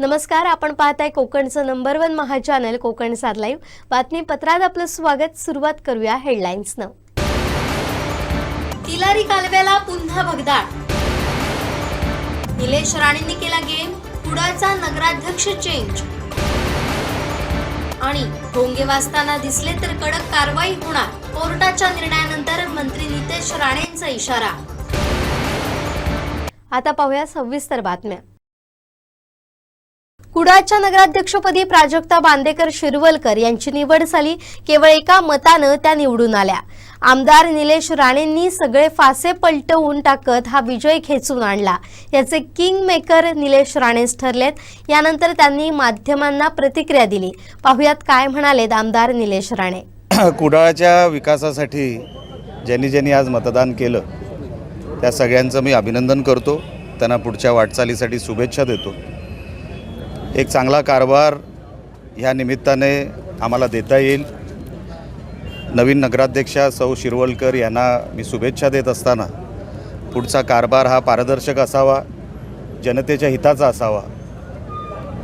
नमस्कार, आपण पाहताय कोकणचं नंबर 1 महा चॅनल कोकण सार लाईव्ह बातमीपत्रात आपलं स्वागत। सुरुवात करूया हेडलाईन्सनं। तिलारी कालव्याला पुन्हा भगदाड, निलेश राणेंनी केला गेम, कुडाळचा नगराध्यक्ष चेंज आणि भोंगे वाजताना दिसले तर कडक कारवाई होणार, कोर्टाच्या निर्णयानंतर मंत्री नितेश राणेंचा इशारा। आता पाहूया सविस्तर बातम्या। कुडाळच्या नगराध्यक्षपदी प्राजक्ता बांदेकर शिरवलकर यांची निवड झाली। केवळ एका मतानं त्या निवडून आल्या। आमदार निलेश राणेंनी सगळे फासे पलटवून टाकत हा विजय खेचून आणला। याचे किंग मेकर निलेश राणेच ठरलेत। यानंतर त्यांनी माध्यमांना प्रतिक्रिया दिली। पाहुयात काय म्हणालेत आमदार निलेश राणे। कुडाळच्या विकासासाठी ज्यांनी आज मतदान केलं त्या सगळ्यांचं मी अभिनंदन करतो। त्यांना पुढच्या वाटचालीसाठी शुभेच्छा देतो। एक चांगला कारभार ह्या निमित्ताने आम्हाला देता येईल। नवीन नगराध्यक्षा सौ शिरवलकर यांना मी शुभेच्छा देत असताना पुढचा कारभार हा पारदर्शक असावा, जनतेच्या हिताचा असावा,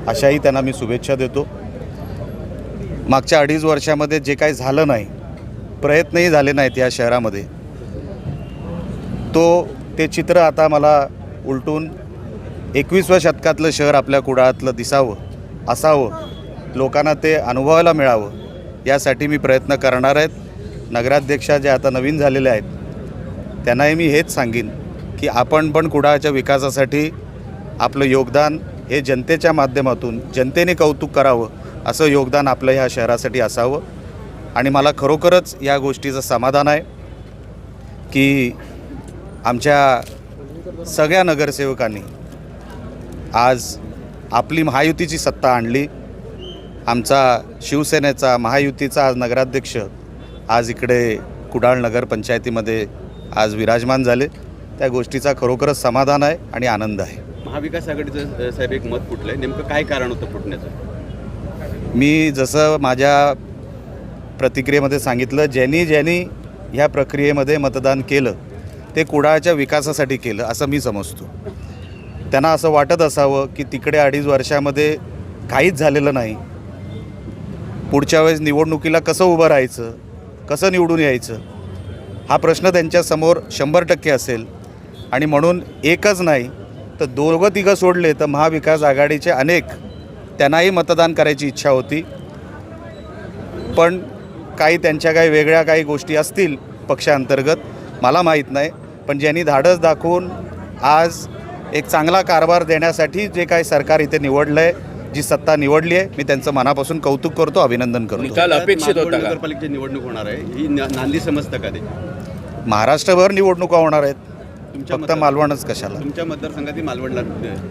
अशाही त्यांना मी शुभेच्छा देतो। मागच्या 2.5 वर्षामध्ये जे काही झालं नाही, प्रयत्नही झाले नाहीत या शहरामध्ये, ते चित्र आता मला उलटून 21व्या शतकातलं शहर आपल्या कुडाळातलं दिसावं, असावं, लोकांना ते अनुभवायला मिळावं, यासाठी मी प्रयत्न करणार आहेत। नगराध्यक्षा जे आता नवीन झालेले आहेत त्यांनाही मी हेच सांगेन की आपण पण कुडाळच्या विकासासाठी आपलं योगदान हे जनतेच्या माध्यमातून जनतेने कौतुक करावं, असं योगदान आपलं ह्या शहरासाठी असावं। आणि मला खरोखरच या गोष्टीचं समाधान आहे की आमच्या सगळ्या नगरसेवकांनी आज आपली महायुतीची सत्ता आणली। आमचा शिवसेनेचा महायुतीचा आज नगराध्यक्ष आज इकडे कुडाळ नगरपंचायतीमध्ये आज विराजमान झाले। त्या गोष्टीचा खरोखरच समाधान आहे आणि आनंद आहे। महाविकास आघाडीचं साहेब एक मत फुटलं आहे, नेमकं काय कारण होतं फुटण्याचं? मी जसं माझ्या प्रतिक्रियेमध्ये सांगितलं, ज्यांनी ह्या प्रक्रियेमध्ये मतदान केलं ते कुडाळच्या विकासासाठी केलं असं मी समजतो। त्यांना असं वाटत असावं की तिकडे 2.5 वर्षामध्ये काहीच झालेलं नाही, पुढच्या वेळेस निवडणुकीला कसं उभं राहायचं, कसं निवडून यायचं, हा प्रश्न त्यांच्यासमोर 100% असेल। आणि म्हणून एकच नाही तर 2-3 सोडले तर महाविकास आघाडीचे अनेक त्यांनाही मतदान करायची इच्छा होती, पण त्यांच्या काही वेगळ्या काही गोष्टी असतील पक्षांतर्गत, मला माहीत नाही। पण ज्यांनी धाडस दाखवून आज एक चांगला कारभार देण्यासाठी जे काही सरकार इथे निवडलं आहे, जी सत्ता निवडली आहे, मी त्यांचं मनापासून कौतुक करतो, अभिनंदन करतो। निकाल अपेक्षित होता, नगरपालिकेची निवडणूक होणार आहे, ही नांदी समजतं का ते? महाराष्ट्रभर निवडणुका होणार आहेत, फक्त मालवणच कशाला? तुमच्या मतदारसंघात मालवणला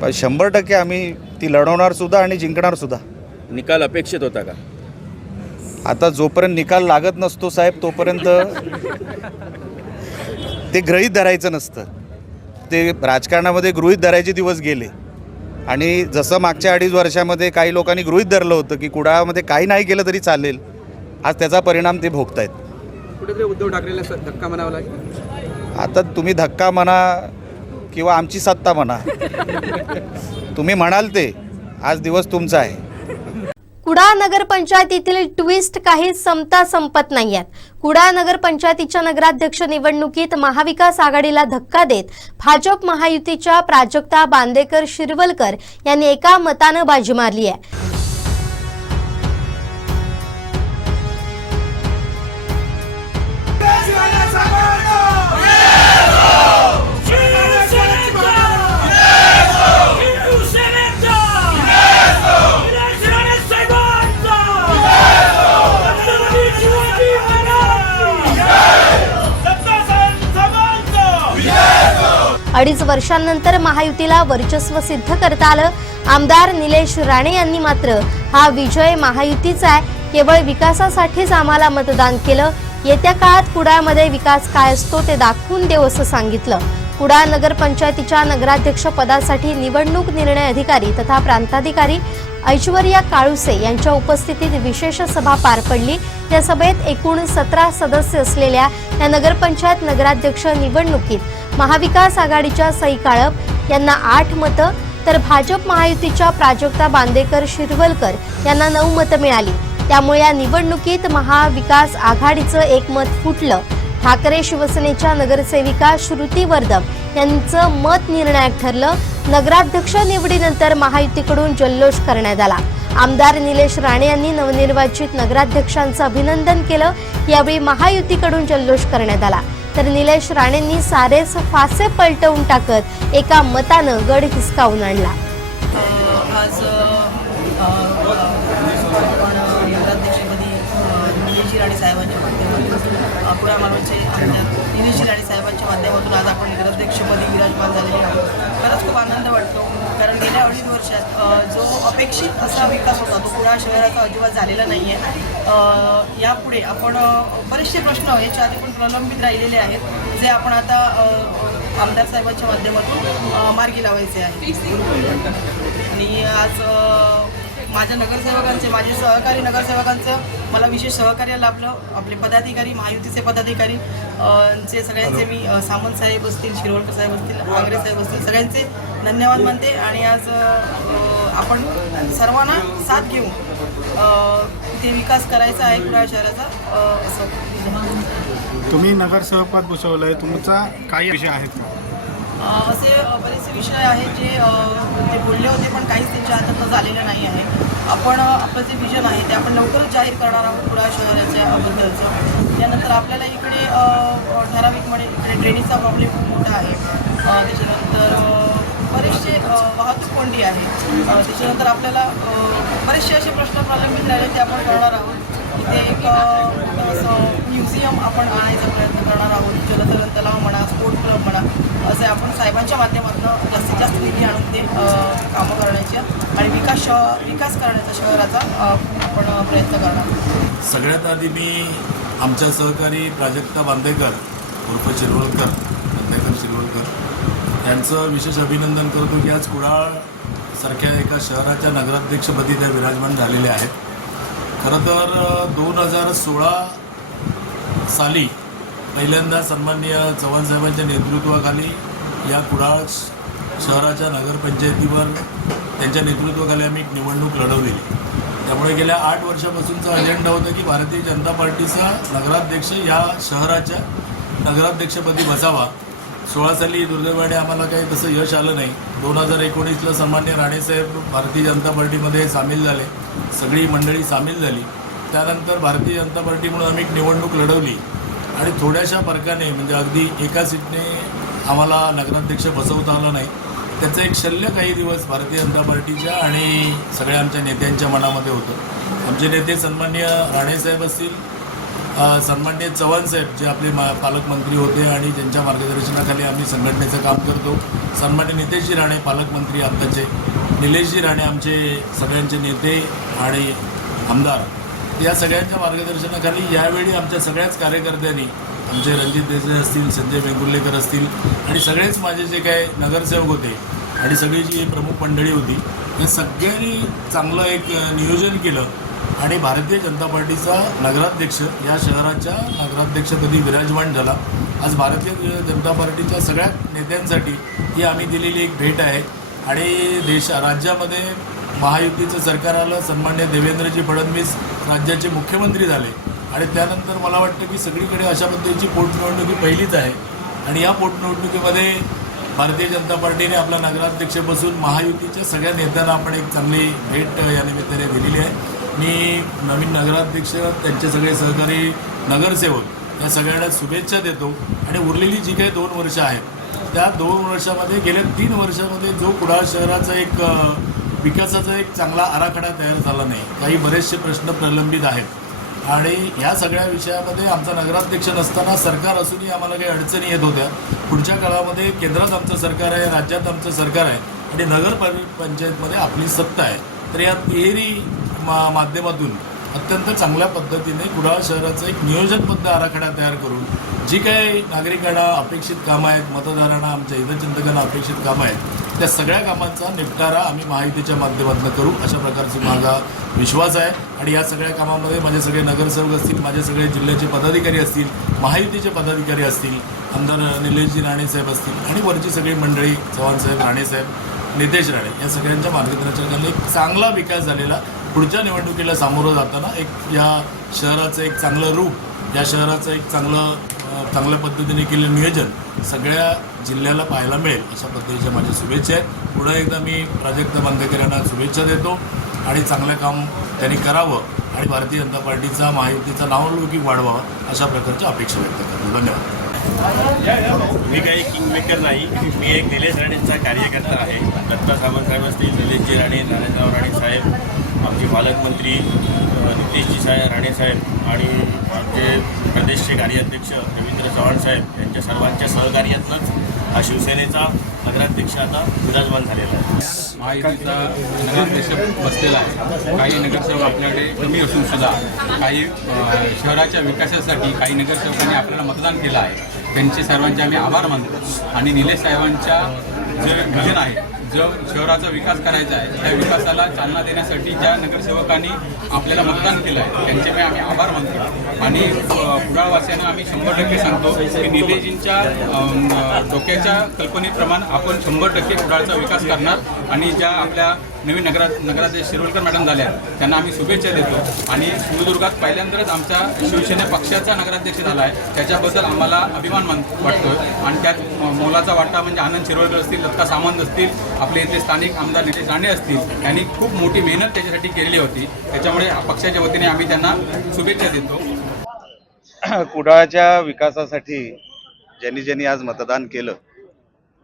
100% आम्ही ती लढवणार सुद्धा आणि जिंकणार सुद्धा। निकाल अपेक्षित होता का? आता जोपर्यंत निकाल लागत नसतो साहेब तोपर्यंत ते गृहीत धरायचं नसतं। ते राजकारणामध्ये गृहीत धरायचे दिवस गेले आणि जसं मागच्या 2.5 वर्षामध्ये काही लोकांनी गृहीत धरलं होतं की कुडाळमध्ये काही नाही केलं तरी चालेल, आज त्याचा परिणाम ते भोगतायत। कुठेतरी उद्धव ठाकरेला धक्का म्हणावा लागेल। आता तुम्ही धक्का म्हणा किंवा आमची सत्ता म्हणा, तुम्ही म्हणाल ते, आज दिवस तुमचा आहे। कुडाळ नगरपंचायतीतील ट्विस्ट काही संपत नाहीयेत। कुडाळ नगरपंचायतीच्या नगराध्यक्ष निवडणुकीत महाविकास आघाडीला धक्का देत भाजप महायुतीच्या प्राजक्ता बांदेकर शिरवलकर यांनी एका मतानं बाजी मारली आहे। अडीच वर्षांनंतर महायुतीला वर्चस्व सिद्ध करता आलं। आमदार निलेश राणे यांनी मात्र हा विजय महायुतीचा आहे, केवळ विकासासाठीच आम्हाला मतदान केलं, येत्या काळात कुडाळमध्ये विकास काय असतो ते दाखवून देऊ असं सांगितलं। कुडाळ नगरपंचायतीच्या नगराध्यक्ष पदासाठी निवडणूक निर्णय अधिकारी तथा प्रांताधिकारी ऐश्वर्या काळुसे यांच्या उपस्थितीत विशेष सभा पार पडली। या सभेत एकूण 17 सदस्य असलेल्या या नगरपंचायत नगराध्यक्ष निवडणुकीत महाविकास आघाडीच्या सई काळप यांना 8 मतं, तर भाजप महायुतीच्या प्राजक्ता बांदेकर शिरवलकर यांना 9 मतं मिळाली. त्यामुळे या निवडणुकीत महाविकास आघाडीचं एक मत फुटलं. ठाकरे शिवसेनेच्या नगरसेविका श्रुती वर्दम यांचं मत निर्णायक ठरलं. नगराध्यक्ष निवडीनंतर महायुतीकडून जल्लोष करण्यात आला. आमदार निलेश राणे यांनी नवनिर्वाचित नगराध्यक्षांचं अभिनंदन केलं. यावेळी महायुतीकडून जल्लोष करण्यात आला. तर निलेश राणेंनी सारेच फासे पलटवून टाकत एका मतानं गड हिसकावून आणला. आज आपण नगराध्यक्षपदी निलेश राणे साहेबांच्या माध्यमातून कुडाळ मालवणचे आमदार निलेश राणे साहेबांच्या माध्यमातून आज आपण नगराध्यक्षपदी विराजमान झालेले आहोत. खरंच खूप आनंद वाटतो, कारण गेल्या 2.5 वर्षात जो अपेक्षित असा विकास होता तो कुडाळ शहराचा अजिबात झालेला नाही आहे. यापुढे आपण बरेचसे प्रश्न याच्या आधी पण प्रलंबित राहिलेले आहेत, जे आपण आता आमदार साहेबांच्या माध्यमातून मार्गी लावायचे आहे. आणि आज माझ्या नगरसेवकांचे, माझे सहकारी नगरसेवकांचं मला विशेष सहकार्य लाभलं. आपले पदाधिकारी, महायुतीचे पदाधिकारी चे सगळ्यांचे मी सामंत साहेब असतील, शिरवळकर साहेब असतील, आंग्रे साहेब असतील, सगळ्यांचे धन्यवाद मानते. आणि आज आपण सर्वांना साथ घेऊन इथे विकास करायचा आहे कुडाळ शहराचा. असं तुम्ही नगरसेवकात बसवलं आहे, तुमचा काही विषय आहेत का? असे बरेचसे विषय आहेत जे बोलले होते, पण काहीच त्यांच्या हातात झालेलं नाही आहे. आपण आपलं जे विजन आहे ते आपण लवकरच जाहीर करणार आहोत कुडाळ शहराच्याबद्दलचं. त्यानंतर आपल्याला इकडे ठराविकपणे इकडे ड्रेनेजचा प्रॉब्लेम खूप मोठा आहे. त्याच्यानंतर बरेचसे वाहतूक कोंडी आहे. त्याच्यानंतर आपल्याला बरेचसे असे प्रश्न प्रलंबित राहिले ते आपण करणार आहोत. इथे एक असं म्युझियम आपण आणायचा प्रयत्न करणार आहोत. जलतरण तलाव म्हणा, स्पोर्ट क्लब म्हणा, असे आपण साहेबांच्या माध्यमातून जास्तीत जास्त निधी आणून ते कामं करण्याच्या आणि विकास करण्याचा शहराचा आपण प्रयत्न करणार. सगळ्यात आधी मी आमच्या सहकारी प्राजक्ता बांदेकर उर्फ शिरवलकर यांचं विशेष अभिनंदन करतो की आज कुडाळ सारख्या एका शहराच्या नगराध्यक्षपदी त्या विराजमान झालेल्या आहेत. खरं तर 2016 साली पहिल्यांदा सन्माननीय चव्हाण साहेबांच्या नेतृत्वाखाली या कुडाळ शहराच्या नगरपंचायतीवर त्यांच्या नेतृत्वाखाली आम्ही एक निवडणूक लढवलेली. त्यामुळे गेल्या 8 वर्षापासूनचा अजेंडा होता की भारतीय जनता पार्टीचा नगराध्यक्ष या शहराच्या नगराध्यक्षपदी बसावा. 16 साली दुर्दैवाने आम्हाला काही तसं यश आलं नाही. 2019ला सन्मान्य राणेसाहेब भारतीय जनता पार्टीमध्ये सामील झाले, सगळी मंडळी सामील झाली. त्यानंतर भारतीय जनता पार्टी म्हणून आम्ही एक निवडणूक लढवली आणि थोड्याशा फरकाने, म्हणजे अगदी एका सीटने आम्हाला नगराध्यक्ष बसवता आलं नाही. त्याचं एक शल्य काही दिवस भारतीय जनता पार्टीच्या आणि सगळ्या आमच्या नेत्यांच्या मनामध्ये होतं. आमचे नेते सन्मान्य राणेसाहेब असतील, सन्मान्य चव्हाणसाहेब जे आपले पालकमंत्री होते आणि ज्यांच्या मार्गदर्शनाखाली आम्ही संघटनेचं काम करतो, सन्मान्य नितेशजी राणे पालकमंत्री आत्ताचे, निलेशजी राणे आमचे सगळ्यांचे नेते आणि आमदार, या सगळ्यांच्या मार्गदर्शनाखाली यावेळी आमच्या सगळ्याच कार्यकर्त्यांनी, आमचे रणजित देसाई असतील, संजय वेंगुर्लेकर असतील आणि सगळेच माझे जे काय नगरसेवक होते आणि सगळी जी प्रमुख मंडळी होती, या सगळ्यांनी चांगलं एक नियोजन केलं आणि भारतीय जनता पार्टीचा नगराध्यक्ष या शहराच्या नगराध्यक्षपदी विराजमान झाला. आज भारतीय जनता पार्टीच्या सगळ्या नेत्यांसाठी ही आम्ही दिलेली एक भेट आहे. आणि राज्यामध्ये महायुतीचं सरकार आलं, सन्मान्य देवेंद्रजी फडणवीस राज्याचे मुख्यमंत्री झाले आणि त्यानंतर मला वाटतं की सगळीकडे अशा पद्धतीची पोटनिवडणुकी पहिलीच आहे. आणि या पोटनिवडणुकीमध्ये भारतीय जनता पार्टीने आपला नगराध्यक्ष बसून महायुतीच्या सगळ्या नेत्यांना आपण एक चांगली भेट या निमित्ताने दिलेली आहे. मी नवीन नगराध्यक्ष, त्यांचे सगळे सहकारी नगरसेवक या सगळ्यांना शुभेच्छा देतो. आणि उरलेली जी काही 2 वर्ष आहेत त्या 2 वर्षामध्ये, गेल्या 3 वर्षामध्ये जो कुडाळ शहराचा एक विकासाचा एक चांगला आराखडा तयार झाला नाही, काही बरेचसे प्रश्न प्रलंबित आहेत आणि ह्या सगळ्या विषयामध्ये आमचा नगराध्यक्ष नसताना सरकार असूनही आम्हाला काही अडचणी येत होत्या. पुढच्या काळामध्ये केंद्रात आमचं सरकार आहे, राज्यात आमचं सरकार आहे आणि नगर पंचायतमध्ये आपली सत्ता आहे. तर या तिहेरी माध्यमातून अत्यंत चांगल्या पद्धतीने कुडाळ शहराचं एक नियोजनबद्ध आराखडा तयार करून जी काही नागरिकांना अपेक्षित कामं आहेत, मतदारांना, आमच्या हितचिंतकांना अपेक्षित कामं आहेत, त्या सगळ्या कामांचा निपटारा आम्ही महायुतीच्या माध्यमातून करू अशा प्रकारचा माझा विश्वास आहे. आणि या सगळ्या कामामध्ये माझे सगळे नगरसेवक असतील, माझे सगळे जिल्ह्याचे पदाधिकारी असतील, महायुतीचे पदाधिकारी असतील, आमदार निलेशजी राणेसाहेब असतील आणि वरची सगळी मंडळी, चव्हाणसाहेब, राणेसाहेब नितेश राणे या सगळ्यांच्या मार्गदर्शनाखाली एक चांगला विकास झालेला, पुढच्या निवडणुकीला सामोरं जाताना एक या शहराचं एक चांगलं रूप, या शहराचं एक चांगल्या पद्धतीने केलेलं नियोजन सगळ्या जिल्ह्याला पाहायला मिळेल अशा पद्धतीच्या माझ्या शुभेच्छा आहेत. पुन्हा एकदा मी प्राजक्त बांदेकर यांना शुभेच्छा देतो आणि चांगलं काम त्यांनी करावं आणि भारतीय जनता पार्टीचा महायुतीचा नावलौकिक वाढवावा अशा प्रकारच्या अपेक्षा व्यक्त करतो. धन्यवाद. मी काही किंगमेकर नाही, मी एक निलेश राणेंचा कार्यकर्ता आहे. दत्ता सावंत साहेब असतील, निलेशजी राणे, नारायणराव राणे साहेब, आमचे पालकमंत्री नितेशजी राणे साहेब आणि आमचे प्रदेशचे कार्याध्यक्ष रवींद्र चव्हाण साहेब यांच्या सर्वांच्या सहकार्यातूनच हा शिवसेनेचा नगराध्यक्ष आता विराजमान झालेला आहे. महायुतीचा नगराध्यक्ष बसलेला आहे. काही नगरसेवक आपल्याकडे कमी असून सुद्धा काही शहराच्या विकासासाठी काही नगरसेवकांनी आपल्याला मतदान केलं आहे. त्यांचे सर्वांचे आम्ही आभार मानतो आणि निलेश साहेबांच्या जे विजन आहे, जो शहराचा विकास करायचा आहे, त्या विकासाला चालना देण्यासाठी ज्या नगरसेवकांनी आपल्याला मतदान केलं आहे त्यांचे आम्ही आभार मानतो. आणि कुडाळवासियांना आम्ही 100% सांगतो की निलेशजींच्या डोक्याच्या कल्पनेप्रमाणे आपण 100% कुडाळचा विकास करणार आणि ज्या आपल्या नवीन नगराध्यक्ष शिरोडकर मॅडम झाल्या त्यांना आम्ही शुभेच्छा देतो. आणि सिंधुदुर्गात पहिल्यांदाच आमच्या शिवसेना पक्षाचा नगराध्यक्ष झाला आहे, त्याच्याबद्दल आम्हाला अभिमान वाटतो. आणि त्यात मोलाचा वाटा म्हणजे आनंद शिरोडकर असतील, दत्ता सामंत असतील, आपले इथले स्थानिक आमदार निलेश राणे असतील, त्यांनी खूप मोठी मेहनत त्याच्यासाठी केलेली होती. त्याच्यामुळे पक्षाच्या वतीने आम्ही त्यांना शुभेच्छा देतो. कुडाळच्या विकासासाठी ज्यांनी आज मतदान केलं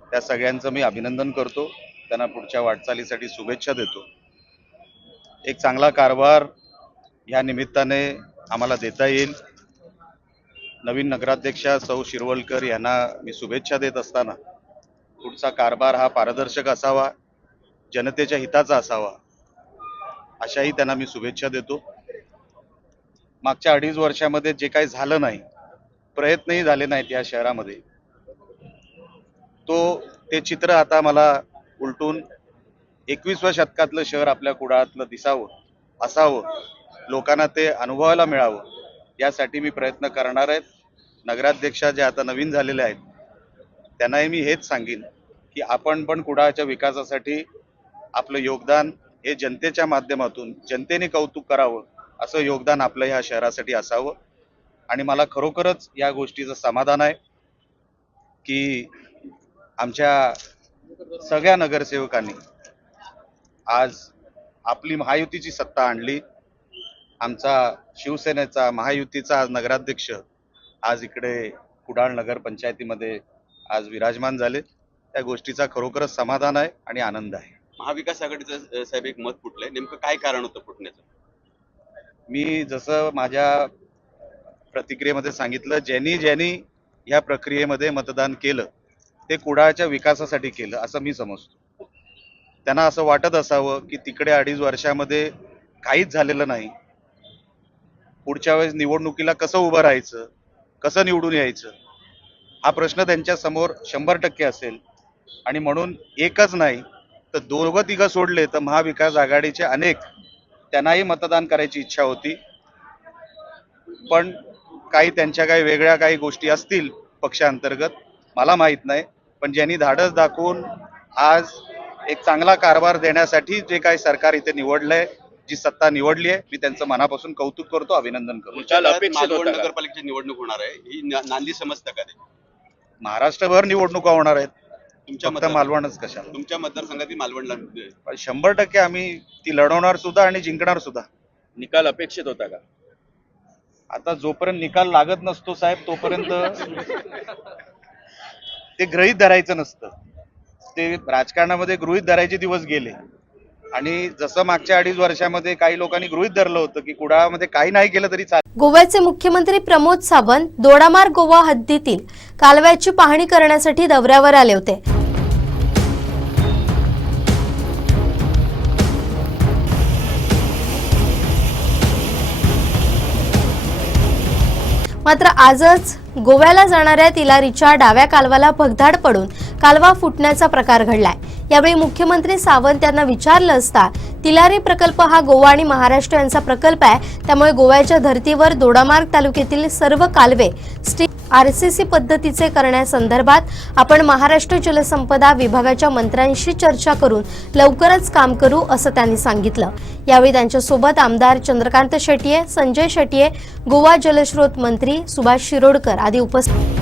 त्या सगळ्यांचं मी अभिनंदन करतो. त्यांना पुढच्या वाटचालीसाठी शुभेच्छा देतो. एक चांगला कारभार ह्या निमित्ताने आम्हाला देता येईल. नवीन नगराध्यक्षा सौ शिरवलकर यांना मी शुभेच्छा देत असताना पुढचा कारभार हा पारदर्शक असावा, जनतेच्या हिताचा असावा अशाही त्यांना मी शुभेच्छा देतो. मागच्या 2.5 वर्षामध्ये जे काही झालं नाही, प्रयत्नही झाले नाहीत या शहरामध्ये, ते चित्र आता मला उलटून 21व्या शतकातलं शहर आपल्या कुडाळातलं दिसावं, असावं, लोकांना ते अनुभवायला मिळावं यासाठी मी प्रयत्न करणार आहेत. नगराध्यक्षा जे आता नवीन झालेले आहेत त्यांनाही मी हेच सांगेन की आपण पण कुडाळच्या विकासासाठी आपलं योगदान हे जनतेच्या माध्यमातून जनतेने कौतुक करावं असं योगदान आपलं ह्या शहरासाठी असावं. आणि मला खरोखरच या गोष्टीचं समाधान आहे की आमच्या सगळ्या नगरसेवकांनी आज आपली महायुतीची सत्ता आणली. आमचा शिवसेनेचा महायुतीचा आज नगराध्यक्ष आज इकडे कुडाळ नगर पंचायतीमध्ये आज विराजमान झाले. त्या गोष्टीचा खरोखरच समाधान आहे आणि आनंद आहे. महाविकास आघाडीचं साहेब एक मत फुटलंय, नेमकं काय कारण होतं फुटण्याचं? मी जसं माझ्या प्रतिक्रियेमध्ये सांगितलं, ज्यांनी या प्रक्रियेमध्ये मतदान केलं ते कुडाळच्या विकासासाठी केलं असं मी समजतो. त्यांना असं वाटत असावं की तिकडे 2.5 वर्षामध्ये काहीच झालेलं नाही, पुढच्या वेळेस निवडणुकीला कसं उभं राहायचं, कसं निवडून यायचं हा प्रश्न त्यांच्या समोर 100% असेल. आणि म्हणून एकच नाही तर 2-3 सोडले तर महाविकास आघाडीचे अनेक त्यांनाही मतदान करायची इच्छा होती. पण त्यांच्या काही वेगळ्या काही गोष्टी असतील पक्षांतर्गत, मला माहीत नाही. पण ज्यांनी धाडस दाखवून आज एक चांगला कारभार देण्यासाठी जे काही सरकार इथे निवडलंय, जी सत्ता निवडली आहे, मी त्यांचं मनापासून कौतुक करतो, अभिनंदन करतो. मालवण नगरपालिकेची निवडणूक होणार आहे, ही नांदी समजतं का ते? महाराष्ट्रभर निवडणुका होणार आहेत, फक्त मालवणच कशाला. तुमच्या मतदारसंघातील मालवणला 100% आम्ही ती लढवणार सुद्धा आणि जिंकणार सुद्धा. निकाल अपेक्षित होता का? आता जोपर्यंत निकाल लागत नसतो साहेब तोपर्यंत ते गृहीत धरायचं नसतं. ते राजकारणामध्ये गृहीत धरायचे दिवस गेले. आणि जसं मागच्या 2.5 वर्षामध्ये काही लोकांनी गृहीत धरलं होतं की कुडाळमध्ये काही नाही केलं तरी चालेल. गोव्याचे मुख्यमंत्री प्रमोद सावंत दोडामार्ग गोवा हद्दीतील कालव्याची पाहणी करण्यासाठी दौऱ्यावर आले होते. मात्र आजच गोव्याला जाणाऱ्या तिलारीच्या डाव्या कालव्याला भगदाड पडून कालवा फुटण्याचा प्रकार घडलाय. यावेळी मुख्यमंत्री सावंत यांना विचारलं असता तिलारी प्रकल्प हा गोवा आणि महाराष्ट्र यांचा प्रकल्प आहे, त्यामुळे गोव्याच्या धर्तीवर दोडामार्ग तालुक्यातील सर्व कालवे RCC पद्धतीचे करण्यासंदर्भात आपण महाराष्ट्र जलसंपदा विभागाच्या मंत्र्यांशी चर्चा करून लवकरच काम करू असं त्यांनी सांगितलं। यावेळी त्यांच्यासोबत आमदार चंद्रकांत शेट्ये, संजय शेट्ये, गोवा जलस्रोत मंत्री सुभाष शिरोडकर आदी उपस्थित।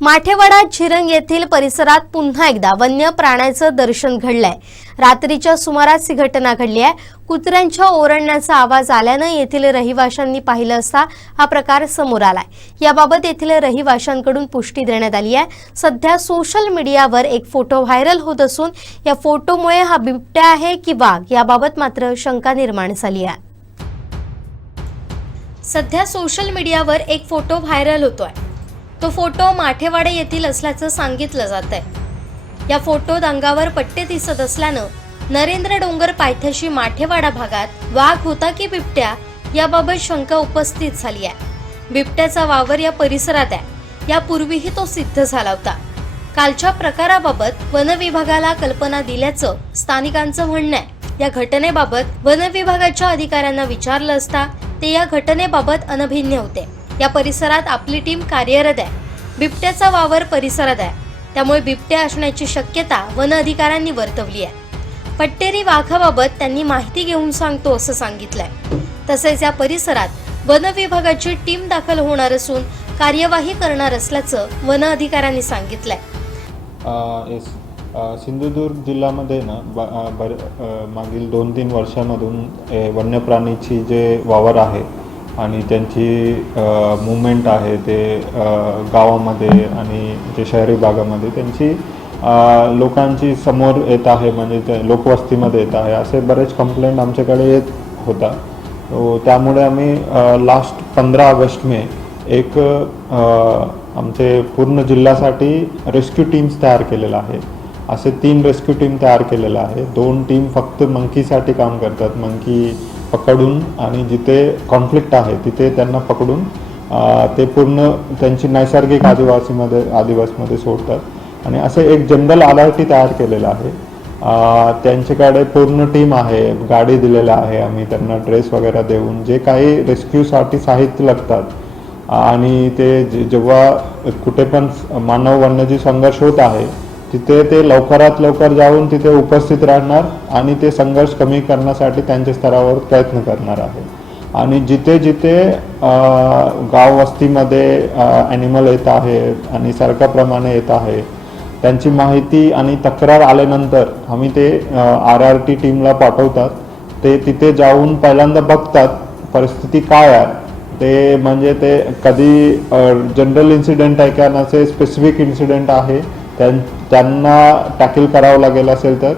माठेवाडा झिरंग येथील परिसरात पुन्हा एकदा वन्य प्राण्याचं दर्शन घडलंय। रात्रीच्या सुमारास ही घटना घडली आहे। कुत्र्यांच्या ओरडण्याचा आवाज आल्यानं येथील रहिवाशांनी पाहिलं असता हा प्रकार समोर आलाय। याबाबत येथील रहिवाशांकडून पुष्टी देण्यात आली आहे। सध्या सोशल मीडियावर एक फोटो व्हायरल होत असून या फोटोमुळे हा बिबट्या आहे की वाघ याबाबत मात्र शंका निर्माण झाली आहे। सध्या सोशल मीडियावर एक फोटो व्हायरल होतोय। तो फोटो माठेवाडा येथील असल्याचं सांगितलं जातंय। या फोटोत अंगावर पट्टे दिसत असल्यानं नरेंद्र डोंगर पायथ्याशी माठेवाडा भागात वाघ होता की बिबट्या याबाबत शंका उपस्थित झाली आहे। बिबट्याचा वावर या परिसरात आहे, यापूर्वीही तो सिद्ध झाला होता। कालच्या प्रकाराबाबत वन विभागाला कल्पना दिल्याचं स्थानिकांचं म्हणणं आहे। या घटनेबाबत वन विभागाच्या अधिकाऱ्यांना विचारलं असता ते या घटनेबाबत अनभिज्ञ होते। या परिसरात आपली टीम कार्यरत आहे। बिबट्याचा वावर परिसरात आहे, त्यामुळे बिबट्या असण्याची शक्यता वन अधिकाऱ्यांनी वर्तवली आहे। पट्टेरी वाघाबाबत त्यांनी माहिती घेऊन सांगतो असं सांगितलंय। तसेच या परिसरात वन विभागाची टीम दाखल होणार असून कार्यवाही करणार असल्याचं वन अधिकाऱ्यांनी सांगितलंय। सिंधुदुर्ग जिल्ह्यामध्ये ना मागील 2-3 वर्षांमधून वन्य प्राणीची जे वावर आहे आणि त्यांची मूवमेंट आहे ते गावामध्ये आणि जे शहरी भागामध्ये त्यांची लोकांची समोर येत आहे, म्हणजे ते लोकवस्तीमध्ये येत आहे, असे बरेच कंप्लेंट आमच्याकडे येत होता। त्यामुळे आम्ही लास्ट 15 ऑगस्ट में एक आमचे पूर्ण जिल्ह्यासाठी रेस्क्यू टीम्स तयार केलेला आहे। असे 3 रेस्क्यू टीम तयार केलेला आहे। 2 टीम फक्त मंकीसाठी काम करतात, मंकी पकडून आणि जिथे कॉन्फ्लिक्ट आहे तिथे त्यांना पकडून ते पूर्ण त्यांची नैसर्गिक आदिवासमध्ये सोडतात। आणि असे एक जनरल अथॉरिटी तयार केलेला आहे। त्यांच्याकडे पूर्ण टीम आहे, गाडी दिलेला आहे आम्ही त्यांना, ड्रेस वगैरे देऊन जे काही रेस्क्यूसाठी साहित्य लागतात आणि ते जेव्हा कुठे पण मानव वन्यजीव संघर्ष होत आहे तिथे ते लवकरात लवकर जाऊन तिथे उपस्थित राहणार आणि ते संघर्ष कमी करण्यासाठी त्यांच्या स्तरावर प्रयत्न करणार आहे। आणि जिथे जिथे गाव वस्तीमध्ये ॲनिमल येत आहे आणि सरकारप्रमाणे येत आहे त्यांची माहिती आणि तक्रार आल्यानंतर आम्ही ते RRT टीमला पाठवतात। ते तिथे जाऊन पहिल्यांदा बघतात परिस्थिती काय आहे, ते म्हणजे ते कधी जनरल इन्सिडेंट आहे का नसे स्पेसिफिक इन्सिडेंट आहे त्यांना टॅकल करावं लागेल असेल तर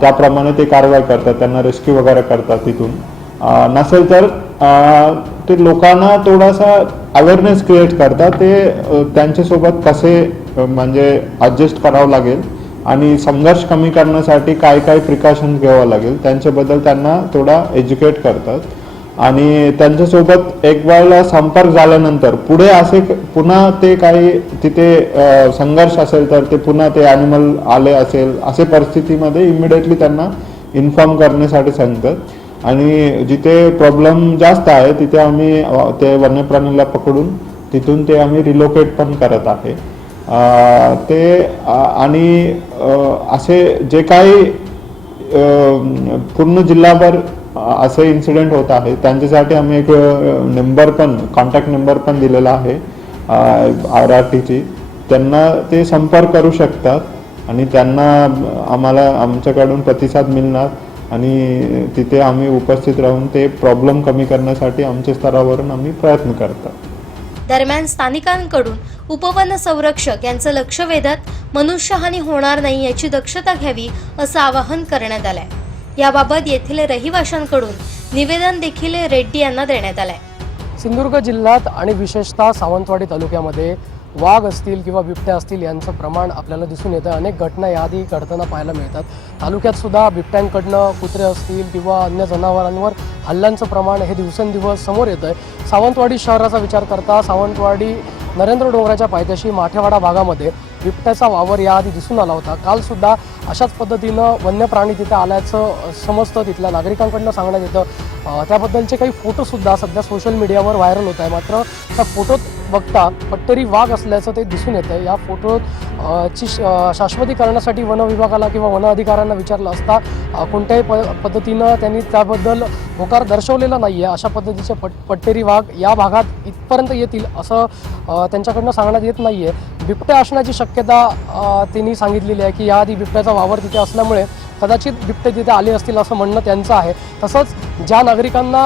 त्याप्रमाणे ते कारवाई करतात, त्यांना रेस्क्यू वगैरे करतात तिथून। नसेल तर ते लोकांना थोडासा अवेअरनेस क्रिएट करतात, ते त्यांच्यासोबत कसे म्हणजे ॲडजस्ट करावं लागेल आणि संघर्ष कमी करण्यासाठी काय काय प्रिकॉशन्स घ्यावं लागेल त्यांच्याबद्दल त्यांना थोडा एज्युकेट करतात। आणि त्यांच्यासोबत एक वेळेला संपर्क झाल्यानंतर पुढे असे पुन्हा ते काही तिथे संघर्ष असेल तर ते पुन्हा ते ॲनिमल आले असेल असे परिस्थितीमध्ये इमिडिएटली त्यांना इन्फॉर्म करण्यासाठी सांगतात। आणि जिथे प्रॉब्लेम जास्त आहे तिथे आम्ही ते वन्यप्राणीला पकडून तिथून ते आम्ही रिलोकेट पण करत आहे। ते आणि असे जे काही पूर्ण जिल्हाभर असे इन्सिडेंट होत आहे त्यांच्यासाठी आम्ही एक नंबर पण कॉन्टॅक्ट नंबर पण दिलेला आहे RRTची, त्यांना ते संपर्क करू शकतात आणि त्यांना आमच्याकडून प्रतिसाद मिळणार आणि तिथे आम्ही उपस्थित राहून ते प्रॉब्लेम कमी करण्यासाठी आमच्या स्तरावरून आम्ही प्रयत्न करतात। दरम्यान स्थानिकांकडून उपवन संरक्षक यांचं लक्ष वेधत मनुष्यहानी होणार नाही याची दक्षता घ्यावी असं आवाहन करण्यात आलंय. याबाबत येथील रहिवाशांकडून निवेदन देखील रेड्डी यांना देण्यात आलंय. सिंधुदुर्ग जिल्ह्यात आणि विशेषतः सावंतवाडी तालुक्यामध्ये वाघ असतील किंवा बिबट्या असतील यांचं प्रमाण आपल्याला दिसून येतं. अनेक घटना याआधी घडताना पाहायला मिळतात. तालुक्यात सुद्धा बिबट्यांकडनं कुत्रे असतील किंवा अन्य जनावरांवर हल्ल्यांचं प्रमाण हे दिवसेंदिवस समोर येतं आहे. सावंतवाडी शहराचा विचार करता सावंतवाडी नरेंद्र डोंगराच्या पायथ्याशी माठेवाडा भागामध्ये बिबट्याचा वावर याआधी दिसून आला होता. कालसुद्धा अशाच पद्धतीनं वन्य प्राणी तिथे आल्याचं समजतं, तिथल्या नागरिकांकडनं सांगण्यात येतं. त्याबद्दलचे काही फोटोसुद्धा सध्या सोशल मीडियावर व्हायरल होत आहे. मात्र त्या फोटोत बघता पट्टेरी वाघ असल्याचं ते दिसून येतं. या फोटोची शाश्वती करण्यासाठी वन विभागाला किंवा वन अधिकाऱ्यांना विचारलं असता कोणत्याही पद्धतीनं त्यांनी त्याबद्दल होकार दर्शवलेला नाही आहे. अशा पद्धतीचे पट्टेरी वाघ या भागात इथपर्यंत येतील असं त्यांच्याकडनं सांगण्यात येत नाही आहे. बिबट्या असण्याची शक्यता त्यांनी सांगितलेली आहे की याआधी बिबट्याचा वावर तिथे असल्यामुळे कदाचित बिबटे तिथे आले असतील असं म्हणणं त्यांचं आहे. तसंच ज्या नागरिकांना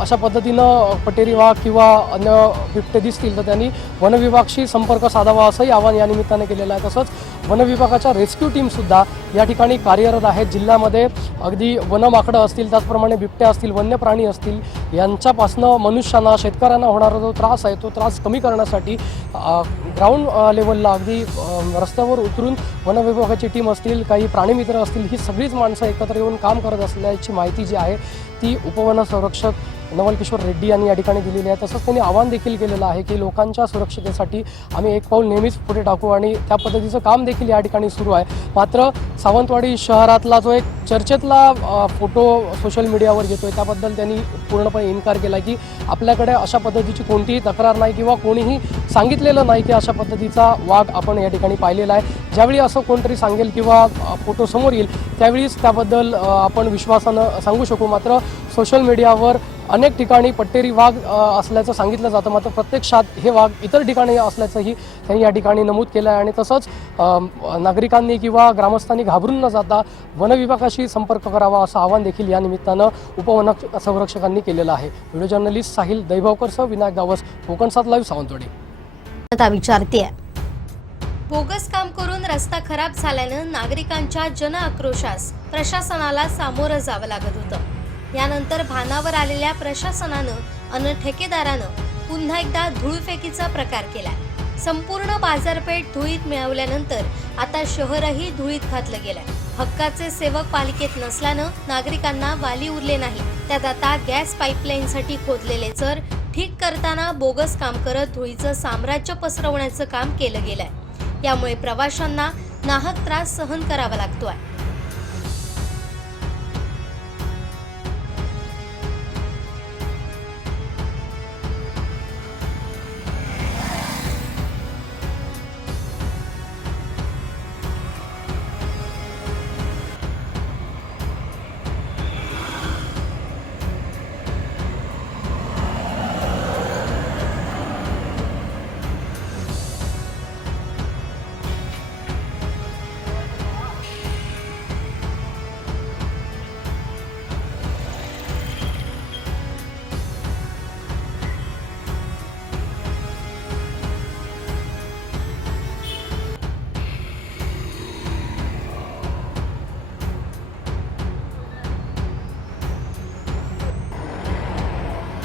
अशा पद्धतीनं पटेरी वाघ किंवा अन्य बिबटे दिसतील तर त्यांनी वनविभागाशी संपर्क साधावा असंही आवाहन या निमित्ताने केलेलं आहे. तसंच वनविभागाच्या रेस्क्यू टीमसुद्धा या ठिकाणी कार्यरत आहेत. जिल्ह्यामध्ये अगदी वनमाकडं असतील, त्याचप्रमाणे बिबट्या असतील, वन्य प्राणी असतील यांच्यापासनं मनुष्यांना, शेतकऱ्यांना होणारा जो त्रास आहे तो त्रास कमी करण्यासाठी ग्राउंड लेवलला अगदी रस्त्यावर उतरून वनविभागाची टीम असतील, काही प्राणीमित्र असतील, ही सगळीच माणसं एकत्र येऊन काम करत असल्याची माहिती जी आहे ती उपवन संरक्षक नवल किशोर रेड्डी यांनी या ठिकाणी दिलेली आहे. तसंच त्यांनी आवाहन देखील केलेलं आहे की लोकांच्या सुरक्षितेसाठी आम्ही एक पाऊल नेहमीच पुढे टाकू आणि त्या पद्धतीचं काम देखील या ठिकाणी सुरू आहे. मात्र सावंतवाडी शहरातला जो एक चर्चेतला फोटो सोशल मीडियावर येतोय त्याबद्दल त्यांनी पूर्णपणे इन्कार केला की आपल्याकडे अशा पद्धतीची कोणतीही तक्रार नाही किंवा कोणीही सांगितलेलं नाही की अशा पद्धतीचा वाघ आपण या ठिकाणी पाहिलेला आहे. ज्यावेळी असं कोणतरी सांगेल किंवा फोटो समोर येईल त्यावेळीच त्याबद्दल आपण विश्वासानं सांगू शकू. मात्र सोशल मीडियावर अनेक ठिकाणी पट्टेरी वाघ असल्याचं सांगितलं जातं, मात्र प्रत्यक्षात हे वाघ इतर ठिकाणी असल्याचंही त्यांनी या ठिकाणी नमूद केलं आहे. आणि तसंच नागरिकांनी किंवा ग्रामस्थांनी घाबरून न जाता वनविभागाशी संपर्क करावा असं आवाहन देखील या निमित्तानं उपवन संरक्षकांनी केलेलं आहे. Video journalist Sahil दैभावकरसह Vinayak Gawas, Konkan 7 live, Sawantwadi. आता विचारते बोगस काम करून रस्ता खराब झाल्यानं नागरिकांच्या जन आक्रोशास प्रशासनाला सामोरं जावं लागत होतं. यानंतर भानावर आलेल्या प्रशासनानं अन ठेकेदारानं पुन्हा एकदा धूळफेकीचा प्रकार केलाय. संपूर्ण बाजारपेठ धुळीत मिळवल्यानंतर आता शहरही धुळीत घातलं गेलंय. हक्काचे सेवक पालिकेत नसल्यानं नागरिकांना वाली उरले नाही. त्यात आता गॅस पाईपलाईनसाठी खोदलेले चर ठीक करताना बोगस काम करत धुळीचं साम्राज्य पसरवण्याचं काम केलं गेलंय. यामुळे प्रवाशांना नाहक त्रास सहन करावा लागतोय.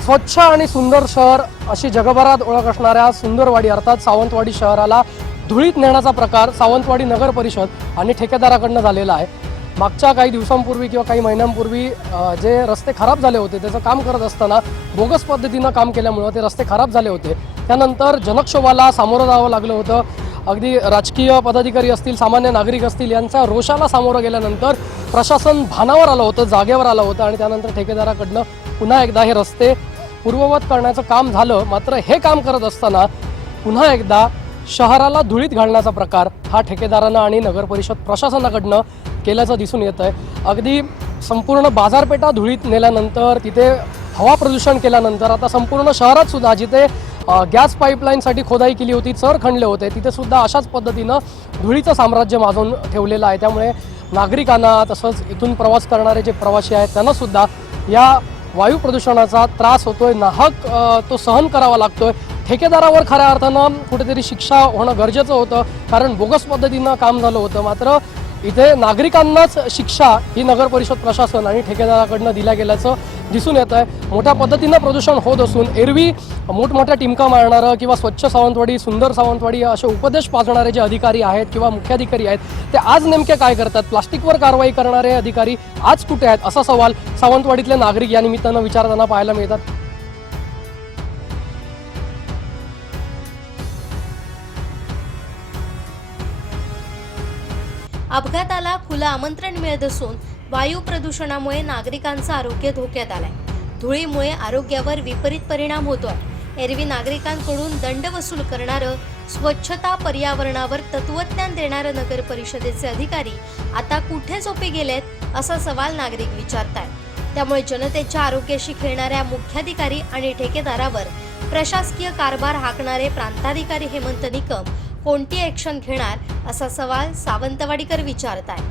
स्वच्छ आणि सुंदर शहर अशी जगभरात ओळख असणाऱ्या सुंदरवाडी अर्थात सावंतवाडी शहराला धुळीत नेण्याचा प्रकार सावंतवाडी नगर परिषद आणि ठेकेदाराकडनं झालेला आहे. मागच्या काही दिवसांपूर्वी किंवा काही महिन्यांपूर्वी जे रस्ते खराब झाले होते त्याचं काम करत असताना बोगस पद्धतीनं काम केल्यामुळं ते रस्ते खराब झाले होते. त्यानंतर जनक्षोभाला सामोरं जावं लागलं होतं. अगदी राजकीय पदाधिकारी असतील, सामान्य नागरिक असतील यांच्या रोषाला सामोरं गेल्यानंतर प्रशासन भानावर आलं होतं, जागेवर आलं होतं आणि त्यानंतर ठेकेदाराकडनं पुन्हा एकदा हे रस्ते पूर्ववत करण्याचं काम झालं. मात्र हे काम करत असताना पुन्हा एकदा शहराला धुळीत घालण्याचा प्रकार हा ठेकेदारांना आणि नगर परिषद प्रशासनाकडनं केल्याचं दिसून येत आहे. अगदी संपूर्ण बाजारपेठा धुळीत नेल्यानंतर, तिथे हवा प्रदूषण केल्यानंतर आता संपूर्ण शहरात सुद्धा जिथे गॅस पाईपलाईनसाठी खोदाई केली होती, चर खणले होते, तिथे सुद्धा अशाच पद्धतीनं धुळीचं साम्राज्य माजून ठेवलेलं आहे. त्यामुळे नागरिकांना तसंच इथून प्रवास करणारे जे प्रवासी आहेत त्यांना सुद्धा या वायू प्रदूषणाचा त्रास होतोय, नाहक तो सहन करावा लागतोय. ठेकेदारावर खऱ्या अर्थानं कुठेतरी शिक्षा होणं गरजेचं होतं, कारण बोगस पद्धतीनं काम झालं होतं. मात्र इथे नागरिकांनाच शिक्षा ही नगर परिषद प्रशासन आणि ठेकेदाराकडनं दिल्या गेल्याचं दिसून येत आहे. मोठ्या पद्धतीनं प्रदूषण होत असून एरवी मोठमोठ्या टिमका मारणारं किंवा स्वच्छ सावंतवाडी, सुंदर सावंतवाडी असे उपदेश पाजणारे जे अधिकारी आहेत किंवा मुख्याधिकारी आहेत ते आज नेमके काय करतात, प्लास्टिकवर कारवाई करणारे अधिकारी आज कुठे आहेत, असा सवाल सावंतवाडीतले नागरिक या निमित्तानं विचारताना पाहायला मिळतात. अपघाताला खुलं आमंत्रण मिळत असून वायू प्रदूषणामुळे नागरिकांचं आरोग्य धोक्यात आलंय. धुळीमुळे आरोग्यावर विपरीत परिणाम होतोय. एरवी नागरिकांकडून दंड वसूल करणारं, स्वच्छता पर्यावरणावर तत्वज्ञान देणारं नगर परिषदेचे अधिकारी आता कुठे झोपी गेलेत असा सवाल नागरिक विचारतायत. त्यामुळे जनतेच्या आरोग्याशी खेळणाऱ्या मुख्याधिकारी आणि ठेकेदारावर प्रशासकीय कारभार हाकणारे प्रांताधिकारी हेमंत निकम कोणती ॲक्शन घेणार असा सवाल सावंतवाडीकर विचारतायत.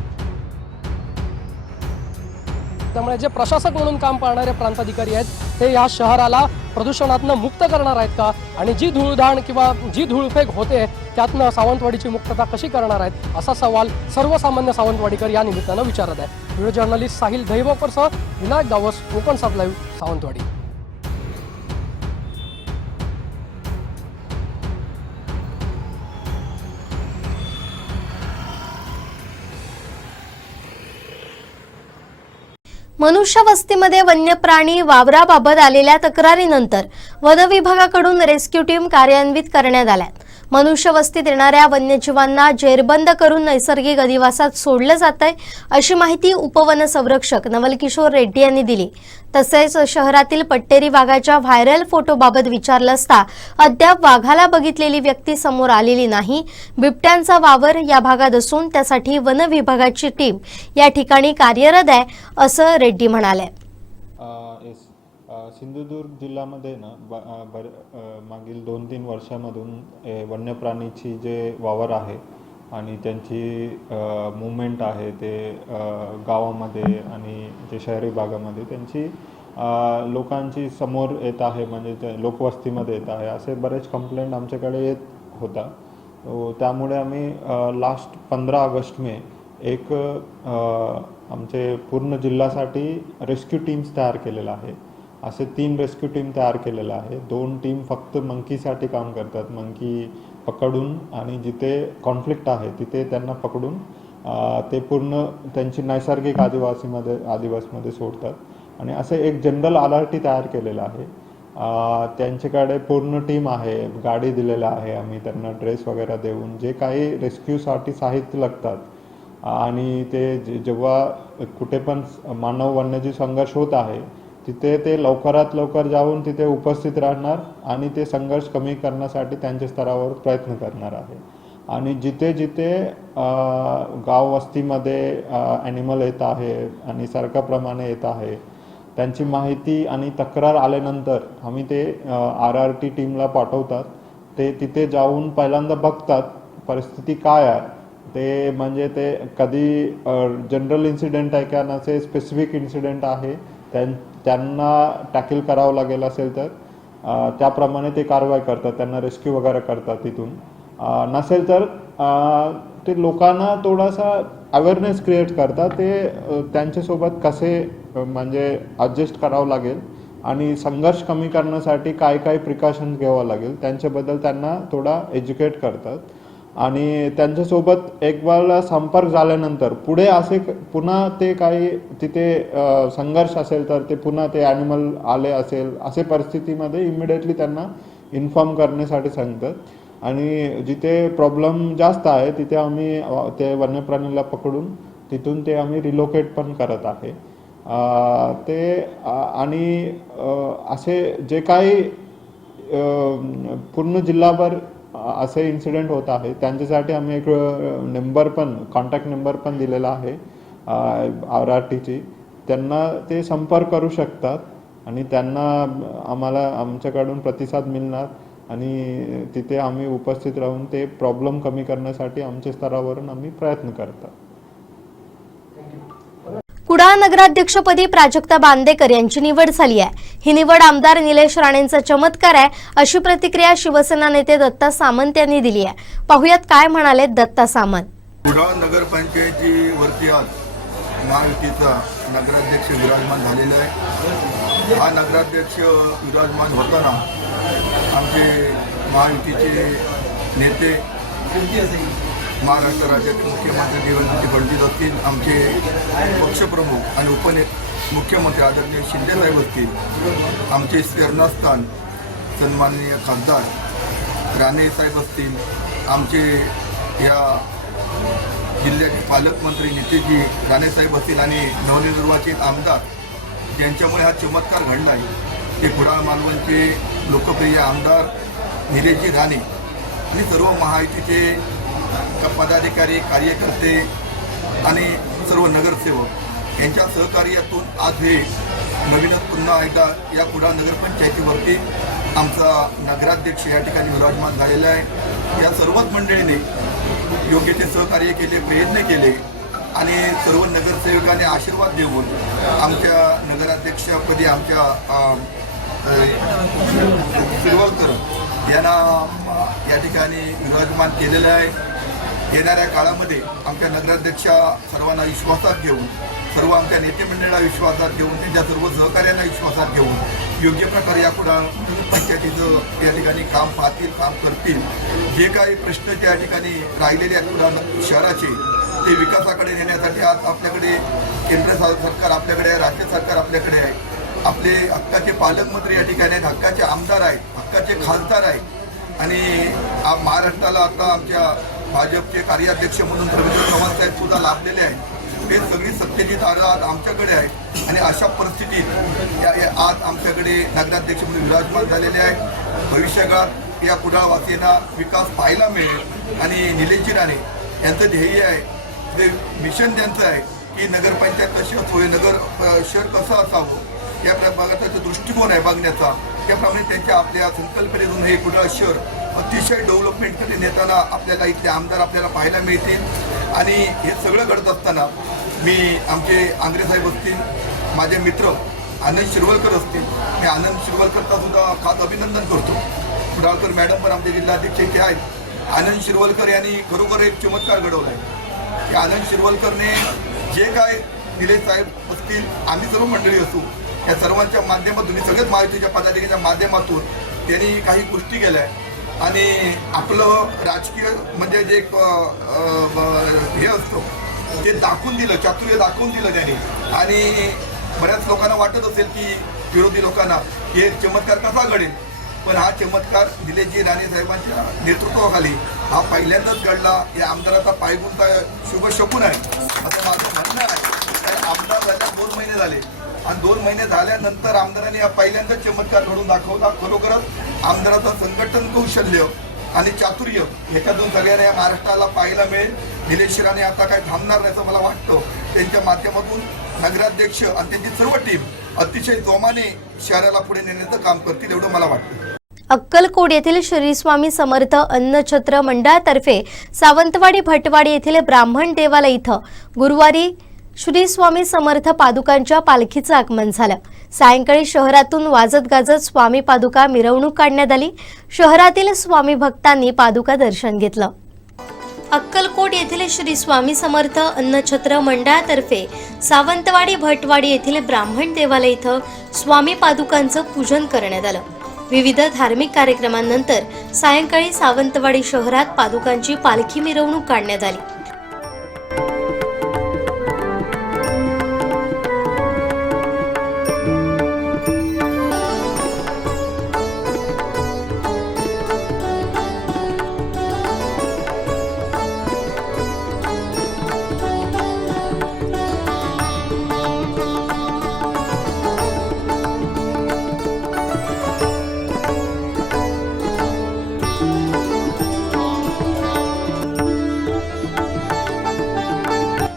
त्यामुळे जे प्रशासक म्हणून काम पाहणारे प्रांताधिकारी आहेत ते या शहराला प्रदूषणातनं मुक्त करणार आहेत का, आणि जी धूळधाण किंवा जी धूळफेक होते त्यातनं सावंतवाडीची मुक्तता कशी करणार आहेत असा सवाल सर्वसामान्य सावंतवाडीकर या निमित्तानं विचारत आहेत. व्हिडिओ जर्नलिस्ट साहिल दहिवकरसह विनायक गावस, कोकण सब लाईव्ह, सावंतवाडी. मनुष्य वस्तीमध्ये वन्य प्राणी वावराबाबत आलेल्या तक्रारीनंतर वन विभागाकडून रेस्क्यू टीम कार्यान्वित करण्यात आल्या. मनुष्य वस्तीत येणाऱ्या वन्यजीवांना जेरबंद करून नैसर्गिक अधिवासात सोडलं जातंय अशी माहिती उपवन संरक्षक नवल किशोर रेड्डी यांनी दिली. तसेच शहरातील पट्टेरी वाघाच्या व्हायरल फोटोबाबत विचारलं असता अद्याप वाघाला बघितलेली व्यक्ती समोर आलेली नाही. बिबट्यांचा वावर या भागात असून त्यासाठी वन विभागाची टीम या ठिकाणी कार्यरत आहे असं रेड्डी म्हणाले. सिंधुदुर्ग जिल्ह्यामध्ये ना मागील 2-3 वर्षामधून वन्य प्राणीची जे वावर आहे आणि त्यांची मूवमेंट आहे ते गावामध्ये आणि जे शहरी भागामध्ये त्यांची लोकांची समोर येत आहे, म्हणजे ते लोकवस्तीमध्ये येत आहे असे बरेच कंप्लेंट आमच्याकडे येत होता. त्यामुळे आम्ही लास्ट 15 ऑगस्ट मे एक आमचे पूर्ण जिल्ह्यासाठी रेस्क्यू टीम्स तयार केलेला आहे. असे 3 रेस्क्यू टीम तयार केलेला आहे. 2 टीम फक्त मंकीसाठी काम करतात, मंकी पकडून आणि जिथे कॉन्फ्लिक्ट आहे तिथे त्यांना पकडून ते पूर्ण त्यांची नैसर्गिक आदिवासमध्ये सोडतात. आणि असे एक जनरल अलर्टी तयार केलेला आहे. त्यांच्याकडे पूर्ण टीम आहे, गाडी दिलेला आहे आम्ही त्यांना, ड्रेस वगैरे देऊन जे काही रेस्क्यूसाठी साहित्य लागतात आणि ते जेव्हा कुठे पण मानव वन्यजीव संघर्ष होत आहे तिथे ते लवकरात लवकर जाऊन तिथे उपस्थित राहणार आणि ते संघर्ष कमी करण्यासाठी त्यांच्या स्तरावर प्रयत्न करणार आहे. आणि जिथे जिथे गाव वस्तीमध्ये ॲनिमल येत आहे आणि सारख्याप्रमाणे येत आहे त्यांची माहिती आणि तक्रार आल्यानंतर आम्ही ते RRT टीमला पाठवतात. ते तिथे जाऊन पहिल्यांदा बघतात परिस्थिती काय आहे, ते म्हणजे ते कधी जनरल इन्सिडेंट आहे का नसे स्पेसिफिक इन्सिडेंट आहे त्यांना टॅकल करावं लागेल असेल तर त्याप्रमाणे ते कारवाई करतात, त्यांना रेस्क्यू वगैरे करतात तिथून. नसेल तर ते लोकांना थोडासा अवेअरनेस क्रिएट करतात, ते त्यांच्यासोबत कसे म्हणजे ॲडजस्ट करावं लागेल आणि संघर्ष कमी करण्यासाठी काय काय प्रिकॉशन्स घ्यावं लागेल त्यांच्याबद्दल त्यांना थोडा एज्युकेट करतात. आणि त्यांच्यासोबत एक वेळा संपर्क झाल्यानंतर पुढे असे पुन्हा ते काही तिथे संघर्ष असेल तर ते पुन्हा ते ॲनिमल आले असेल असे परिस्थितीमध्ये इमिडिएटली त्यांना इन्फॉर्म करण्यासाठी सांगतात. आणि जिथे प्रॉब्लेम जास्त आहे तिथे आम्ही ते वन्यप्राणीला पकडून तिथून ते आम्ही रिलोकेट पण करत आहे. ते आणि असे जे काही पूर्ण जिल्हाभर असे इन्सिडेंट होत आहे त्यांच्यासाठी आम्ही एक नंबर पण कॉन्टॅक्ट नंबर पण दिलेला आहे RRTची. त्यांना ते संपर्क करू शकतात आणि त्यांना आमच्याकडून प्रतिसाद मिळणार आणि तिथे आम्ही उपस्थित राहून ते प्रॉब्लेम कमी करण्यासाठी आमच्या स्तरावरून आम्ही प्रयत्न करतात. कुडाळ नगराध्यक्षपदी प्राजक्ता बांदेकर यांची निवड झाली आहे। ही निवड आमदार निलेश राणेंचा चमत्कार आहे, अशी प्रतिक्रिया शिवसेना नेते दत्ता सामंत यांनी दिली आहे। पाहुयात काय म्हणाले दत्ता सामंत। कुडाळ नगरपंचायती वरती आज महायुतीचा नगराध्यक्ष विराजमान झालेला आहे। हा नगराध्यक्ष विराजमान होताना आमचे महायुतीचे नेते महाराष्ट्र राज्याचे मुख्यमंत्री देवेंद्र फडणवीस असतील, आमचे पक्षप्रमुख आणि मुख्यमंत्री आदरणीय शिंदेसाहेब असतील, आमचे शरणस्थान सन्माननीय खासदार राणेसाहेब असतील, आमचे या जिल्ह्याचे पालकमंत्री नितेशजी राणेसाहेब असतील आणि नवनिर्वाचित आमदार ज्यांच्यामुळे हा चमत्कार घडला आहे ते कुडाळ मालवणचे लोकप्रिय आमदार निलेशजी राणे आणि सर्व महायुतीचे पदाधिकारी, कार्यकर्ते आणि सर्व नगरसेवक यांच्या सहकार्यातून आज हे नवीनच पुन्हा एकदा या कुडाळ नगरपंचायतीवरती आमचा नगराध्यक्ष या ठिकाणी विराजमान झालेला आहे। या सर्वच मंडळीने योग्य ते सहकार्य केले, प्रयत्न केले आणि सर्व नगरसेवकांनी आशीर्वाद देऊन आमच्या नगराध्यक्षपदी आमच्या शिरवळकर यांना या ठिकाणी विराजमान केलेलं आहे। येणाऱ्या काळामध्ये आमच्या नगराध्यक्षा सर्वांना विश्वासात घेऊन, सर्व आमच्या नेते मंडळाला विश्वासात घेऊन, त्यांच्या सर्व सहकार्यांना विश्वासात घेऊन योग्य प्रकारे या कुडाळ पंचायतीचं या ठिकाणी काम पाहतील, काम करतील। जे काही प्रश्न त्या ठिकाणी राहिलेले आहेत कुडाळ शहराचे ते विकासाकडे नेण्यासाठी आज आपल्याकडे केंद्र सरकार आपल्याकडे आहे, राज्य सरकार आपल्याकडे आहे, आपले हक्काचे पालकमंत्री या ठिकाणी आहेत, हक्काचे आमदार आहेत, हक्काचे खासदार आहेत आणि महाराष्ट्राला आता आमच्या भाजपचे कार्याध्यक्ष म्हणून रवींद्र चव्हाण साहेब सुद्धा लाभलेले आहेत। हे सगळी सत्तेची दारं आज आमच्याकडे आहे आणि अशा परिस्थितीत आज आमच्याकडे नगराध्यक्ष म्हणून विराजमान झालेले आहेत। भविष्यकाळात या कुडाळवासीयांना विकास पाहायला मिळेल आणि निलेशजी राणे यांचं ध्येय आहे, ते मिशन त्यांचं आहे की नगरपंचायत कशी असावी, नगर शहर कसं असावं या प्रकारचा दृष्टिकोन आहे बघण्याचा। त्याप्रमाणे त्यांच्या आपल्या संकल्पनेतून हे कुडाळ शहर अतिशय डेव्हलपमेंटकडे नेताना आपल्याला इथले आमदार आपल्याला पाहायला मिळतील आणि हे सगळं घडत असताना मी आमचे आंग्रे साहेब असतील, माझे मित्र आनंद शिरवळकर असतील, मी आनंद शिरवळकरचा सुद्धा खास अभिनंदन करतो। कुडाळकर मॅडम पण आमचे जिल्हाध्यक्ष इथे आहेत। आनंद शिरवळकर यांनी खरोखर एक चमत्कार घडवला आहे की आनंद शिरवळकरने जे काय निलेश साहेब असतील, आम्ही सर्व मंडळी असू, या सर्वांच्या माध्यमातून सगळ्याच महायुतीच्या पदाधिकाऱ्यांच्या माध्यमातून त्यांनी काही गोष्टी केल्या आणि आपलं राजकीय म्हणजे जे हे असतं ते दाखवून दिलं, चातुर्य दाखवून दिलं त्यांनी। आणि बऱ्याच लोकांना वाटत असेल की विरोधी लोकांना हे चमत्कार कसा घडेल, पण हा चमत्कार निलेशजी राणे साहेबांच्या नेतृत्वाखाली हा पहिल्यांदाच घडला। या आमदाराचा पायगुंता शुभ शकून आहे असं माझं म्हणणं आहे। आमदार झाल्या 2 महिने झाले आणि 2 महिने झाल्यानंतर आमदारांनी हा पहिल्यांदाच चमत्कार घडून दाखवला। खरोखरच आमदाराचं संघटन कौशल्य आणि चातुर्य ह्याच्यातून सगळ्यांना या महाराष्ट्राला पाहायला मिळेल। निलेश राणे आता काय थांबणार नाही असं मला वाटतं। त्यांच्या माध्यमातून नगराध्यक्ष आणि त्यांची सर्व टीम अतिशय जोमाने शहराला पुढे नेण्याचं काम करतील एवढं मला वाटतं। अक्कलकोट येथील श्री स्वामी समर्थ अन्नछत्र मंडळातर्फे सावंतवाडी भटवाडी येथील ब्राह्मण देवालय इथं गुरुवारी श्री स्वामी समर्थ पादुकांच्या पालखीचं आगमन झालं। सायंकाळी शहरातून वाजत गाजत स्वामी पादुका मिरवणूक काढण्यात आली। शहरातील स्वामी भक्तांनी पादुका दर्शन घेतलं। अक्कलकोट येथील श्री स्वामी समर्थ अन्नछत्र मंडळातर्फे सावंतवाडी भटवाडी येथील ब्राह्मण देवालय इथं स्वामी पादुकांचं पूजन करण्यात आलं। विविध धार्मिक कार्यक्रमांनंतर सायंकाळी सावंतवाडी शहरात पादुकांची पालखी मिरवणूक काढण्यात आली।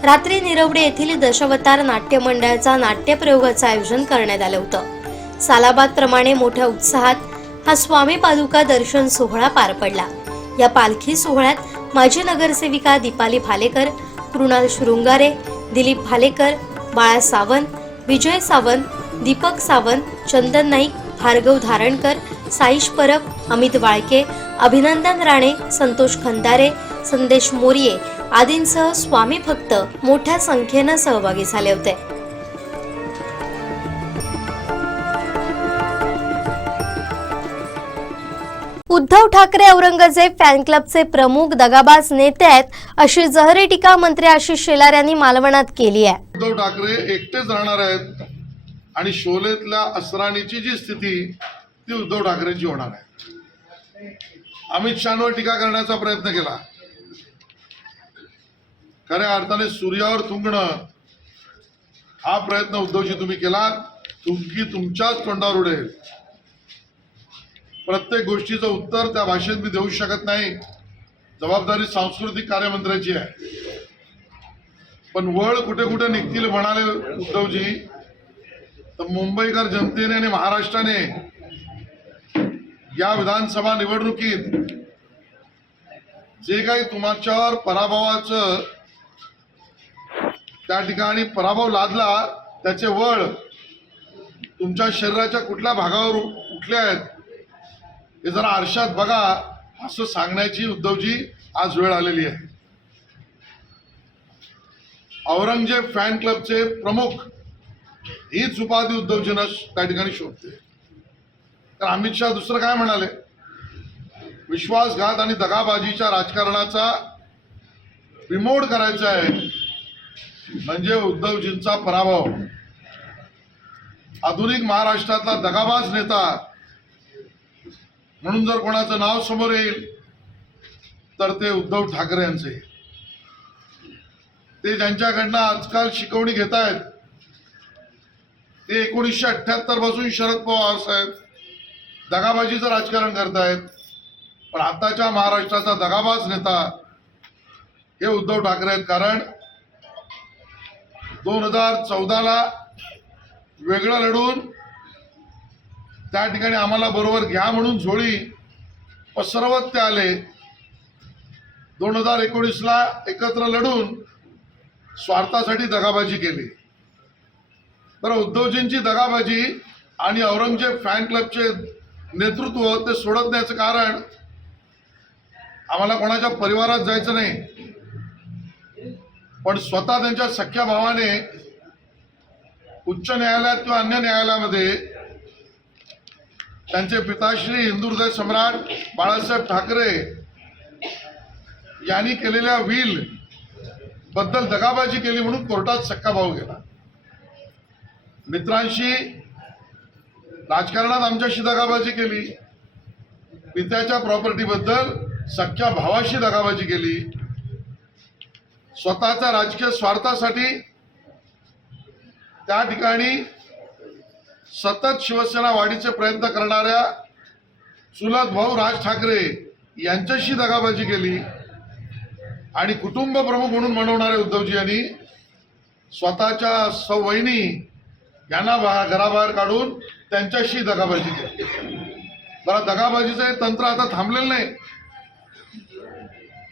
रात्री निरवडे येथील दशावतार नाट्य मंडळाचा नाट्यप्रयोगाचं आयोजन करण्यात आलं होतं। सालाबाद प्रमाणे मोठ्या उत्साहात हा स्वामी पादुका दर्शन सोहळा पार पडला। या पालखी सोहळ्यात माजी नगरसेविका दीपाली भालेकर, कृणाल शृंगारे, दिलीप भालेकर, बाळा सावंत, विजय सावंत, दीपक सावंत, चंदन नाईक, भार्गव धारणकर, साईश परब, अमित वाळके, अभिनंदन राणे, संतोष खंदारे, संदेश मोरिये आदींसह स्वामी भक्त मोठ्या संख्येनं सहभागी झाले होते. उद्धव ठाकरे औरंगजेब फॅन क्लबचे प्रमुख दगाबाज नेते आहेत अशी जहरी टीका मंत्री आशिष शेलार यांनी मालवणात केली आहे. उद्धव ठाकरे एकटेच राहणार आहेत आणि शोलेतल्या असराणीची जी स्थिती ती उद्धव ठाकरेंची होणार आहे. अमित शहांवर टीका करण्याचा प्रयत्न केला. खऱ्या अर्थाने सूर्यावर थुंकणं हा प्रयत्न उद्धवजी तुम्ही केला. थुंकी तुमच्याच तोंडावर उडेल. प्रत्येक गोष्टीचं उत्तर त्या भाषेत मी देऊ शकत नाही. जबाबदारी सांस्कृतिक कार्यमंत्र्याची आहे. पण वळ कुठे कुठे निघतील म्हणाले उद्धवजी, तर मुंबईकर जनतेने आणि महाराष्ट्राने या विधानसभा निवडणुकीत जे काही तुमच्यावर पराभवाचं त्या ठिकाणी पराभव लादला त्याचे वळ तुमच्या शरीराच्या कुठल्या भागावर उठले आहेत हे जरा आरशात बघा असं सांगण्याची उद्धवजी आज वेळ आलेली आहे. औरंगजेब फॅन क्लबचे प्रमुख हीच उपाधी उद्धवजींना त्या ठिकाणी शोधते. तर अमित शहा दुसरं काय म्हणाले, विश्वासघात आणि दगाबाजीच्या राजकारणाचा बिमोड करायचा आहे म्हणजे उद्धवजींचा पराभव. आधुनिक महाराष्ट्रातला दगाबाज नेता म्हणून जर कोणाचं नाव समोर येईल तर ते उद्धव ठाकरे यांचे. ते ज्यांच्याकडनं आजकाल शिकवणी घेत आहेत ते 1978 पासून शरद पवार साहेब दगाबाजीचं राजकारण करतायत. पण आताच्या महाराष्ट्राचा दगाबाज नेता हे उद्धव ठाकरे आहेत. कारण 2014ला वेगळं लढून त्या ठिकाणी आम्हाला बरोबर घ्या म्हणून झोळी पसरवत ते आले. 2019ला एकत्र लढून स्वार्थासाठी दगाबाजी केली. बरं, उद्धवजींची दगाबाजी आणि औरंगजेब फॅन क्लबचे नेतृत्व ते सोडत नाही. कारण आम्हाला कोणाच्या परिवारात जायचं नाही, पण स्वतः त्यांच्या सख्या भावाने उच्च न्यायालयात किंवा अन्य न्यायालयामध्ये त्यांचे पिताश्री हिंदुहृदय सम्राट बाळासाहेब ठाकरे यांनी केलेल्या विल बद्दल दगाबाजी केली म्हणून कोर्टात सख्खा भाऊ गेला. मित्रांशी राजकारणात आमच्याशी दगाबाजी केली, पित्याच्या प्रॉपर्टी बद्दल सख्या भावाशी दगाबाजी केली. स्वतःच्या राजकीय स्वार्थासाठी त्या ठिकाणी सतत शिवसेना वाढीचे प्रयत्न करणाऱ्या चुलत भाऊ राज ठाकरे यांच्याशी दगाबाजी केली. आणि कुटुंब प्रमुख म्हणून मनवणारे उद्धवजी यांनी स्वतःच्या सवयनी यांना घराबाहेर काढून त्यांच्याशी दगाबाजी केली. बरं, दगाबाजीचं हे तंत्र आता थांबलेलं नाही.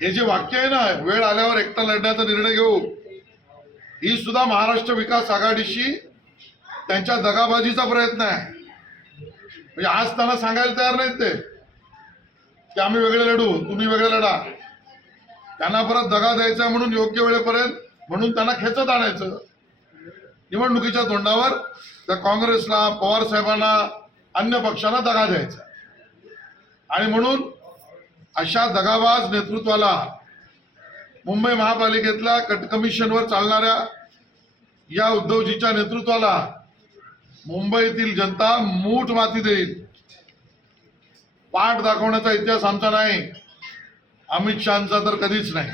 हे जे वाक्य आहे ना, वेळ आल्यावर एकटा लढण्याचा निर्णय घेऊ, ही सुद्धा महाराष्ट्र विकास आघाडीशी त्यांच्या दगाबाजीचा प्रयत्न आहे. म्हणजे आज त्यांना सांगायला तयार नाहीत ते की आम्ही वेगळे लढू, तुम्ही वेगळे लढा. त्यांना परत दगा द्यायचा म्हणून योग्य वेळेपर्यंत म्हणून त्यांना खेचत आणायचं. निवडणुकीच्या तोंडावर त्या काँग्रेसला, पवार साहेबांना, अन्य पक्षांना दगा द्यायचा. आणि म्हणून अशा दगाबाज नेतृत्वाला मुंबई महापालिकेतल्या कमिशनवर चालणाऱ्या या उद्धवजीच्या नेतृत्वाला मुंबईतील जनता मूठ माती देईल. पाठ दाखवण्याचा इतिहास आमचा नाही, अमित शहांचा तर कधीच नाही.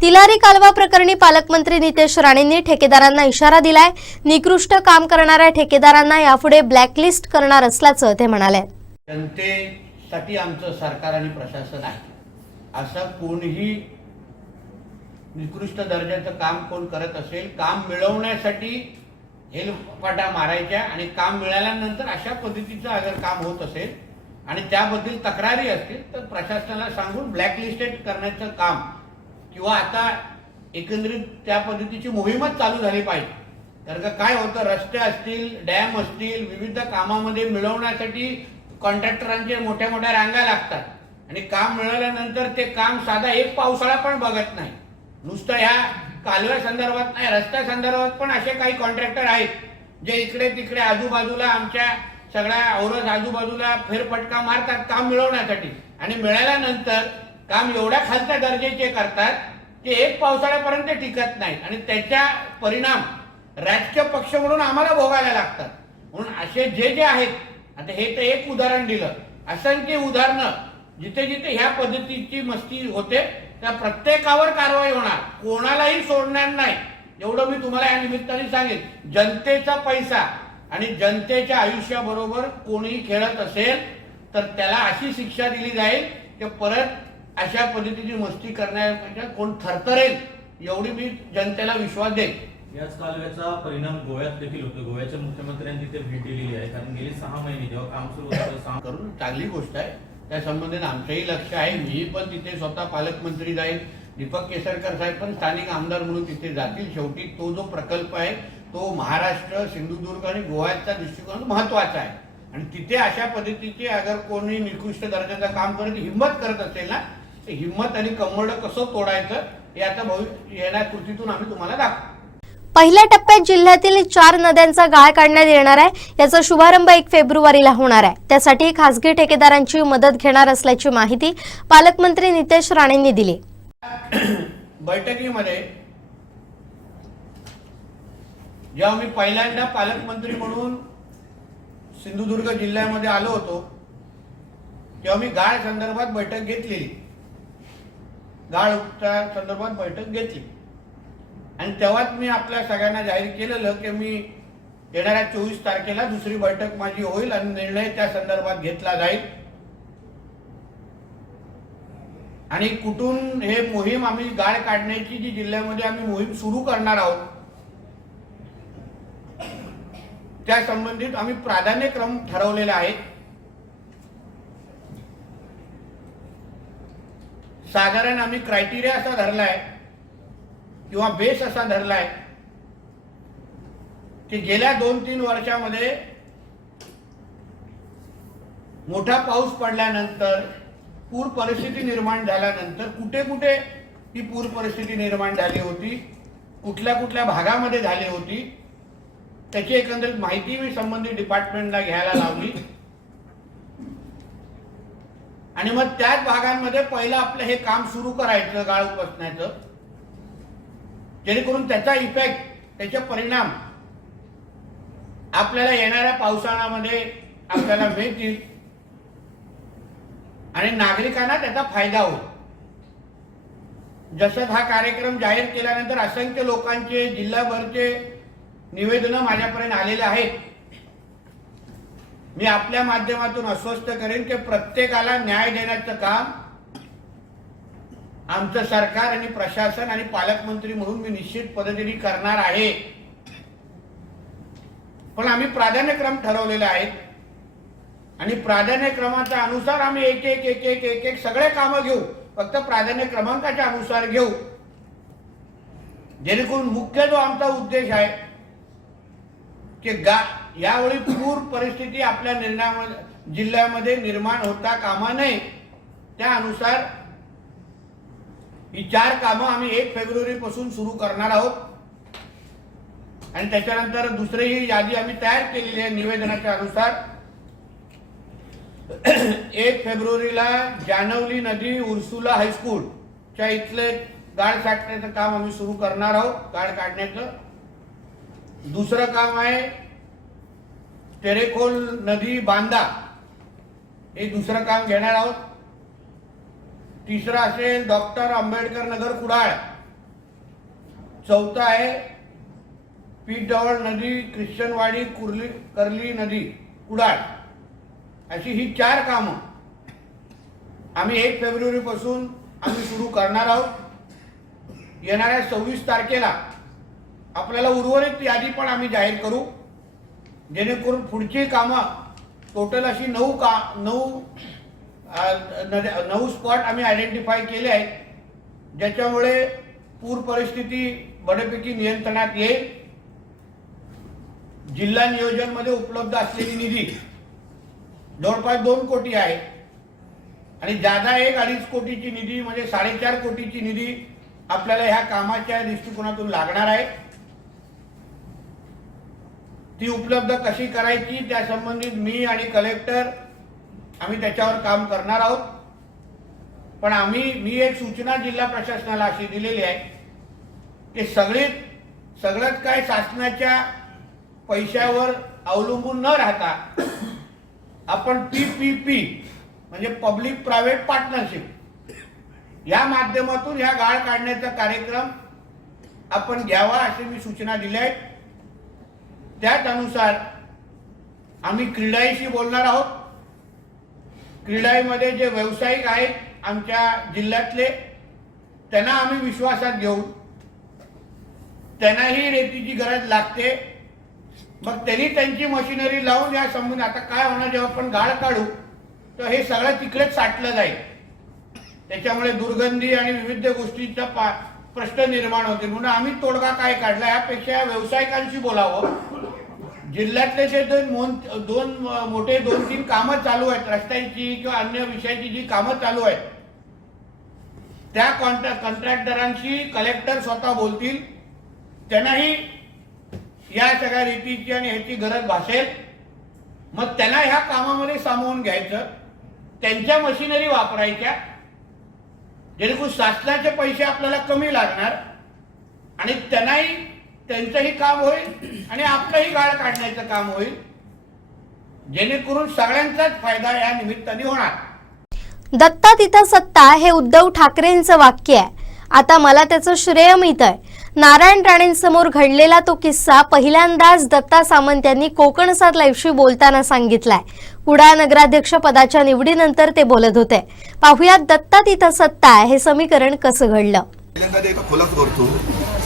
तिलारी कालवा प्रकरणी पालकमंत्री नितेश राणेंनी ठेकेदारांना इशारा दिलाय. निकृष्ट काम करणाऱ्या ठेकेदारांना यापुढे ब्लॅकलिस्ट करणार असल्याचं ते म्हणाले. जनतेसाठी आमचं सरकार आणि प्रशासन आहे. असं कोणीही निकृष्ट दर्जाचं काम कोण करत असेल, काम मिळवण्यासाठी हेलपाटा मारायच्या आणि काम मिळाल्यानंतर अशा पद्धतीचं अगर काम होत असेल आणि त्याबद्दल तक्रारी असतील तर प्रशासनाला सांगून ब्लॅकलिस्टेड करण्याचं काम किंवा आता एकंदरीत त्या पद्धतीची मोहीमच चालू झाली पाहिजे. कारण का काय होतं, रस्ते असतील, डॅम असतील, विविध कामामध्ये मिळवण्यासाठी कॉन्ट्रॅक्टरांचे मोठ्या मोठ्या रांगा लागतात आणि काम मिळाल्यानंतर ते काम साधा एक पावसाळा पण बघत नाही. नुसतं ह्या कालव्या संदर्भात नाही, रस्त्या संदर्भात पण असे काही कॉन्ट्रॅक्टर आहेत जे इकडे तिकडे आजूबाजूला आमच्या सगळ्या औरज आजूबाजूला फेरफटका मारतात काम मिळवण्यासाठी आणि मिळाल्यानंतर काम एवढ्या खालच्या दर्जाचे करतात की एक पावसाळ्यापर्यंत टिकत नाहीत आणि त्याचा परिणाम राजकीय पक्ष म्हणून आम्हाला भोगायला लागतात. म्हणून असे जे आहेत, आता हे तर एक उदाहरण दिलं, असंख्य उदाहरणं जिथे जिथे ह्या पद्धतीची मस्ती होते त्या प्रत्येकावर कारवाई होणार, कोणालाही सोडणार नाही. एवढं मी तुम्हाला या निमित्ताने सांगेन. जनतेचा पैसा आणि जनतेच्या आयुष्याबरोबर कोणीही खेळत असेल तर त्याला अशी शिक्षा दिली जाईल की परत अशा पद्धतीची मस्ती करण्यापेक्षा कोण थरथरेल, एवढी मी जनतेला विश्वास देईन. याच कालव्याचा परिणाम गोव्यात देखील होतो. गोव्याच्या मुख्यमंत्र्यांनी तिथे भेट दिलेली आहे, कारण गेली 6 महिने जेव्हा काम सुरू होतं करून चांगली गोष्ट आहे. त्या संबंधित आमचंही लक्ष आहे. मी पण तिथे स्वतः पालकमंत्री जाईल, दीपक केसरकर साहेब पण स्थानिक आमदार म्हणून तिथे जातील. शेवटी तो जो प्रकल्प आहे तो महाराष्ट्र, सिंधुदुर्ग आणि गोव्याचा दृष्टिकोन महत्वाचा आहे आणि तिथे अशा पद्धतीचे अगर कोणी निकृष्ट दर्जाचं काम करत हिंमत करत असेल ना, ते हिंमत आणि कंबरडं कसं तोडायचं हे आता येणाऱ्या कृतीतून आम्ही तुम्हाला दाखवू. पहिल्या टप्प्यात जिल्ह्यातील 4 नद्यांचा गाळ काढण्यात येणार आहे. याचा शुभारंभ 1 फेब्रुवारीला होणार आहे. त्यासाठी खासगी ठेकेदारांची मदत घेणार असल्याची माहिती पालकमंत्री नितेश राणेंनी दिली. बैठकीमध्ये जेव्हा मी पहिल्यांदा पालकमंत्री म्हणून सिंधुदुर्ग जिल्ह्यामध्ये आलो होतो तेव्हा मी गाळ संदर्भात बैठक घेतलेली, गाळ संदर्भात बैठक घेतली आणि तेव्हाच मी आपल्या सगळ्यांना जाहीर केलेलं की मी येणाऱ्या 24 तारखेला दुसरी बैठक माझी होईल आणि निर्णय त्या संदर्भात घेतला जाईल आणि कुठून हे मोहीम आम्ही गाळ काढण्याची जी जिल्ह्यामध्ये आम्ही मोहीम सुरू करणार आहोत त्या संबंधित आम्ही प्राधान्यक्रम ठरवलेले आहेत. साधारण आम्ही क्रायटेरिया असा धरलाय किंवा बेस असा धरलाय की गेल्या 2-3 वर्षामध्ये मोठा पाऊस पडल्यानंतर, पूर परिस्थिती निर्माण झाल्यानंतर कुठे कुठे ही पूर परिस्थिती निर्माण झाली होती, कुठल्या कुठल्या भागामध्ये झाली होती, त्याची एकंदरीत माहिती मी संबंधित डिपार्टमेंटला घ्यायला लावली आणि मग त्याच भागांमध्ये पहिलं आपलं हे काम सुरू करायचं गाळ उपसण्याचं, जेणेकरून त्याचा इफेक्ट, त्याचे परिणाम आपल्याला येणाऱ्या पावसाळ्यामध्ये आपल्याला मिळतील आणि नागरिकांना त्याचा फायदा होईल. जसं हा कार्यक्रम जाहीर केल्यानंतर असंख्य लोकांचे, जिल्हाभरचे निवेदनं माझ्यापर्यंत आलेले आहेत. मी आपल्या माध्यमातून आश्वस्त करेन की प्रत्येकाला न्याय देण्याचं काम आमचं सरकार आणि प्रशासन आणि पालकमंत्री म्हणून मी निश्चित पद्धतीने करणार आहे. पण आम्ही प्राधान्यक्रम ठरवलेले आहेत आणि प्राधान्यक्रमाच्या अनुसार आम्ही एक सगळे कामं घेऊ, फक्त प्राधान्य क्रमांकाच्या अनुसार घेऊ, जेणेकरून मुख्य जो आमचा उद्देश आहे की यावेळी पूर परिस्थिती आपल्या जिल्ह्यामध्ये निर्माण होता कामा नये. त्यानुसार ही 4 कामं आम्ही 1 फेब्रुवारी पासून सुरू करणार आहोत आणि त्याच्यानंतर दुसरीही यादी आम्ही तयार केलेली आहे निवेदनाच्या अनुसार. 1 फेब्रुवारीला जानवली नदी उर्सुला हायस्कूलच्या इथले गाळ साठण्याचं काम आम्ही सुरू करणार आहोत, गाळ काढण्याचं. दुसरं काम आहे तेरेखोल नदी बांधा, हे दुसरं काम घेणार आहोत. तिसरं असेल डॉक्टर आंबेडकर नगर कुडाळ. चौथं आहे पीठजवळ नदी ख्रिश्चनवाडी कर्ली नदी कुडाळ. अशी ही 4 कामं आम्ही 1 फेब्रुवारी पासून आम्ही सुरू करणार आहोत. येणाऱ्या 26 तारखेला आपल्याला उर्वरित यादी पण आम्ही जाहीर करू, जेणेकरून पुढची कामं टोटल अशी 9 स्पॉट आम्ही आयडेंटिफाय केले आहेत, ज्याच्यामुळे पूर परिस्थिती बऱ्यापैकी नियंत्रणात येईल. जिल्हा नियोजनमध्ये उपलब्ध असलेली निधी जवळपास 2 कोटी आहे आणि जादा 1-2.5 कोटीची निधी म्हणजे 4.5 कोटीची निधी आपल्याला ह्या कामाच्या दृष्टिकोनातून लागणार आहे. ती उपलब्ध कशी करायची त्या संबंधित मी आणि कलेक्टर आम्ही त्याच्यावर काम करणार आहोत. पण मी एक सूचना जिल्हा प्रशासनाला अशी दिलेली आहे की सगळंच काय शासनाच्या पैशावर अवलंबून न राहता आपण PPP म्हणजे पब्लिक प्रायव्हेट पार्टनरशिप या माध्यमातून ह्या गाळ काढण्याचा कार्यक्रम आपण घ्यावा अशी मी सूचना दिल्या आहेत. त्याच अनुसार आम्ही क्रीडाईशी बोलणार आहोत. क्रीडाईमध्ये जे व्यावसायिक आहेत आमच्या जिल्ह्यातले त्यांना आम्ही विश्वासात घेऊन त्यांनाही रेतीची गरज लागते. मग त्यांनी त्यांची मशिनरी लावून या संबंध आता काय होणार जेव्हा आपण गाळ काढू तर हे सगळं तिकडेच साठलं जाईल. त्याच्यामुळे दुर्गंधी आणि विविध गोष्टींचा प्रश्न निर्माण होते. म्हणून आम्ही तोडगा काय काढला यापेक्षा व्यावसायिकांशी बोलावं. जिल्ह्यातले जे दोन मोठे 2-3 कामं चालू आहेत रस्त्यांची किंवा अन्य विषयाची जी कामं चालू आहेत त्या कॉन्ट्रॅक्टरांशी कलेक्टर स्वतः बोलतील. त्यांनाही या सगळ्या रीतीची आणि ह्याची गरज भासेल. मग त्यांना ह्या कामामध्ये सामावून घ्यायचं, त्यांच्या मशिनरी वापरायच्या जेणेकरून शासनाचे पैसे आपल्याला कमी लागणार आणि त्यांनाही त्यांचंही काम होईल आणि आपलंही गाळ काढण्याचं काम होईल जेणेकरून सगळ्यांचाच फायदा या निमित्ताने होणार. दत्ता तिथं सत्ता हे उद्धव ठाकरेंचं वाक्य आहे. आता मला त्याचं श्रेय मिळतंय. नारायण राणेंसमोर घडलेला तो किस्सा पहिल्यांदाच दत्ता सामंत यांनी कोकण सात लाईव्हशी बोलताना सांगितलाय. कुडाळ नगराध्यक्ष पदाच्या निवडीनंतर ते बोलत होते. पाहुयात दत्ता तिथं सत्ता हे समीकरण कसं घडलं. पहिल्यांदा एका खोलाच करतो.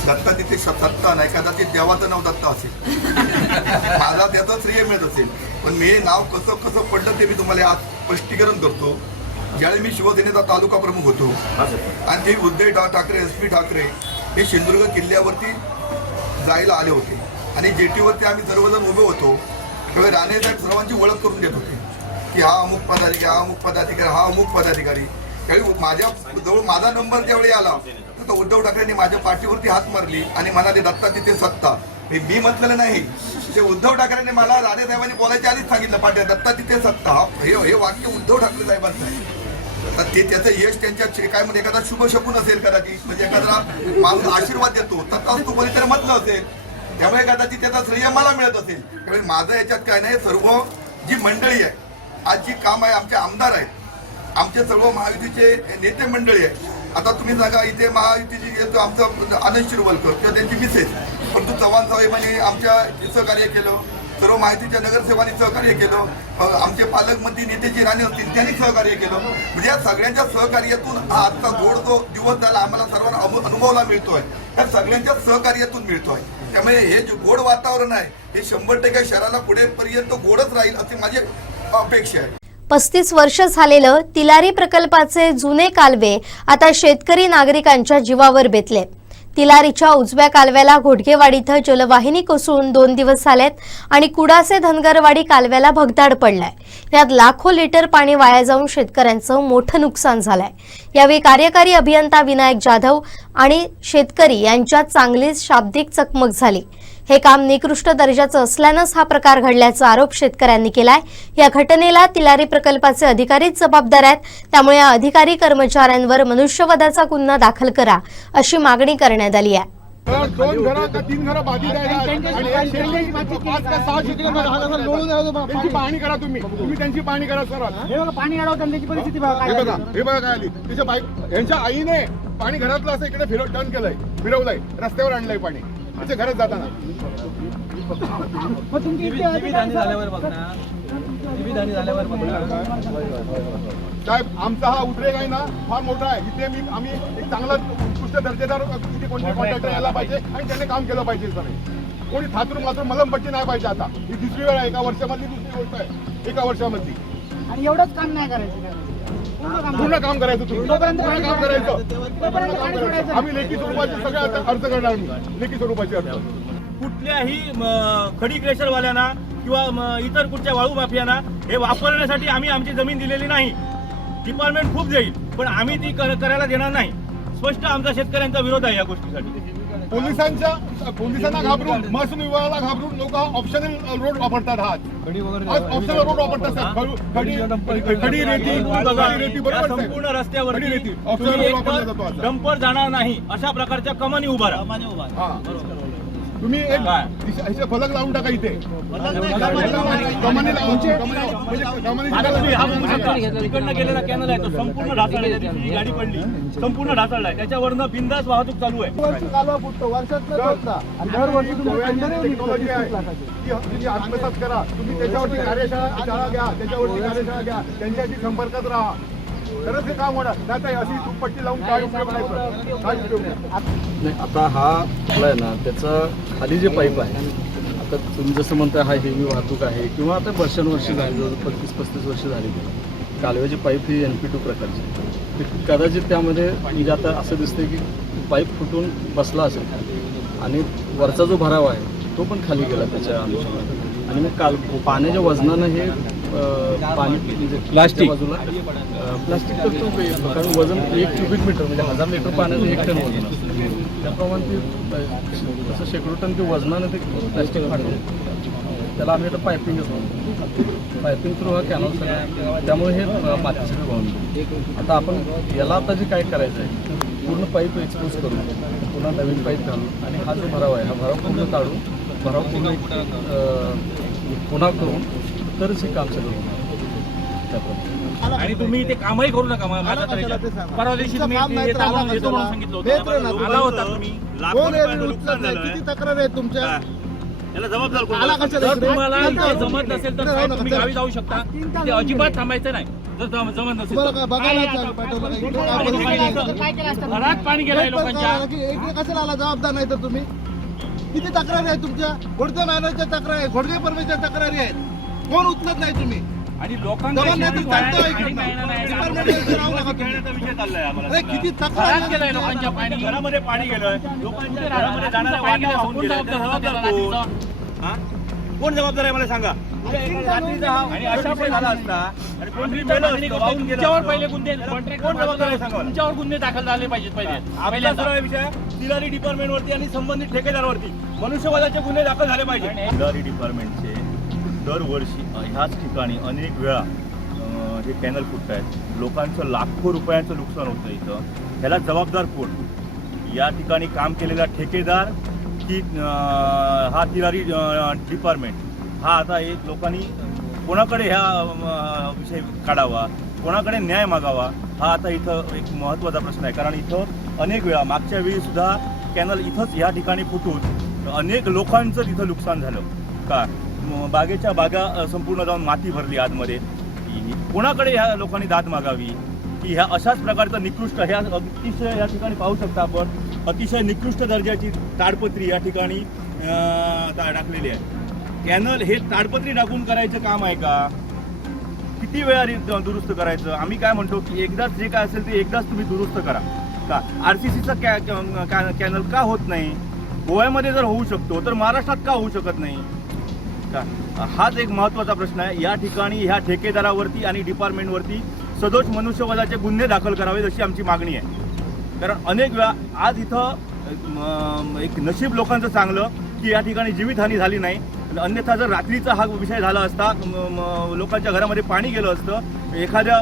दत्ता तिथे सत्ता नाही, कदाचित देवाचं नाव दत्ता असेल. मला त्याचं श्रेय मिळत असेल, पण मी नाव कसं पडलं ते मी तुम्हाला आज स्पष्टीकरण करतो. ज्यावेळी मी शिवसेनेचा तालुका प्रमुख होतो आणि ते उद्धव ठाकरे SP ठाकरे हे सिंधुदुर्ग किल्ल्यावरती जायला आले होते आणि जेटीवरती आम्ही सर्वजण उभे होतो. त्यावेळी राणे साहेब सर्वांची ओळख करून देत होते की हा अमुक पदाधिकारी, हा अमुक पदाधिकारी, हा अमुक पदाधिकारी. त्यावेळी माझ्या जवळ माझा नंबर ज्यावेळी आला तर उद्धव ठाकरेंनी माझ्या पाठीवरती हात मारली आणि म्हणाले दत्ता तिथे सत्ता. मी म्हटलेलं नाही, ते उद्धव ठाकरेंनी मला राणे साहेबांनी बोलायच्या आधीच सांगितलं पाटील दत्ता तिथे सत्ता. हे वाक्य उद्धव ठाकरे साहेबांचं आहे. तर ते त्याचं यश त्यांच्या काय म्हणजे एखादा शुभ शकून असेल कदाचित, म्हणजे एखादा आशीर्वाद देतो तसा तू कोणीतरी म्हटलं असेल, त्यामुळे कदाचित त्याचा श्रेय मला मिळत असेल. त्यामुळे माझं याच्यात काय नाही. सर्व जी मंडळी आहे आज जी काम आहे, आमचे आमदार आहेत, आमचे सर्व महायुतीचे नेते मंडळी आहे. आता तुम्ही सांगा इथे महायुतीची आमचं आनंद शिरवलकर किंवा त्यांची मिसेस, परंतु चव्हाण साहेबांनी आमच्या सहकार्य केलं, सर्व माहितीच्या नगरसेवांनी सहकार्य केलं, आमचे पालकमंत्री नेतेजी राणे असतील त्यांनी सहकार्य केलं. म्हणजे या सगळ्यांच्या सहकार्यातून हा आजचा गोड जो दिवस झाला आम्हाला सर्वांना अनुभवाला मिळतोय, त्या सगळ्यांच्या सहकार्यातून मिळतोय. त्यामुळे हे जे गोड वातावरण आहे हे 100% शहराला पुढेपर्यंत गोडच राहील अशी माझी अपेक्षा आहे. 35 वर्ष झालेलं तिलारी प्रकल्पाचे जुने कालवे आता शेतकरी नागरिकांच्या जीवावर बेतले. तिलारीच्या उजव्या कालव्याला घोडगेवाडी इथं जलवाहिनी कोसळून 2 दिवस झालेत आणि कुडासे धनगरवाडी कालव्याला भगदाड पडलाय. यात लाखो लिटर पाणी वाया जाऊन शेतकऱ्यांचं मोठं नुकसान झालंय. यावेळी कार्यकारी अभियंता विनायक जाधव आणि शेतकरी यांच्यात चांगलीच शाब्दिक चकमक झाली. हे काम निकृष्ट दर्जाचं असल्यानंच हा प्रकार घडल्याचा आरोप शेतकऱ्यांनी केलाय. या घटनेला तिलारी प्रकल्पाचे अधिकारीच जबाबदार आहेत. त्यामुळे या अधिकारी कर्मचाऱ्यांवर मनुष्यवधाचा गुन्हा दाखल करा अशी मागणी करण्यात आली आहे. 2 घरं का 3 घरं बाधित आहेत आणि एक शेतकरी 5 का 6 शेतकरी पाहणी करा. तुम्ही त्यांची पाहणी करा सर. पाणी अडवताना त्याची परिस्थिती हे बघा काय आली. तिच्या बाईक यांच्या आईने पाणी घरातलं असं इकडे टर्न केलंय, फिरवलंय, रस्त्यावर आणलंय पाणी तिच्या घरात जाताना. साहेब आमचा हा उद्रेक आहे ना फार मोठा आहे. इथे आम्ही एक चांगला उत्कृष्ट दर्जेदार कोणते कॉन्ट्रॅक्टर यायला पाहिजे आणि त्याने काम केलं पाहिजे. सर कोणी थातून मात्र मलमपट्टी नाही पाहिजे. आता ही 2री वेळ आहे एका वर्षामधली, 2री गोष्ट आहे एका वर्षामधली. आणि एवढंच काम नाही करायचं. पूर्ण काम करायचं तुम्ही, पूर्ण काम करायचं. आम्ही लेखी स्वरूपाचे सगळे अर्ज करणार, लेखी स्वरूपाचे अर्ज. कुठल्याही खडी क्रेशरवाल्यांना किंवा इतर कुठच्या वाळू माफियांना हे वापरण्यासाठी आम्ही आमची जमीन दिलेली नाही. डिपार्टमेंट खूप देईल, पण आम्ही ती करायला देणार नाही. स्पष्ट आमचा शेतकऱ्यांचा विरोध आहे या गोष्टीसाठी. पोलिसांना घाबरून, महसूल विभागाला घाबरून लोक ऑप्शनल रोड वापरतात. ऑप्शनल रोड वापरतात. खडी रेती बरोबर. संपूर्ण रस्त्यावरती डंपर जाणार नाही अशा प्रकारच्या कमानी उभा राहा. तुम्ही एक ह्याचे फलक लावून टाका इथे. तिकडनं गेलेला कॅनल आहे तो संपूर्ण ढासळला. जी गाडी पडली संपूर्ण ढासळला आहे. त्याच्यावरनं बिंदास वाहतूक चालू आहे. टेक्नॉलॉजी आहे ती आत्मसात करा. तुम्ही त्याच्यावरती कार्यशाळा घ्या, त्याच्यावरती कार्यशाळा घ्या, त्यांच्याशी संपर्कात राहा. खरंच हे काम होणार. नाही अशी दुपट्टी लावून काय उपयोग नाही, काय उपयोग नाही. आता हा आपला आहे ना, त्याचं खाली जे पाईप आहे, आता तुम्ही जसं म्हणता हा हेवी वाहतूक आहे किंवा आता वर्षानुवर्ष झाली, जवळजवळ 35-35 वर्ष झाली. कालव्याची पाईप ही NP2 प्रकारची. कदाचित त्यामध्ये म्हणजे आता असं दिसतंय की पाईप फुटून बसला असेल आणि वरचा जो भराव आहे तो पण खाली गेला त्याच्या अनुषंगाने. आणि मग पाण्याच्या वजनानं हे पाणी म्हणजे प्लास्टिक बाजूला प्लास्टिक तर तो कारण वजन 1 क्युबिक मीटर म्हणजे 1000 लिटर पाण्याचं 1 टन वजन असतं. त्याप्रमाणे ते तसं शेकडो टन ते वजनानं ते प्लास्टिक फाटलं. त्याला आम्ही आता पायपिंगच म्हणतो. पायपिंग थ्रू हा कॅनल सगळा, त्यामुळे हे माती सगळं वाहून. आता आपण याला आता जे काय करायचं आहे, पूर्ण पाईप एक्सपोज करून पुन्हा नवीन पाईप घालून आणि हा जो भराव आहे हा भराव पूर्ण काढून भराव पूर्ण पुन्हा करून तरच हे काम सगळं होणार. आणि तुम्ही ते कामही करू नका. परवा दिवशी तुम्ही येतो म्हणून सांगितलं होतं. आला होता तुम्ही. लाखो रुपयांचं नुकसान झालं. किती तक्रार आहे तुमच्या? याला जबाबदार कोण? जर तुम्हाला इथे जमत नसेल तर साहेब तुम्ही गावी जाऊ शकता. ते अजिबात थांबायचं नाही. जर जमत नसेल घरात पाणी गेलंय लोकांच्या. कशाला आला जबाबदार नाही तर तुम्ही? किती तक्रारी आहेत तुमच्या? घोडके मॅनेजच्या तक्रारी आहेत, घोडके परमेच्या तक्रारी आहेत. कोण उचलत नाही तुम्ही? आणि लोकांचा किती तक्रार गेलाय लोकांच्या पाणी. घरामध्ये पाणी गेलंय. लोकांच्या घरामध्ये जाणाऱ्या वाटा वाहून गेल्या. कोण जबाबदार आहे मला सांगा. आणि अशा पण झाला असता आणि कोणतरी तुमच्यावर पहिले गुन्हे कोण जबाबदार आहे सांगा. तुमच्यावर गुन्हे दाखल झाले पाहिजेत. पहिला सरळ विषय तिलारी डिपार्टमेंटवरती आणि संबंधित ठेकेदारावरती मनुष्यवधाचे गुन्हे दाखल झाले पाहिजे. तिलारी डिपार्टमेंटचे दरवर्षी ह्याच ठिकाणी अनेक वेळा हे कॅनल फुटत आहेत. लोकांचं लाखो रुपयांचं नुकसान होतं इथं. ह्याला जबाबदार कोण? या ठिकाणी काम केलेला ठेकेदार की हा तिलारी डिपार्टमेंट? हा आता एक लोकांनी कोणाकडे ह्या विषय काढावा, कोणाकडे न्याय मागावा, हा आता इथं एक महत्त्वाचा प्रश्न आहे. कारण इथं अनेक वेळा मागच्या वेळीसुद्धा कॅनल इथंच या ठिकाणी फुटून अनेक लोकांचं तिथं नुकसान झालं. का बागेच्या बागा संपूर्ण जाऊन माती भरली आतमध्ये. कोणाकडे ह्या लोकांनी दाद मागावी की ह्या अशाच प्रकारचं निकृष्ट ह्या अतिशय या ठिकाणी पाहू शकता आपण अतिशय निकृष्ट दर्जाची ताडपत्री या ठिकाणी टाकलेली आहे. कॅनल हे ताडपत्री टाकून करायचं काम आहे का? किती वेळा दुरुस्त करायचं? आम्ही काय म्हणतो की एकदाच जे काय असेल ते एकदाच तुम्ही दुरुस्त करा. का RCCचा कॅनल का होत नाही? गोव्यामध्ये जर होऊ शकतो तर महाराष्ट्रात का होऊ शकत नाही का? हाच एक महत्त्वाचा प्रश्न आहे. या ठिकाणी ह्या ठेकेदारावरती आणि डिपार्टमेंटवरती सदोष मनुष्यवधाचे गुन्हे दाखल करावेत अशी आमची मागणी आहे. कारण अनेक वेळा आज इथं एक नशीब लोकांचं चांगलं की या ठिकाणी जीवितहानी झाली नाही. अन्यथा जर रात्रीचा हा विषय झाला असता, लोकांच्या घरामध्ये पाणी गेलं असतं, एखाद्या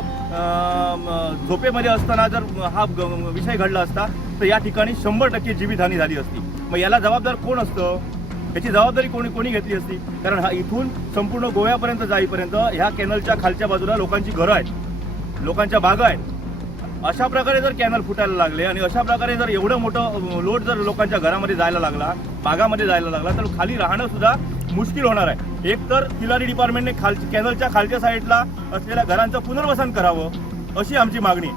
झोपेमध्ये असताना जर हा विषय घडला असता तर या ठिकाणी 100% जीवितहानी झाली असती. मग याला जबाबदार कोण असतं? याची जबाबदारी कोणी घेतली असती? कारण हा इथून संपूर्ण गोव्यापर्यंत जाईपर्यंत ह्या कॅनलच्या खालच्या बाजूला लोकांची घरं आहेत, लोकांच्या बागा आहेत. अशा प्रकारे जर कॅनल फुटायला लागले आणि अशा प्रकारे जर एवढं मोठं लोड जर लोकांच्या घरामध्ये जायला लागला, बागामध्ये जायला लागला, तर खाली राहणं सुद्धा मुश्किल होणार आहे. एक तर तिलारी डिपार्टमेंटने कॅनलच्या खालच्या साईडला असलेल्या घरांचं पुनर्वसन करावं अशी आमची मागणी आहे.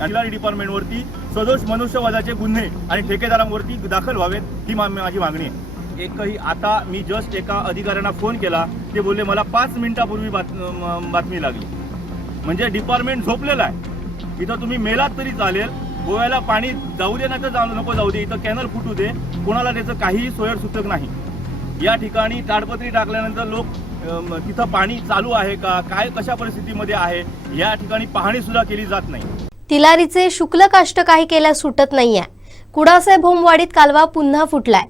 तिलारी डिपार्टमेंटवरती सदोष मनुष्यवधाचे गुन्हे आणि ठेकेदारांवरती दाखल व्हावेत ही माझी मागणी आहे. एकही आता मी जस्ट एका अधिकाऱ्यांना फोन केला, ते बोलले मला 5 मिनिटापूर्वी बातमी लागली. म्हणजे डिपार्टमेंट झोपलेलं आहे. इथं तुम्ही मेलात तरी चालेल, गोव्याला पाणी जाऊ दे नाही तर नको जाऊ दे, इथं कॅनल फुटू दे, कोणाला त्याचं काहीही सोयरसूचक नाही. या ठिकाणी ताडपत्री टाकल्यानंतर लोक तिथं पाणी चालू आहे का, काय कशा परिस्थितीमध्ये आहे या ठिकाणी पाहणी सुद्धा केली जात नाही. तिलारीचे शुक्ल काष्ट काही केल्यास सुटत नाहीये. कुडासे भोमवाडीत कालवा पुन्हा फुटलाय.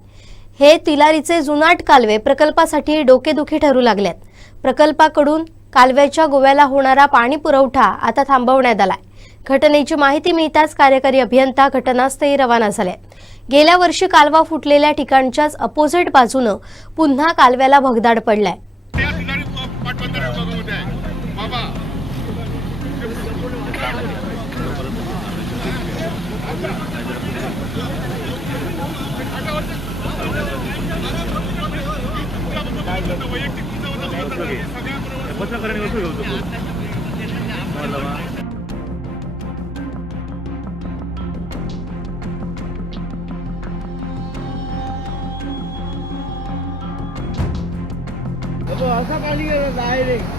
हे तिलारीचे जुनाट कालवे प्रकल्पासाठी डोकेदुखी ठरू लागलेत. प्रकल्पाकडून कालव्याच्या गोव्याला होणारा पाणी पुरवठा आता थांबवण्यात आलाय. घटनेची माहिती मिळताच कार्यकारी अभियंता घटनास्थळी रवाना झाले. गेल्या वर्षी कालवा फुटलेल्या ठिकाणच्याच अपोजिट बाजूनं पुन्हा कालव्याला भगदाड पडलाय. असा खाली डायरेक्ट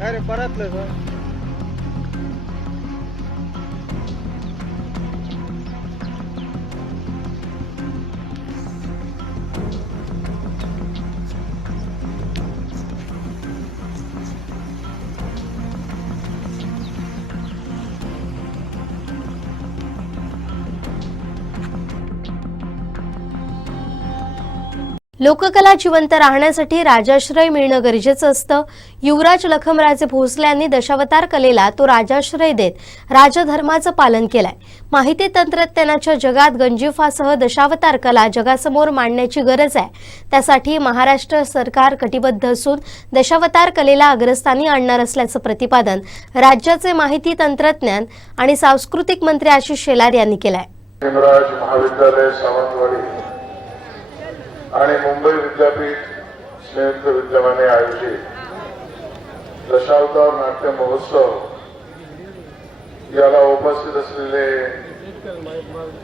काय रे परतलं सर. लोककला जिवंत राहण्यासाठी राजाश्रय मिळणं गरजेचं असतं. युवराज लखमराजे भोसले यांनी दशावतार कलेला तो राजाश्रय देत राजधर्माचं पालन केलंय. माहिती तंत्रज्ञानाच्या जगात गंजिफासह दशावतार कला जगासमोर मांडण्याची गरज आहे. त्यासाठी महाराष्ट्र सरकार कटिबद्ध असून दशावतार कलेला अग्रस्थानी आणणार असल्याचं प्रतिपादन राज्याचे माहिती तंत्रज्ञान आणि सांस्कृतिक मंत्री आशिष शेलार यांनी केलंय. महाविद्यालय सावंतवाडी आणि मुंबई विद्यापीठ संयुक्त विद्यमाने आयोजित दशावतार नाट्य महोत्सव याला उपस्थित असलेले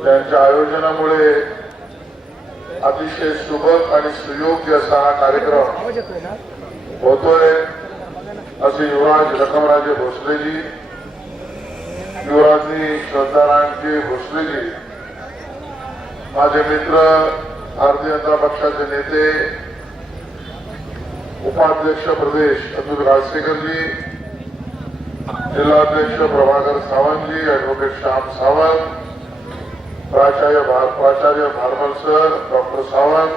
त्यांच्या आयोजनामुळे अतिशय सुबक आणि सुयोग्य असा हा कार्यक्रम होतोय असे युवराज लखमराजे भोसलेजी, युवराजी श्रद्धाराणजी भोसलेजी, माझे मित्र भारतीय जनता पक्षाचे नेते उपाध्यक्ष प्रदेश अतुल राजशेखरजी, जिल्हाध्यक्ष प्रभाकर सावंतजी, ॲडव्होकेट श्याम सावंत, प्राचार्य भारमल सर, डॉक्टर सावंत,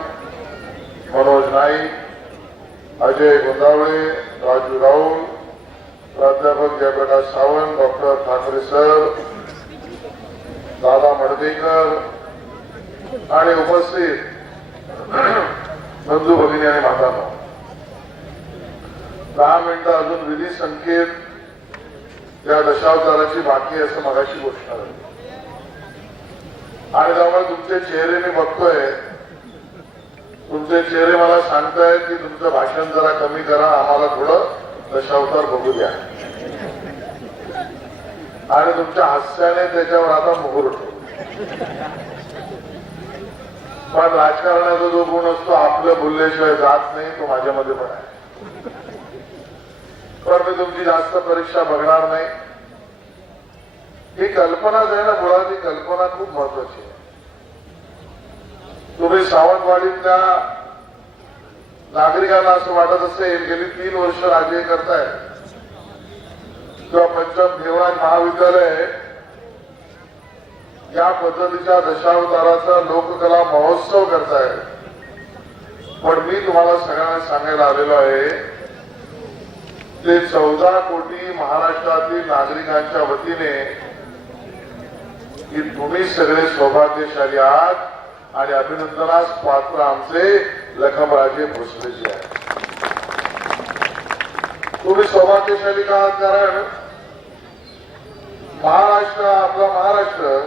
मनोज नाईक, अजय गोंदावळे, राजू राऊल, प्राध्यापक जयप्रकाश सावंत, डॉक्टर ठाकरे सर, दादा मडदेकर आणि उपस्थित बंधू भगिनी आणि मातांनो, 10 मिनिटं अजून विधी संकेत या दशावताराची बाकी असं मगाशी घोषणा झाली आणि त्यामुळे तुमचे चेहरे मी बघतोय, तुमचे चेहरे मला सांगतायत की तुमचं भाषण जरा कमी करा, आम्हाला थोडं दशावतार बघू द्या आणि तुमच्या हास्याने त्याच्यावर आता मुहूर्त होतो. पण राजकारणाचा जो गुण असतो आपलं बोलल्याशिवाय जात नाही, तो माझ्यामध्ये पण आहे. पण मी तुमची जास्त परीक्षा बघणार नाही. ही कल्पना आहे ना, मुळात ही कल्पना खूप महत्वाची आहे. तुम्ही सावंतवाडीतल्या नागरिकांना असं वाटत असेल गेली 3 वर्ष राज्य करताय किंवा पंचम देवान महाविद्यालय या पद्धतीच्या दशावताराचा लोककला महोत्सव करताय. पण मी तुम्हाला सगळ्यांना सांगायला आलेलो आहे ते 14 कोटी महाराष्ट्रातील नागरिकांच्या वतीने की तुम्ही सगळे सौभाग्यशाली आहात आणि अभिनंदनास पात्र आमचे लखमराजे भोसलेजी आहेत. तुम्ही सौभाग्यशाली का आहात? कारण महाराष्ट्र, आपला महाराष्ट्र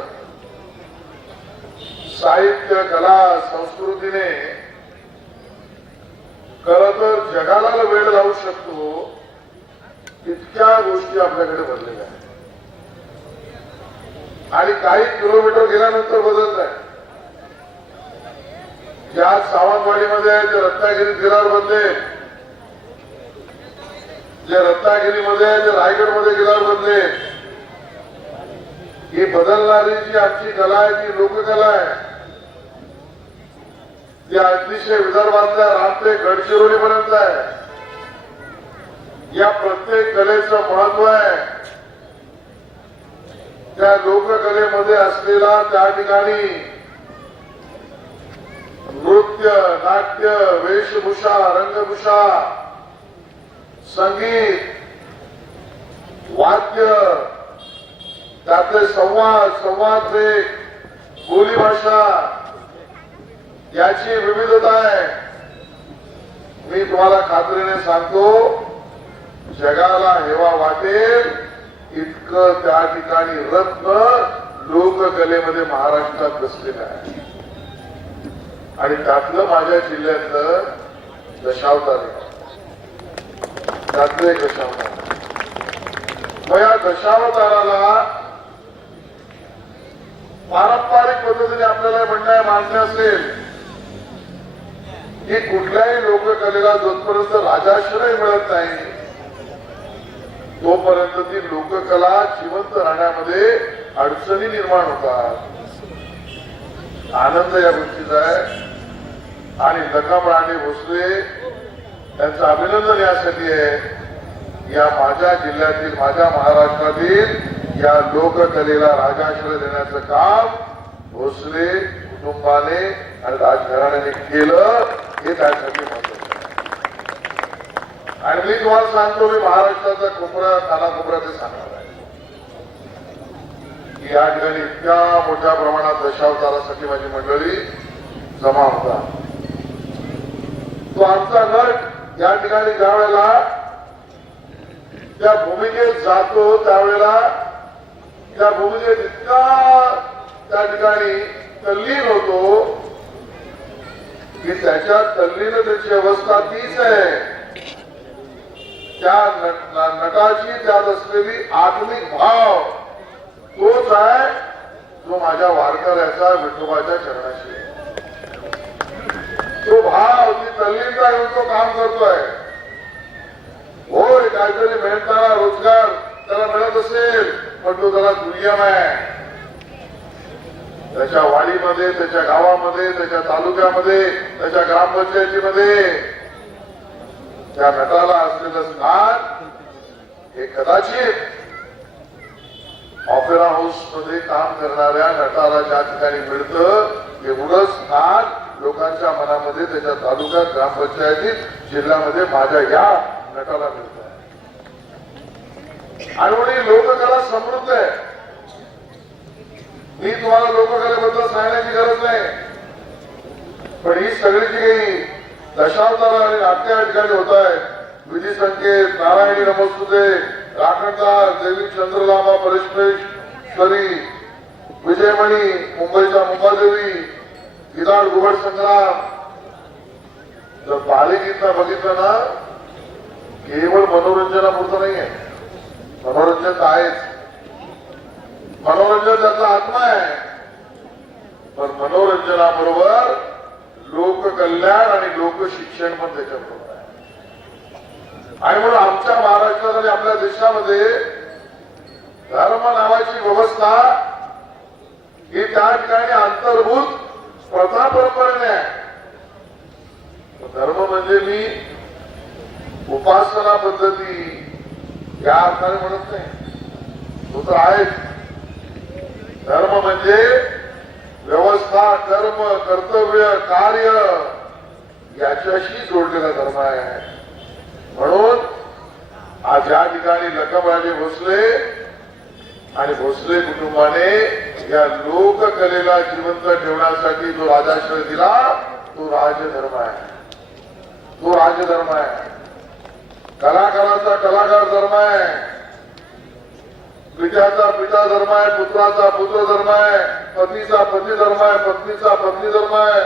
साहित्य, कला, संस्कृतीने खर तर जगाला वेळ लावू शकतो इतक्या गोष्टी आपल्याकडे भरलेल्या आहेत आणि काही किलोमीटर गेल्यानंतर बदलत आहे. ज्या सावंतवाडीमध्ये आहे ते रत्नागिरीत गेल्यावर बदले, जे रत्नागिरीमध्ये आहे ते रायगडमध्ये गेल्यावर बदले. ही बदलणारी जी आमची कला आहे ती लोककला आहे. ती अतिशय विदर्भातल्या रामटे गडचिरोली पर्यंत आहे. या प्रत्येक कलेचं महत्व आहे. त्या लोककलेमध्ये असलेला त्या ठिकाणी नृत्य, नाट्य, वेशभूषा, रंगभूषा, संगीत, वाद्य, त्यातले संवाद वेग, बोलीभाषा याची विविधता आहे. मी तुम्हाला खात्रीने सांगतो जगाला हेवा वाटेल इतकं त्या ठिकाणी रत्न लोककलेमध्ये महाराष्ट्रात बसलेलं आहे. आणि त्यातलं माझ्या जिल्ह्यातलं दशावतार आहे. त्यातलं एक दशावतार. मग या दशावताराला पारंपरिक पद्धतीने आपल्याला म्हणणं मांडणे असेल की कुठल्याही लोककलेला जोपर्यंत राजाश्रय मिळत नाही तोपर्यंत ती लोककला जिवंत राहण्यामध्ये अडचणी निर्माण होतात. आनंद या गोष्टीचा आहे आणि लखमराजे भोसले यांचं अभिनंदन यासाठी आहे. या माझ्या जिल्ह्यातील, माझ्या महाराष्ट्रातील या लोककलेला राजाश्रय देण्याचं काम भोसले कुटुंबाने आणि राजघराण्याने केलं हे त्यासाठी महत्वाचं आहे. आणि मी तुम्हाला सांगतो मी महाराष्ट्राचा कोपरा कानाकोपरा ते सांगणार आहे की या ठिकाणी इतक्या मोठ्या प्रमाणात दशावतारासाठी माझी मंडळी जमा होता. तो आमचा गट या ठिकाणी ज्या वेळेला त्या भूमिकेत जातो त्यावेळेला त्या भूमिकेत इतका त्या ठिकाणी तल्लीन होतो की त्याच्या तल्लीनतेची अवस्था तीच आहे त्या नटाची त्यात असलेली आत्मिक भाव तोच आहे जो माझ्या वारकऱ्याचा विठोबाच्या चरणाशी आहे. तो भाव, ती तल्लीनता घेऊन तो काम करतोय. होय काहीतरी मिळताना रोजगार त्याला मिळत असेल पण तो त्याला दुय्यम आहे. त्याच्या वाडीमध्ये, त्याच्या गावामध्ये, त्याच्या तालुक्यामध्ये, त्याच्या ग्रामपंचायतीमध्ये त्या नटाला असलेलं स्थान हे कदाचित ऑपेरा हाऊस मध्ये काम करणाऱ्या नटाला ज्या ठिकाणी मिळतं एवढं स्थान लोकांच्या मनामध्ये, त्याच्या तालुक्यात, ग्रामपंचायतीत, जिल्ह्यामध्ये माझ्या या नटाला मिळत आहे. आणि म्हणून लोककला समृद्ध आहे. मी तुम्हाला लोककलेबद्दल सांगण्याची गरज नाही पण ही सगळी जी काही दशावतार आणि नाट्य या ठिकाणी होत आहे, विधी संकेत, नारायणी नमस्तुते, राखणदार, देवी चंद्रलाभा परमेश्वरी, विजयमणी, मुंबईचा मुंबादेवी, विधान घुबड संग्राम, जर बालेगीतला बघितलं ना केवळ मनोरंजनापुरतं नाही आहे. मनोरंजन तर आहेच, मनोरंजन त्याचा आत्मा आहे पण मनोरंजनाबरोबर लोककल्याण आणि लोकशिक्षण पण त्याच्याबरोबर आहे. आणि म्हणून आमच्या महाराष्ट्रात आणि आपल्या देशामध्ये धर्म नावाची व्यवस्था ही त्या ठिकाणी अंतर्भूत प्रथा परंपरेने आहे. धर्म म्हणजे मी पद्धती या अर्थाने म्हणत नाही, तो तर आहेच. धर्म म्हणजे व्यवस्था, कर्म, कर्तव्य, कार्य याच्याशी जोडलेला धर्म आहे. म्हणून आज या ठिकाणी लखमराजे भोसले आणि भोसले कुटुंबाने या लोककलेला जिवंत ठेवण्यासाठी जो राजाश्रय दिला तो राजधर्म आहे. तो राजधर्म आहे. कलाकाराचा कलाकार धर्म आहे. पित्याचा पिता धर्म आहे. पुत्राचा पुत्र धर्म आहे. पतीचा पती धर्म आहे. पत्नीचा पत्नी धर्म आहे.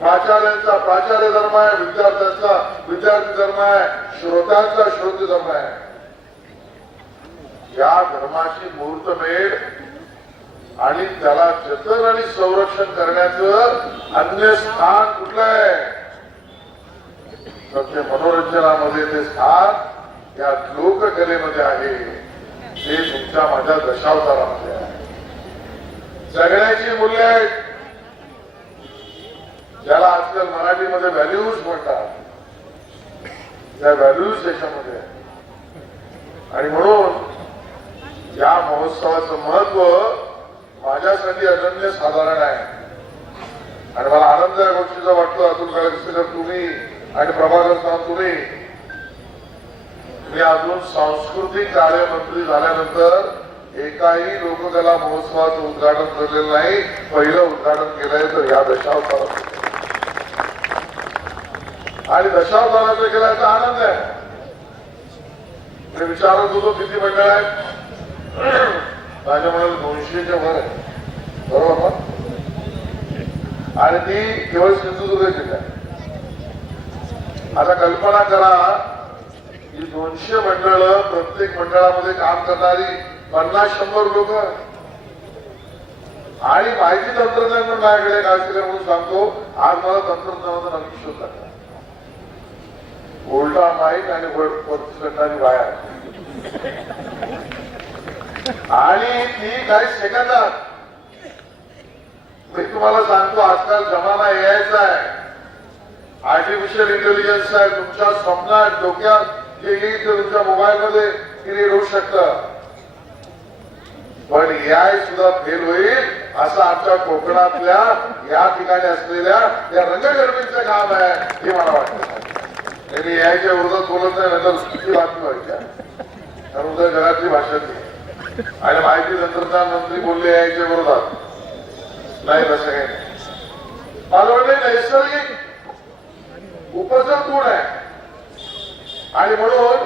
प्राचार्यांचा प्राचार्य धर्म आहे. विद्यार्थ्यांचा विद्यार्थी धर्म आहे. श्रोत्यांचा श्रोते धर्म आहे. या धर्माची मुहूर्तमेढ आणि त्याला जतन आणि संरक्षण करण्याचं अन्य स्थान कुठलं आहे तर ते मनोरंजनामध्ये ते स्थान या लोककलेमध्ये आहे. ते तुमच्या माझ्या दशावतारामध्ये आहे. जगण्याची मूल्य आहेत ज्याला आजकाल मराठीमध्ये व्हॅल्यूज म्हणतात, त्या व्हॅल्यूज त्याच्यामध्ये आहे. आणि म्हणून या महोत्सवाचं महत्व माझ्यासाठी अनन्यसाधारण आहे. आणि मला आनंद या गोष्टीचा वाटतो, अतुल काळेकर तुम्ही आणि प्रभाकर साहेब तुम्ही मी अजून सांस्कृतिक कार्यमंत्री झाल्यानंतर एकाही लोककला महोत्सवाचं उद्घाटन केलेलं नाही. पहिलं उद्घाटन केलंय तर या दशावताराचं, आणि दशावताराचं केल्याचा आनंद आहे. मी विचारत होतो किती मंडळ आहेत, माझ्या म्हणाल 200च्या वर आहे, बरोबर ना? आणि ती केवळ सिंधुदुर्ग जिल्ह्यात. आता कल्पना करा ही 200 मंडळ, प्रत्येक मंडळामध्ये काम करणारी 50-100 लोक, आणि माहिती तंत्रज्ञान पण माझ्याकडे काय केलं म्हणून सांगतो. आज मला तंत्रज्ञानाचा नवीन शोध लागला. उलटा माहीत आणि करणारी बाया, आणि ती काही सेकंदात. मी तुम्हाला सांगतो आजकाल जमाना यायचा आहे, आर्टिफिशियल इंटेलिजन्स आहे. तुमच्या स्वप्नात डोक्यात जे येईल ते तुमच्या मोबाईल मध्ये क्रिएट होऊ शकतं, पण एआय सुद्धा फेल होईल असं आमच्या कोकणातल्या या ठिकाणी असलेल्या या रंगगर्भीचं काम आहे हे मला वाटतं. त्यांनी एआयच्या विरोधात बोलत नाही, नंतर किती बातमी व्हायच्या, कारण उद्या जगातली भाषा ती. आणि माहिती तंत्रज्ञान मंत्री बोलले याच्या विरोधात, नाही तसं काही नाही. मला वाटतं नैसर्गिक उपजन गुण आहे. आणि म्हणून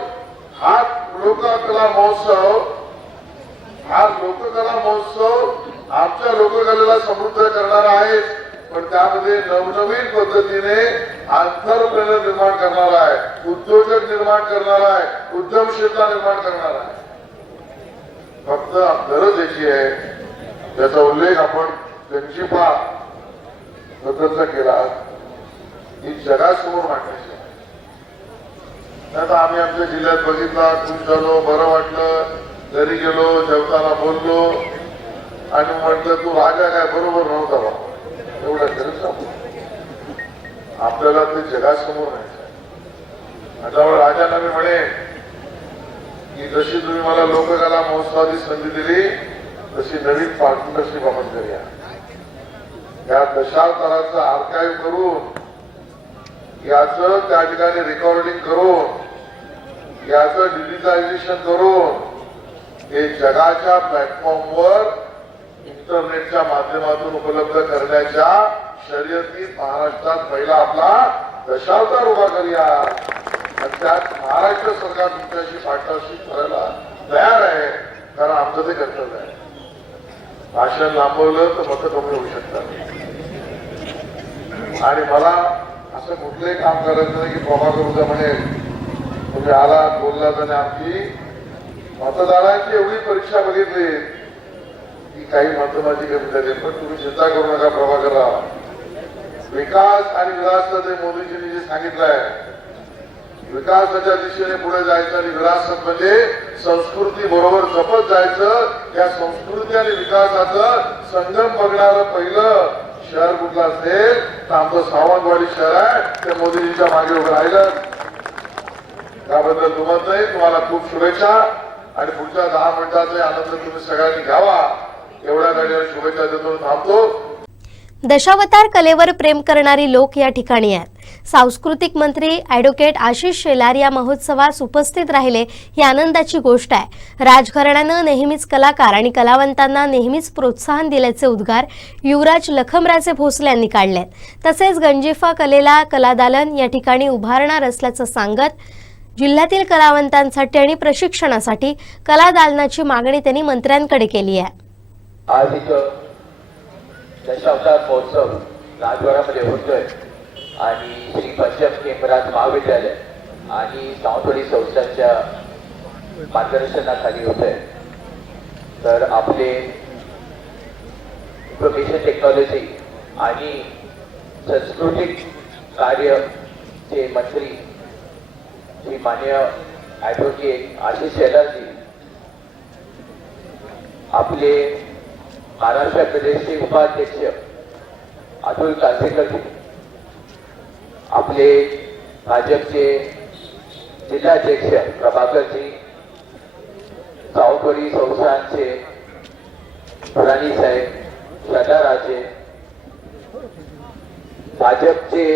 हा लोककला महोत्सव आमच्या लोककलेला समृद्ध करणारा आहे, पण त्यामध्ये नवनवीन पद्धतीने आंतरप्रेरणा निर्माण करणारा आहे, उद्योजक निर्माण करणारा आहे, उद्यमशीलता निर्माण करणारा आहे. फक्त गरज याची आहे, त्याचा उल्लेख आपण गंजीफा बद्दलचा केला, ही जगासमोर मांडायची. आता आम्ही आमच्या जिल्ह्यात बघितला, खुश झालो, बरं वाटलं, घरी गेलो, जेवताना बोललो आणि म्हटलं तू राजा काय बरोबर नव्हता बा, एवढं खरंच सांगू. आपल्याला ते जगासमोर न्यायचं. आता राजांना मी म्हणेन की जशी तुम्ही मला लोककला महोत्सवाची संधी दिली तशी नवीन पार्टनरशिप आपण करूया. या दशावताराचं आर्काईव्ह करून, याचं त्या ठिकाणी रेकॉर्डिंग करून, याचं डिजिटायझेशन करून हे जगाच्या प्लॅटफॉर्मवर इंटरनेटच्या माध्यमातून उपलब्ध करण्याच्या शर्यतीत महाराष्ट्रात पहिला आपला दशावतार उभा करूया. आणि त्यात महाराष्ट्र सरकार तुमच्याशी पार्टनरशिप करायला तयार आहे, कारण आमचं ते कर्तव्य आहे. भाषण लांबवलं तर मतं कमी होऊ शकतात. आणि मला असं कुठलंही काम करायचं नाही की प्रभाकर उद्या म्हणेल तुम्ही आला बोललात आणि आमची मतदारांची एवढी परीक्षा बघितली की काही मतं माझी कमी झाली. पण तुम्ही चिंता करू नका प्रभाकरराव, विकास आणि विरासत हे मोदीजींनी जे सांगितलंय, विकासाच्या दिशेने पुढे जायचं आणि विरासत म्हणजे संस्कृती बरोबर जपत जायचं. या संस्कृती आणि विकासाचं संगम बघणारं पहिलं शहर कुठलं असेल तर आमचं सावंतवाडी शहर आहे. ते मोदीजींच्या मागे उभं राहिलं. त्याबद्दल तुम्हाला खूप शुभेच्छा आणि पुढच्या 10 मिनिटाचा आनंद तुम्ही सगळ्यांनी घ्यावा एवढ्या शुभेच्छा देतो थांबतो. दशावतार कलेवर प्रेम करणारी लोक या ठिकाणी आहेत. सांस्कृतिक मंत्री ॲडव्होकेट आशिष शेलार या महोत्सवास उपस्थित राहिले ही आनंदाची गोष्ट आहे. राजघराण्यानं नेहमीच कलाकार आणि कलावंतांना नेहमीच प्रोत्साहन दिल्याचे उद्गार युवराज लखमराजे भोसले यांनी काढलेत. तसेच गंजिफा कलेला कलादालन या ठिकाणी उभारणार असल्याचं सांगत जिल्ह्यातील कलावंतांसाठी आणि प्रशिक्षणासाठी कलादालनाची मागणी त्यांनी मंत्र्यांकडे केली आहे. आज इथं दशावतार महोत्सव राजवाड्यामध्ये होतोय आणि श्री पंचम केंद्रात महाविद्यालय आणि सावंतवाडी संस्थांच्या मार्गदर्शनाखाली होत आहे. तर आपले इन्फॉर्मेशन टेक्नॉलॉजी आणि सांस्कृतिक कार्यचे मंत्री श्री माननीय ॲडव्होकेट आशिष शेलारजी, आपले महाराष्ट्र प्रदेशचे उपाध्यक्ष अतुल कासेकरजी, आपले भाजपचे जिल्हाध्यक्ष प्रभाकरजी, सावंतवाडी संस्थानचे पुराणी साहेब, श्रद्धाराजे, भाजपचे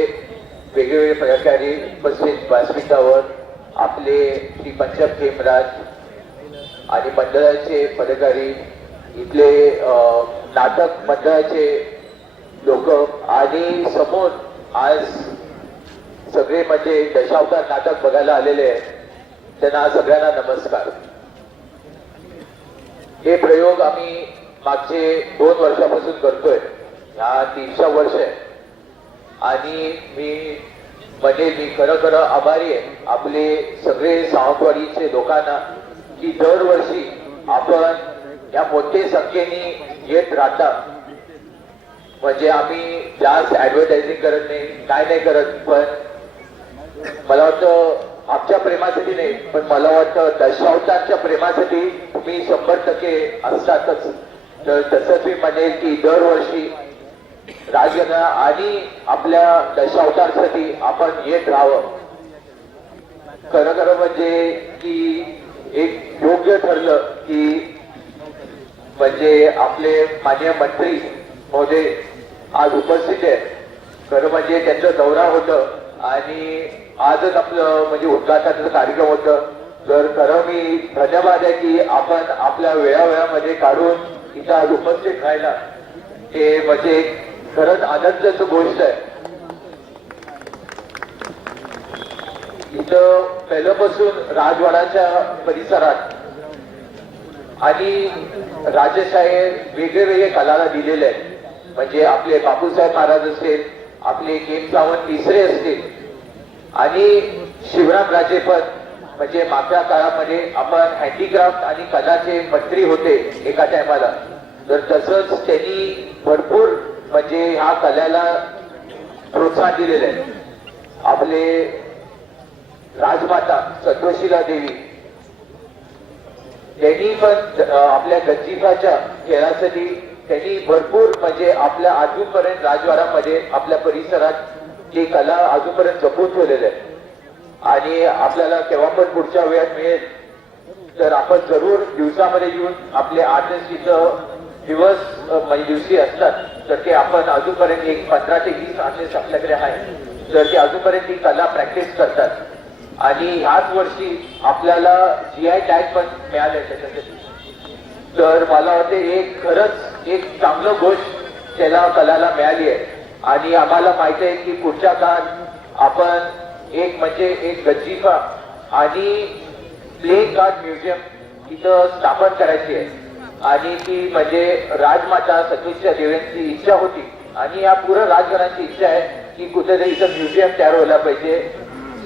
वेगवेगळे पदाधिकारी उपस्थित व्यासपीठावर, आपले श्री पंचम खेमराज आणि मंडळाचे पदाधिकारी, इथले नाटक मंडळाचे लोक आणि समोर आज सगळे म्हणजे दशावतार नाटक बघायला आलेले आहेत, त्यांना सगळ्यांना नमस्कार. हे प्रयोग आम्ही मागचे 2 वर्षापासून करतोय. हा 300 वर्ष आहे आणि मी खरं आभारी आहे आपले सगळे सावंतवाडीचे लोकांना की दरवर्षी आपण या मोठ्या संख्येने येत राहता. म्हणजे आम्ही जास्त ऍडव्हर्टायझिंग करत नाही, काय नाही करत, पण मला वाटतं आमच्या प्रेमासाठी नाही, पण मला वाटतं दशावतारच्या प्रेमासाठी तुम्ही 100% असतातच. तर तसंच मी म्हणेल की दरवर्षी राजघराणा आणि आपल्या दशावतारसाठी आपण येत राहावं. खरं म्हणजे की एक योग्य ठरलं की म्हणजे आपले माननीय मंत्री महोदय आज उपस्थित आहेत. खरं म्हणजे त्यांचा दौरा होतं आणि आजच आपलं म्हणजे उद्घाटनाचा कार्यक्रम होतं. तर खरं मी धन्यवाद आहे की आपण आपल्या वेळावेळामध्ये काढून इथं आज उपस्थित राहिला. हे म्हणजे खरंच आनंदाची गोष्ट आहे. इथं पहिल्यापासून राजवाड्याच्या परिसरात आणि राजशाही वेगळे कलाला दिलेले आहेत. म्हणजे आपले बापूसाहेब महाराज असतील, आपले केम सावंत तिसरे असतील आणि शिवराम राजे पण म्हणजे मागच्या काळामध्ये आपण हँडीक्राफ्ट आणि कलाचे मंत्री होते एका टायमाला. तर तसंच त्यांनी भरपूर म्हणजे ह्या कलेला प्रोत्साहन दिलेलं आहे. आपले राजमाता सत्वशीला देवी त्यांनी पण आपल्या गंजिफाच्या खेळासाठी त्यांनी भरपूर म्हणजे आपल्या अजूनपर्यंत राजवाड्यामध्ये आपल्या परिसरात ही कला अजूनपर्यंत जपून ठेवलेली आहे. आणि आपल्याला केव्हा पण पुढच्या वेळात मिळेल तर आपण जरूर दिवसामध्ये येऊन आपले आर्टिस्ट इथं दिवस म्हणजे दिवशी असतात, तर ते आपण अजूनपर्यंत एक 15 ते 20 आर्टिस्ट आपल्याकडे आहे, तर ते अजूनपर्यंत ही कला प्रॅक्टिस करतात. आणि ह्याच वर्षी आपल्याला GI टॅग पण मिळाले त्याच्यासाठी. तर मला वाटते एक खरंच एक चांगलं गोष्ट त्याला कलाला मिळाली आहे. आणि आम्हाला माहिती आहे की पुढच्या काळात आपण एक म्हणजे एक गंजिफा आणि प्लेइंग कार्ड म्युझियम इथं स्थापन करायची आहे. आणि ती म्हणजे राजमाता सतीशा देवींची इच्छा होती आणि या पूर्ण राजघराण्याची इच्छा आहे की कुठेतरी इथं म्युझियम तयार व्हायला पाहिजे,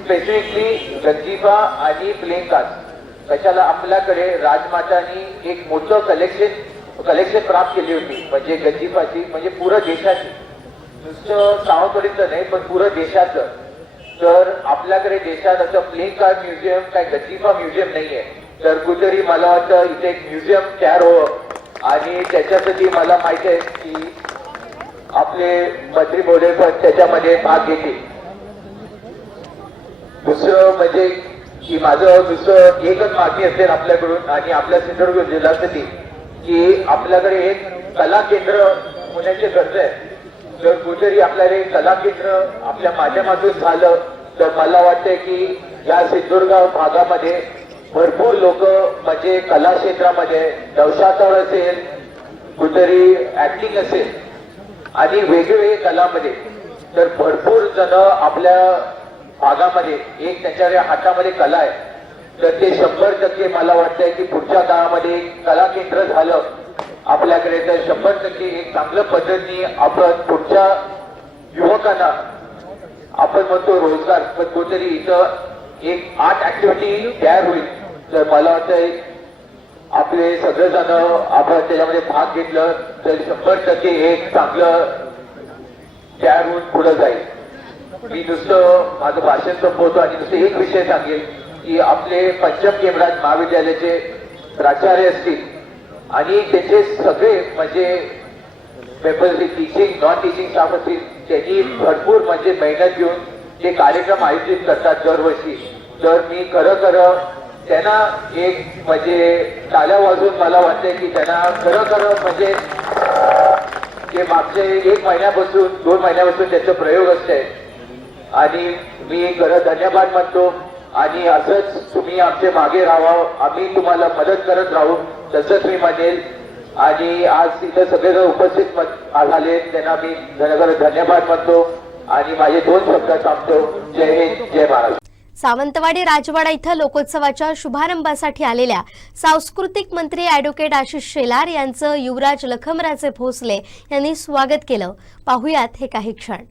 स्पेसिफिकली गंजिफा आणि प्लेइंग कार्ड. त्याच्याला आपल्याकडे राजमातांनी एक मोठं कलेक्शन प्राप्त केली होती म्हणजे गंजिफाची, म्हणजे पूर्ण देशाची, नुसतं सावंतवाडीचं नाही पण पूर्ण देशाचं. तर आपल्याकडे देशात असं प्लेइंग कार्ड म्युझियम काय गंजिफा म्युझियम नाहीये. तर कुठेतरी मला वाटतं इथे एक म्युझियम तयार व्हावं आणि त्याच्यासाठी मला माहिती आहे की आपले मंत्री महोदय पण त्याच्यामध्ये भाग घेतील. दुसरं म्हणजे की माझं नुसतं एकच मागणी असेल आपल्याकडून आणि आपल्या सिंधुदुर्ग जिल्ह्यासाठी की आपल्याकडे एक कला केंद्र होण्याची गरज आहे. जर कुठेतरी आपल्याला एक कला केंद्र आपल्या माध्यमातून झालं तर मला वाटतंय की या सिंधुदुर्ग भागामध्ये भरपूर लोक म्हणजे कला क्षेत्रामध्ये दवशातावर असेल, कुठेतरी ऍक्टिंग असेल आणि वेगवेगळे कलामध्ये तर भरपूर जण आपल्या भागामध्ये एक त्याच्या हातामध्ये कला आहे तर ते 100% मला वाटतंय की पुढच्या काळामध्ये एक कला केंद्र झालं आपल्याकडे तर 100% एक चांगल्या पद्धतीने आपण पुढच्या युवकांना आपण म्हणतो रोजगार पण कुठेतरी इथं एक आर्ट ऍक्टिव्हिटी तयार होईल. तर मला वाटतंय आपले सगळेजण आपण त्याच्यामध्ये भाग घेतलं तर 100% एक चांगलं तयार होऊन पुढे जाईल. मी नुसतं माझं भाषण संपवतो आणि नुसतं एक विषय सांगेल की आपले पंचम केमराज महाविद्यालयाचे प्राचार्य असतील आणि त्याचे सगळे म्हणजे members teaching non teaching staff असतील त्यांनी भरपूर म्हणजे मेहनत घेऊन ते कार्यक्रम आयोजित करतात दरवर्षी. तर मी खरं त्यांना एक म्हणजे टाळ्या वाजवून मला वाटतंय की त्यांना खरं म्हणजे ते मागचे 1 महिन्यापासून 2 महिन्यापासून त्याचा प्रयोग असतंय आणि मी खरं धन्यवाद मानतो आणि असंच तुम्ही आमच्या मागे राहावं, आम्ही तुम्हाला मदत करत राहू तसंच मी म्हणेल. आणि आज इथं सगळेजण उपस्थित झाले त्यांना मी धन्यवाद मानतो आणि माझे 2 शब्द थांबतो. जय हिंद, जय महाराष्ट्र. सावंतवाडी राजवाडा इथं लोकोत्सवाच्या शुभारंभासाठी आलेल्या सांस्कृतिक मंत्री ॲडव्होकेट आशिष शेलार यांचं युवराज लखमराजे भोसले यांनी स्वागत केलं. पाहुयात हे काही क्षण.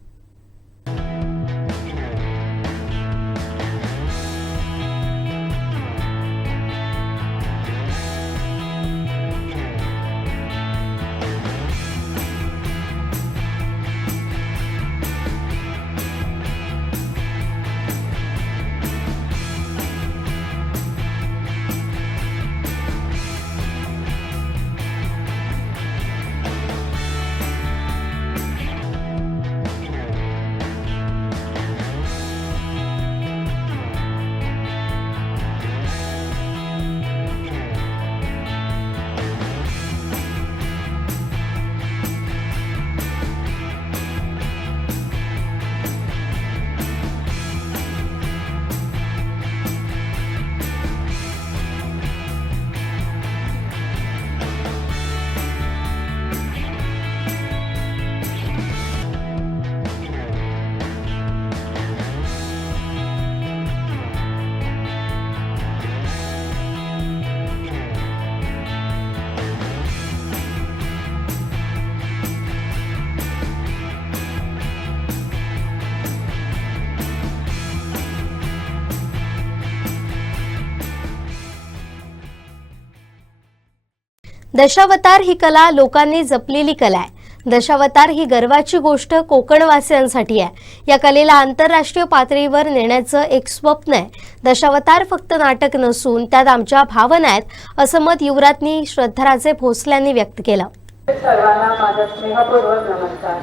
दशावतार ही कला लोकांनी जपलेली कला आहे. दशावतार ही गर्वाची गोष्ट कोकणवासियांसाठी आहे. या कलेला आंतरराष्ट्रीय पातळीवर नेण्याचं एक स्वप्न आहे. दशावतार फक्त नाटक नसून त्यात आमच्या भावना आहेत असं मत युवराज्ञी श्रद्धाराजे भोसले यांनी व्यक्त केलं. सर्वांना माझा स्नेहपूर्वक नमस्कार.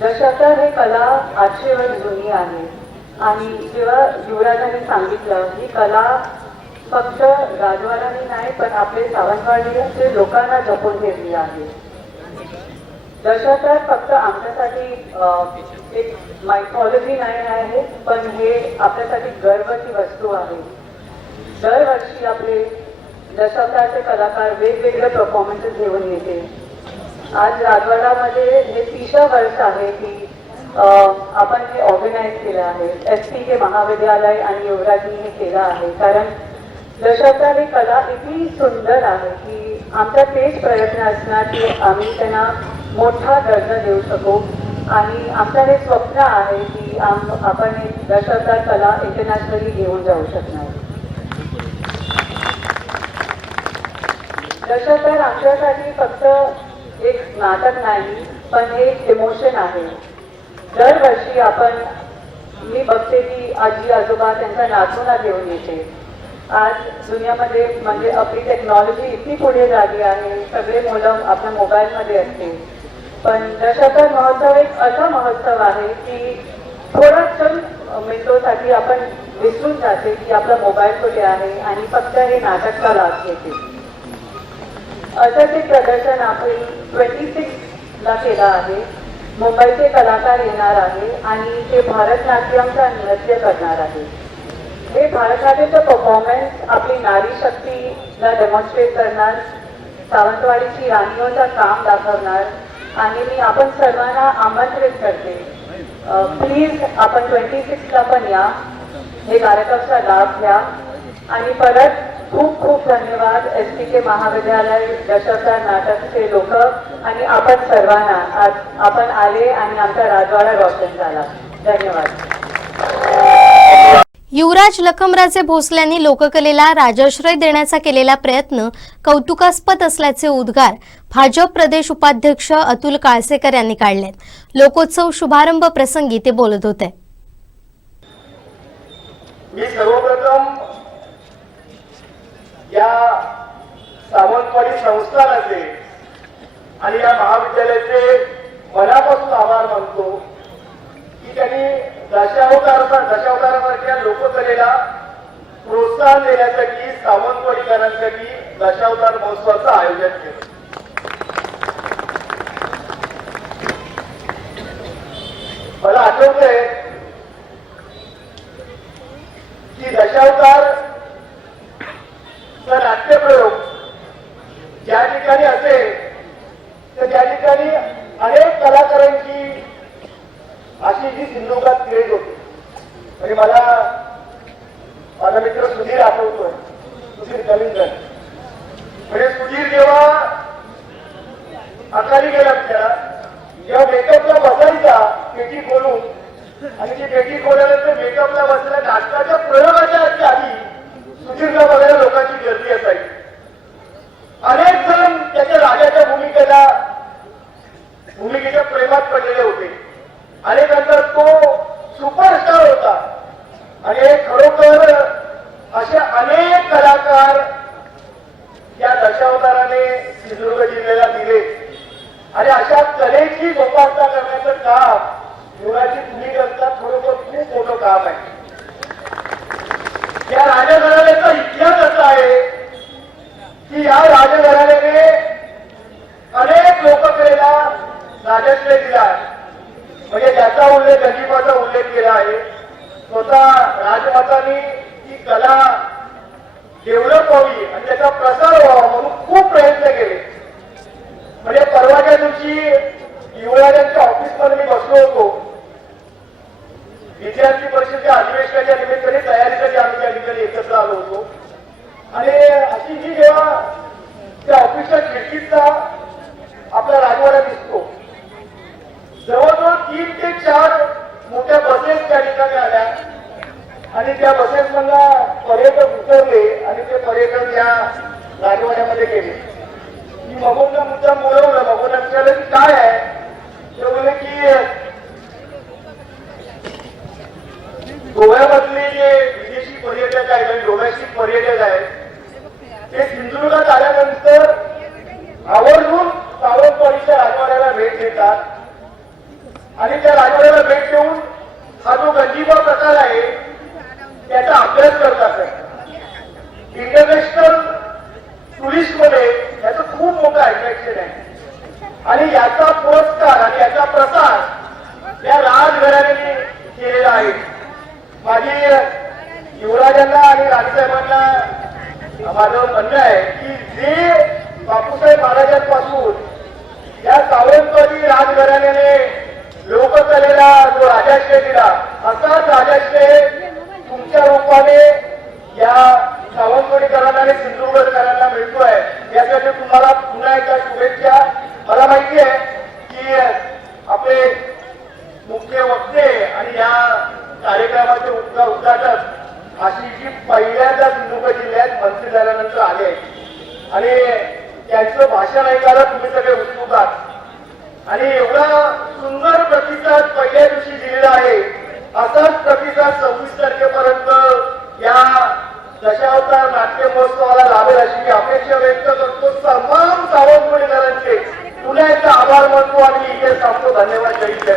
दशावतार ही कला 800 वर्ष जुनी आहे आणि जेव्हा युवराजांनी सांगितलं ही कला फक्त राजवाड्याने नाही पण आपले सावंतवाडीचे लोकांना जपून ठेवली आहे. दशावतार फक्त आमच्यासाठी एक मायथॉलॉजी नाही आहे पण हे आपल्यासाठी गर्वाची वस्तू आहे. दरवर्षी आपले दशावतारचे कलाकार वेगवेगळे परफॉर्मन्सेस घेऊन येते. आज राजवाड्यामध्ये हे 30 वर्ष आहे की आपण हे ऑर्गनाईज केलं आहे. SPK महाविद्यालय आणि युवराजनी हे केलं आहे कारण दशावतार ही कला इतकी सुंदर आहे की आमचा तेच प्रयत्न असणार की आम्ही त्यांना मोठा दर्जा देऊ शकू आणि आमचं हे स्वप्न आहे की आपण दशावतार कला इंटरनॅशनली घेऊन जाऊ शकणार. दशावतार आमच्यासाठी फक्त एक नाटक नाही पण हे इमोशन आहे. दरवर्षी मी बघते की आजी आजोबा त्यांच्या नातूंना घेऊन येते. आज दुनियामध्ये म्हणजे आपली टेक्नॉलॉजी इतकी पुढे झाली आहे, सगळे मुलं आपल्या मोबाईलमध्ये असते. पण दशावतार महोत्सव एक असा महोत्सव आहे की थोडा क्षण मिनिटोसाठी आपण विसरून जाते की आपला मोबाईल कुठे आहे आणि फक्त हे नाटकचा लाभ घेते. असंच एक प्रदर्शन आपण 26ला केलं आहे. मुंबईचे कलाकार येणार आहे आणि ते भरतनाट्यमचा नृत्य करणार आहे. हे भरतनाट्यमचं परफॉर्मन्स आपली नारी शक्तीला डेमॉन्स्ट्रेट करणार, सावंतवाडीची राणीचं काम दाखवणार आणि मी आपण सर्वांना आमंत्रित करते, प्लीज आपण 26ला पण या, हे कार्यक्रमाचा लाभ घ्या. आणि परत खूप खूप धन्यवाद STK महाविद्यालय दशावतार नाटकचे लोक आणि आपण सर्वांना. आज आपण आले आणि आमचा राजवाडा रोशन झाला. धन्यवाद. युवराज लखमराजे भोसल्यांनी लोककलेला राजाश्रय देण्याचा केलेला प्रयत्न कौतुकास्पद असल्याचे उद्गार भाजप प्रदेश उपाध्यक्ष अतुल काळसेकर यांनी काढलेत. लोकोत्सव शुभारंभ प्रसंगी ते बोलत होते. मी सर्वप्रथम या सावंतवाडी संस्थानाचे आणि या महाविद्यालयाचे मनापासून आभार मानतो की त्यांनी दशावतारासारख्या लोककलेला प्रोत्साहन देण्यासाठी सावंतवाडीकरांसाठी दशावतार महोत्सवाचं आयोजन केलं. मला आठवतंय की दशावतार नाट्यप्रयोग ज्या ठिकाणी असेल तर त्या ठिकाणी अनेक कलाकारांची अशी जी सिंधुदुर्गात क्रिएट होती. म्हणजे मला माझा मित्र सुधीर आठवतोय, सुधीर कलिंगन. म्हणजे सुधीर जेव्हा अकाली गेला त्याला, जेव्हा मेकअपला बसायचा पेटी खोलून आणि ती पेटी खोल्यानंतर मेकअपला बसल्या नाटकाच्या प्रयोगाच्या आधी सुधीरला बघायला लोकांची गर्दी असायची. अनेक जण त्याच्या राजाच्या भूमिकेच्या प्रेमात पडलेले होते आणि नंतर तो सुपरस्टार होता. आणि खरोखर असे अनेक कलाकार या दशावताराने सिंधुदुर्ग जिल्ह्याला दिले आणि अशा कलेची जोपासना करण्याचं काम युवराजी तुम्ही करता. खरोखर खूप मोठं काम आहे. या राजघराण्याचा इतिहास असा आहे की या राजघराण्याने अनेक लोककलेला राजश्रय दिला आहे. म्हणजे ज्याचा उल्लेख गंजीफाचा उल्लेख केला आहे. स्वतः राजमातांनी ही कला डेव्हलप व्हावी आणि त्याचा प्रसार व्हावा म्हणून खूप प्रयत्न केले. म्हणजे परवाच्या दिवशी युवराजांच्या ऑफिसमध्ये मी बसलो होतो. विद्यार्थी परिषदेच्या अधिवेशनाच्या निमित्ताने तयारीसाठी आम्ही त्या ठिकाणी एकत्र आलो होतो. आणि अशी जी जेव्हा त्या ऑफिसच्या खिडकीचा आपला राजवाडा दिसतो, जवळजवळ 3 ते 4 मोठ्या बसेस त्या ठिकाणी आल्या आणि त्या बसेस मधला पर्यटक उतरले आणि ते पर्यटक या राजवाड्यामध्ये गेले. मी मगोंना मुद्दाम बोलवलं. मगोंना विचारलं की काय आहे, ते बोलले की गोव्यामधले जे विदेशी पर्यटक आहेत आणि डोमेस्टिक पर्यटक आहेत ते सिंधुदुर्गात आल्यानंतर आवर्जून सावंतवाडीच्या राजवाड्याला भेट देतात आणि त्या राजवाड्याला भेट देऊन हा जो गंजीफा प्रकार आहे त्याचा अभ्यास करतात. इंटरनॅशनल टुरिस्टमध्ये याचं खूप मोठं अट्रॅक्शन आहे आणि याचा पुरस्कार आणि याचा प्रसार या राजघराण्याने केलेला आहे. माझी युवराजांना आणि राजसाहेबांना माझं म्हणणं आहे की जे बापूसाहेब महाराजांपासून या सावंतवाडी राजघराण्याने लोककलेला जो राजाश्रय दिला, असाच राजाश्रय तुमच्या रूपाने या सावंतवाडीकरांना आणि सिंधुदुर्गकरांना मिळतोय. यासाठी तुम्हाला पुन्हा एकदा शुभेच्छा. मला माहिती आहे की आपले मुख्य वक्ते आणि या कार्यक्रमाचे उद्घाटक अशी जी पहिल्यांदा सिंधुदुर्ग जिल्ह्यात मंत्री झाल्यानंतर आले आणि त्यांचं भाषण ऐकायला तुम्ही सगळे उत्सुक आहात आणि एवढा सुंदर प्रतिसाद पहिल्या दिवशी दिलेला आहे. असाच प्रतिसाद 26 तारखेपर्यंत या दशावतार नाट्य महोत्सवाला लाभेल अशी मी अपेक्षा व्यक्त करतो. तमाम सावंतवाडीकरांचे पुन्हा एकदा आभार मानतो आणि इथे थांबतो. धन्यवाद. जय हिंद.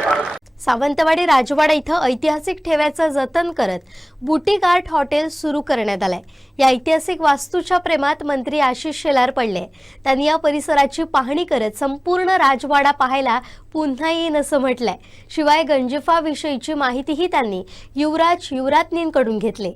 सावंतवाडी राजवाडा इथं ऐतिहासिक ठेव्याचं जतन करत बुटीक आर्ट हॉटेल सुरू करण्यात आलंय। या ऐतिहासिक वास्तूच्या प्रेमात मंत्री आशिष शेलार पडले। त्यांनी या परिसराची पाहणी करत संपूर्ण राजवाडा पाहायला पुन्हा येईन असं म्हटलंय। शिवाय गंजिफा विषयीची माहितीही त्यांनी युवराज्ञींकडून घेतली।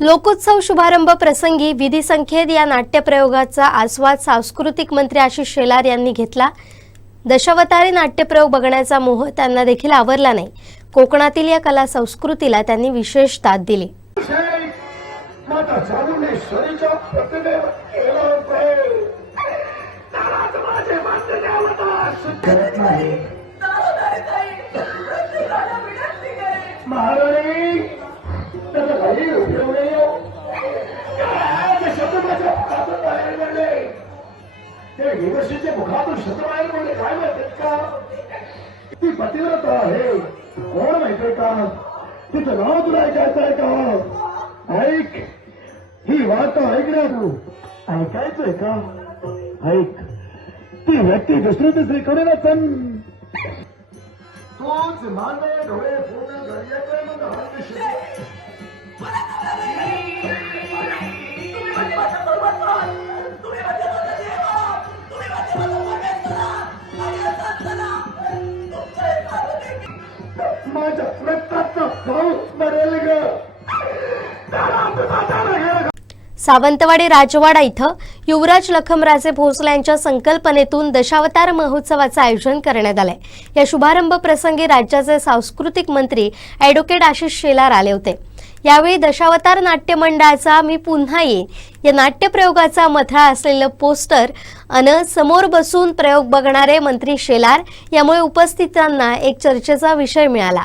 लोकोत्सव शुभारंभ प्रसंगी विधी संख्येत या नाट्यप्रयोगाचा आस्वाद सांस्कृतिक मंत्री आशिष शेलार यांनी घेतला। दशावतारी नाट्यप्रयोग बघण्याचा मोह त्यांना देखील आवरला नाही। कोकणातील या कला संस्कृतीला त्यांनी विशेष दाद दिली। मुखातून शब्द बाहेर पडले काय माहिती का? ती पतिव्रता आहे, कोण माहितीये का? तिचं नाव तुला ऐकायचं आहे का? ऐक, ही वार्ता ऐक ना तू, ऐकायचंय का? ऐक, ती व्यक्ती दुसरी कडे ना पण तूच मानवे डोळे पूर्ण घडल्याचं मग माझ्या प्रतापचा पाऊस मरेल ग। सावंतवाडी राजवाडा इथं युवराज लखमराजे भोसले यांच्या संकल्पनेतून दशावतार महोत्सवाचं आयोजन करण्यात आलंय। या शुभारंभ प्रसंगी राज्याचे सांस्कृतिक मंत्री ॲडव्होकेट आशिष शेलार आले होते। यावेळी दशावतार नाट्य मंडळाचा मी पुन्हा येईन या नाट्यप्रयोगाचा मथळा असलेलं पोस्टर अन समोर बसून प्रयोग बघणारे मंत्री शेलार यामुळे उपस्थितांना एक चर्चेचा विषय मिळाला।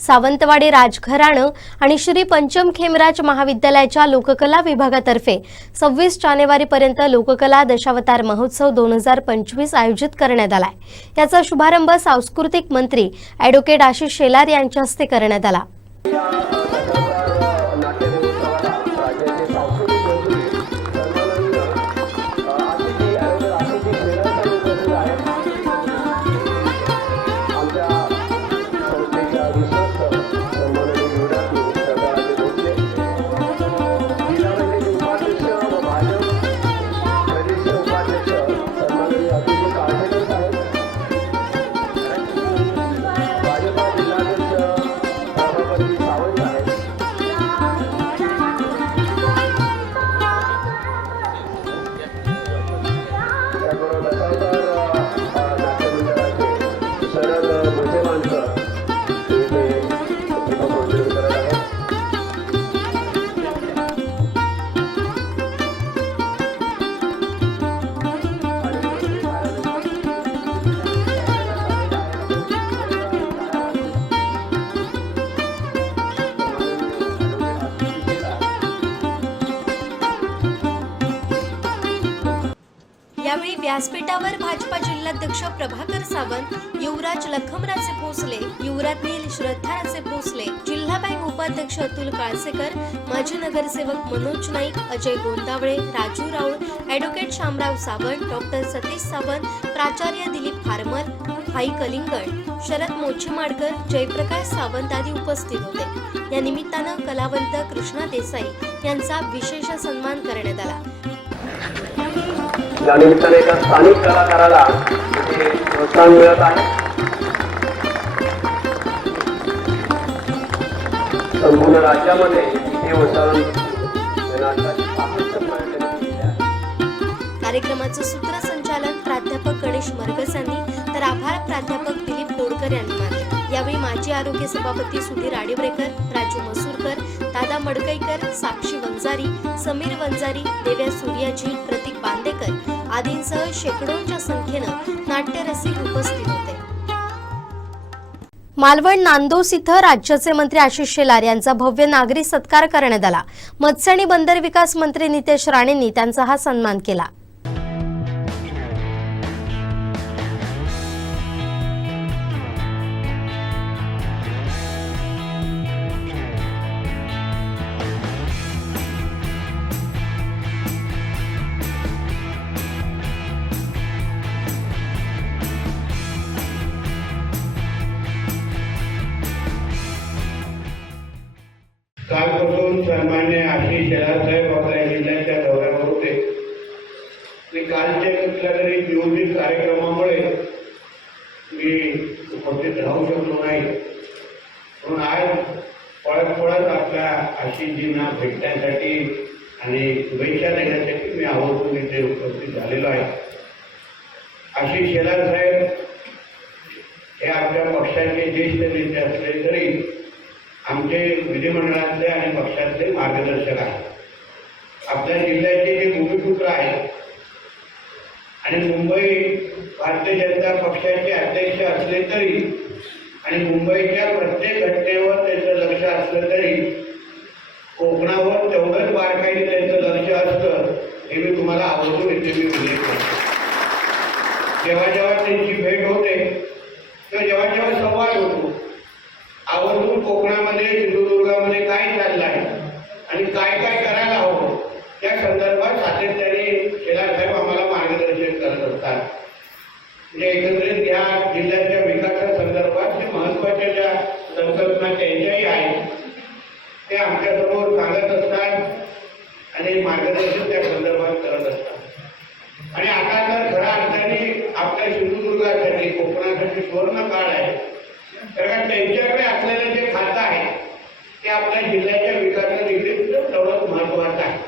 सावंतवाडी राजघराणं आणि श्री पंचम खेमराज महाविद्यालयाच्या लोककला विभागातर्फे 26 जानेवारीपर्यंत लोककला दशावतार महोत्सव 2025 आयोजित करण्यात आलाय। याचा शुभारंभ सांस्कृतिक मंत्री ॲडव्होकेट आशिष शेलार यांच्या हस्ते करण्यात आला। व्यासपीठावर भाजपा जिल्हाध्यक्ष प्रभाकर सावंत, युवराज लखमराजे भोसले, युवराज्ञी श्रद्धाराजे भोसले, जिल्हा बँक उपाध्यक्ष अतुल काळसेकर, माजी नगरसेवक मनोज नाईक, अजय गोंदावळे, राजू राऊळ, ॲडव्होकेट शामराव सावंत, डॉक्टर सतीश सावंत, प्राचार्य दिलीप फार्मर, भाई कलिंगड, शरद मोचेमाडकर, जयप्रकाश सावंत आदी उपस्थित होते। या निमित्तानं कलावंत कृष्णा देसाई यांचा विशेष सन्मान करण्यात आला। या निमित्ताने एका स्थानिक कलाकाराला प्रोत्साहन मिळत आहे। संपूर्ण राज्यामध्ये देवस्थान कार्यक्रमाचं सूत्रसंचालन प्राध्यापक गणेश मरगस यांनी तर आभार प्राध्यापक दिलीप तोडकर यांनी मानले। यावेळी माजी आरोग्य सभापती सुधीर आडेब्रेकर, राजू मसूरकर, दादा मडकईकर, साक्षी वंजारी, समीर वंजारी, देव्या सूर्याजी, प्रतीक बांदेकर आदींसह शेकडोंच्या संख्येनं नाट्यरसिक उपस्थित होते। मालवण नांदोस इथं राज्याचे मंत्री आशिष शेलार यांचा भव्य नागरी सत्कार करण्यात आला। मत्स्य आणि बंदर विकास मंत्री नितेश राणेंनी त्यांचा हा सन्मान केला। कालपासून सन्मान्य आशिष शेलार साहेब आपल्या जिल्ह्याच्या दौऱ्यावर होते आणि कालच्या कुठल्या तरी नियोजित कार्यक्रमामुळे मी उपस्थित राहू शकलो नाही, म्हणून आज पळत आपल्या आशिषजींना भेटण्यासाठी आणि शुभेच्छा देण्यासाठी मी आवर्जून इथे उपस्थित झालेलो आहे। आशिष शेलार साहेब हे आपल्या पक्षाचे ज्येष्ठ नेते असले तरी आमचे विधिमंडळातले आणि पक्षातले मार्गदर्शक आहेत। आपल्या जिल्ह्याचे जे भूमिपुत्र आहेत आणि मुंबई भारतीय जनता पक्षाचे अध्यक्ष असले तरी आणि मुंबईच्या प्रत्येक घटनेवर त्यांचं लक्ष असलं तरी कोकणावर तेवढंच बारकाईने त्यांचं लक्ष असतं हे मी तुम्हाला आवर्जून इथे मी उल्लेख करतो। जेव्हा जेव्हा त्यांची भेट होते किंवा जेव्हा संवाद होतो आवर्जून कोकणामध्ये सिंधुदुर्गामध्ये काय चाललं आहे आणि काय करायला हवं या संदर्भात सातत्याने शेलार साहेब आम्हाला मार्गदर्शन करत असतात। म्हणजे एकंदरीत या जिल्ह्याच्या विकासासंदर्भात जे महत्त्वाच्या ज्या संकल्पना त्यांच्याही आहेत ते आमच्यासमोर सांगत असतात आणि मार्गदर्शन त्या संदर्भात करत असतात। आणि आता तर खऱ्या अर्थाने आपल्या सिंधुदुर्गासाठी कोकणासाठी सुवर्ण काळ आहे, कारण त्यांच्याकडे असलेलं जे खातं आहे ते आपल्या जिल्ह्याच्या विकासानिमित्त तेवढंच महत्त्वाचं आहे।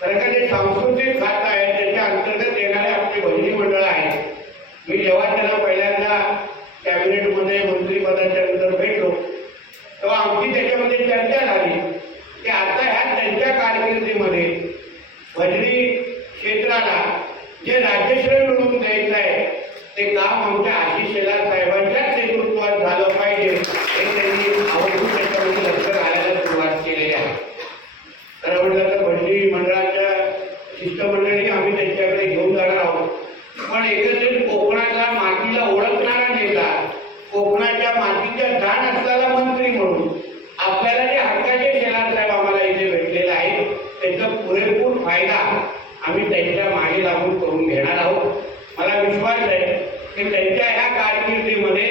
कारण का जे सांस्कृतिक खातं आहे त्याच्या अंतर्गत येणारे आपले भजनी मंडळ आहेत। मी जेव्हा त्यांना पहिल्यांदा कॅबिनेटमध्ये मंत्रिपदाच्या नंतर भेटलो तेव्हा आमची त्याच्यामध्ये चर्चा झाली की आता ह्या त्यांच्या कारकिर्दीमध्ये भजनी क्षेत्राला जे राज्यश्रेय मिळवून द्यायचं आहे ते काम आमच्या आशिष शेलार साहेबांच्याच नेतृत्वात झालं पाहिजे हे त्यांनी आवर्जून त्याच्यामध्ये लक्ष घालायला सुरुवात केलेली आहे। तर म्हटलं तर भजनी मंडळाच्या शिष्टमंडळी आम्ही त्यांच्याकडे घेऊन जाणार आहोत, पण एकंदरीत कोकणाच्या मातीला ओळखणारा नेता, कोकणाच्या मातीच्या जाण असलेला मंत्री म्हणून आपल्याला जे हक्काचे शेलार साहेब आम्हाला इथे भेटलेले आहेत त्याचा पुरेपूर फायदा आम्ही त्यांच्या मागे लागून करून घेणार आहोत। मला विश्वास आहे की त्यांच्या ह्या कारकिर्दीमध्ये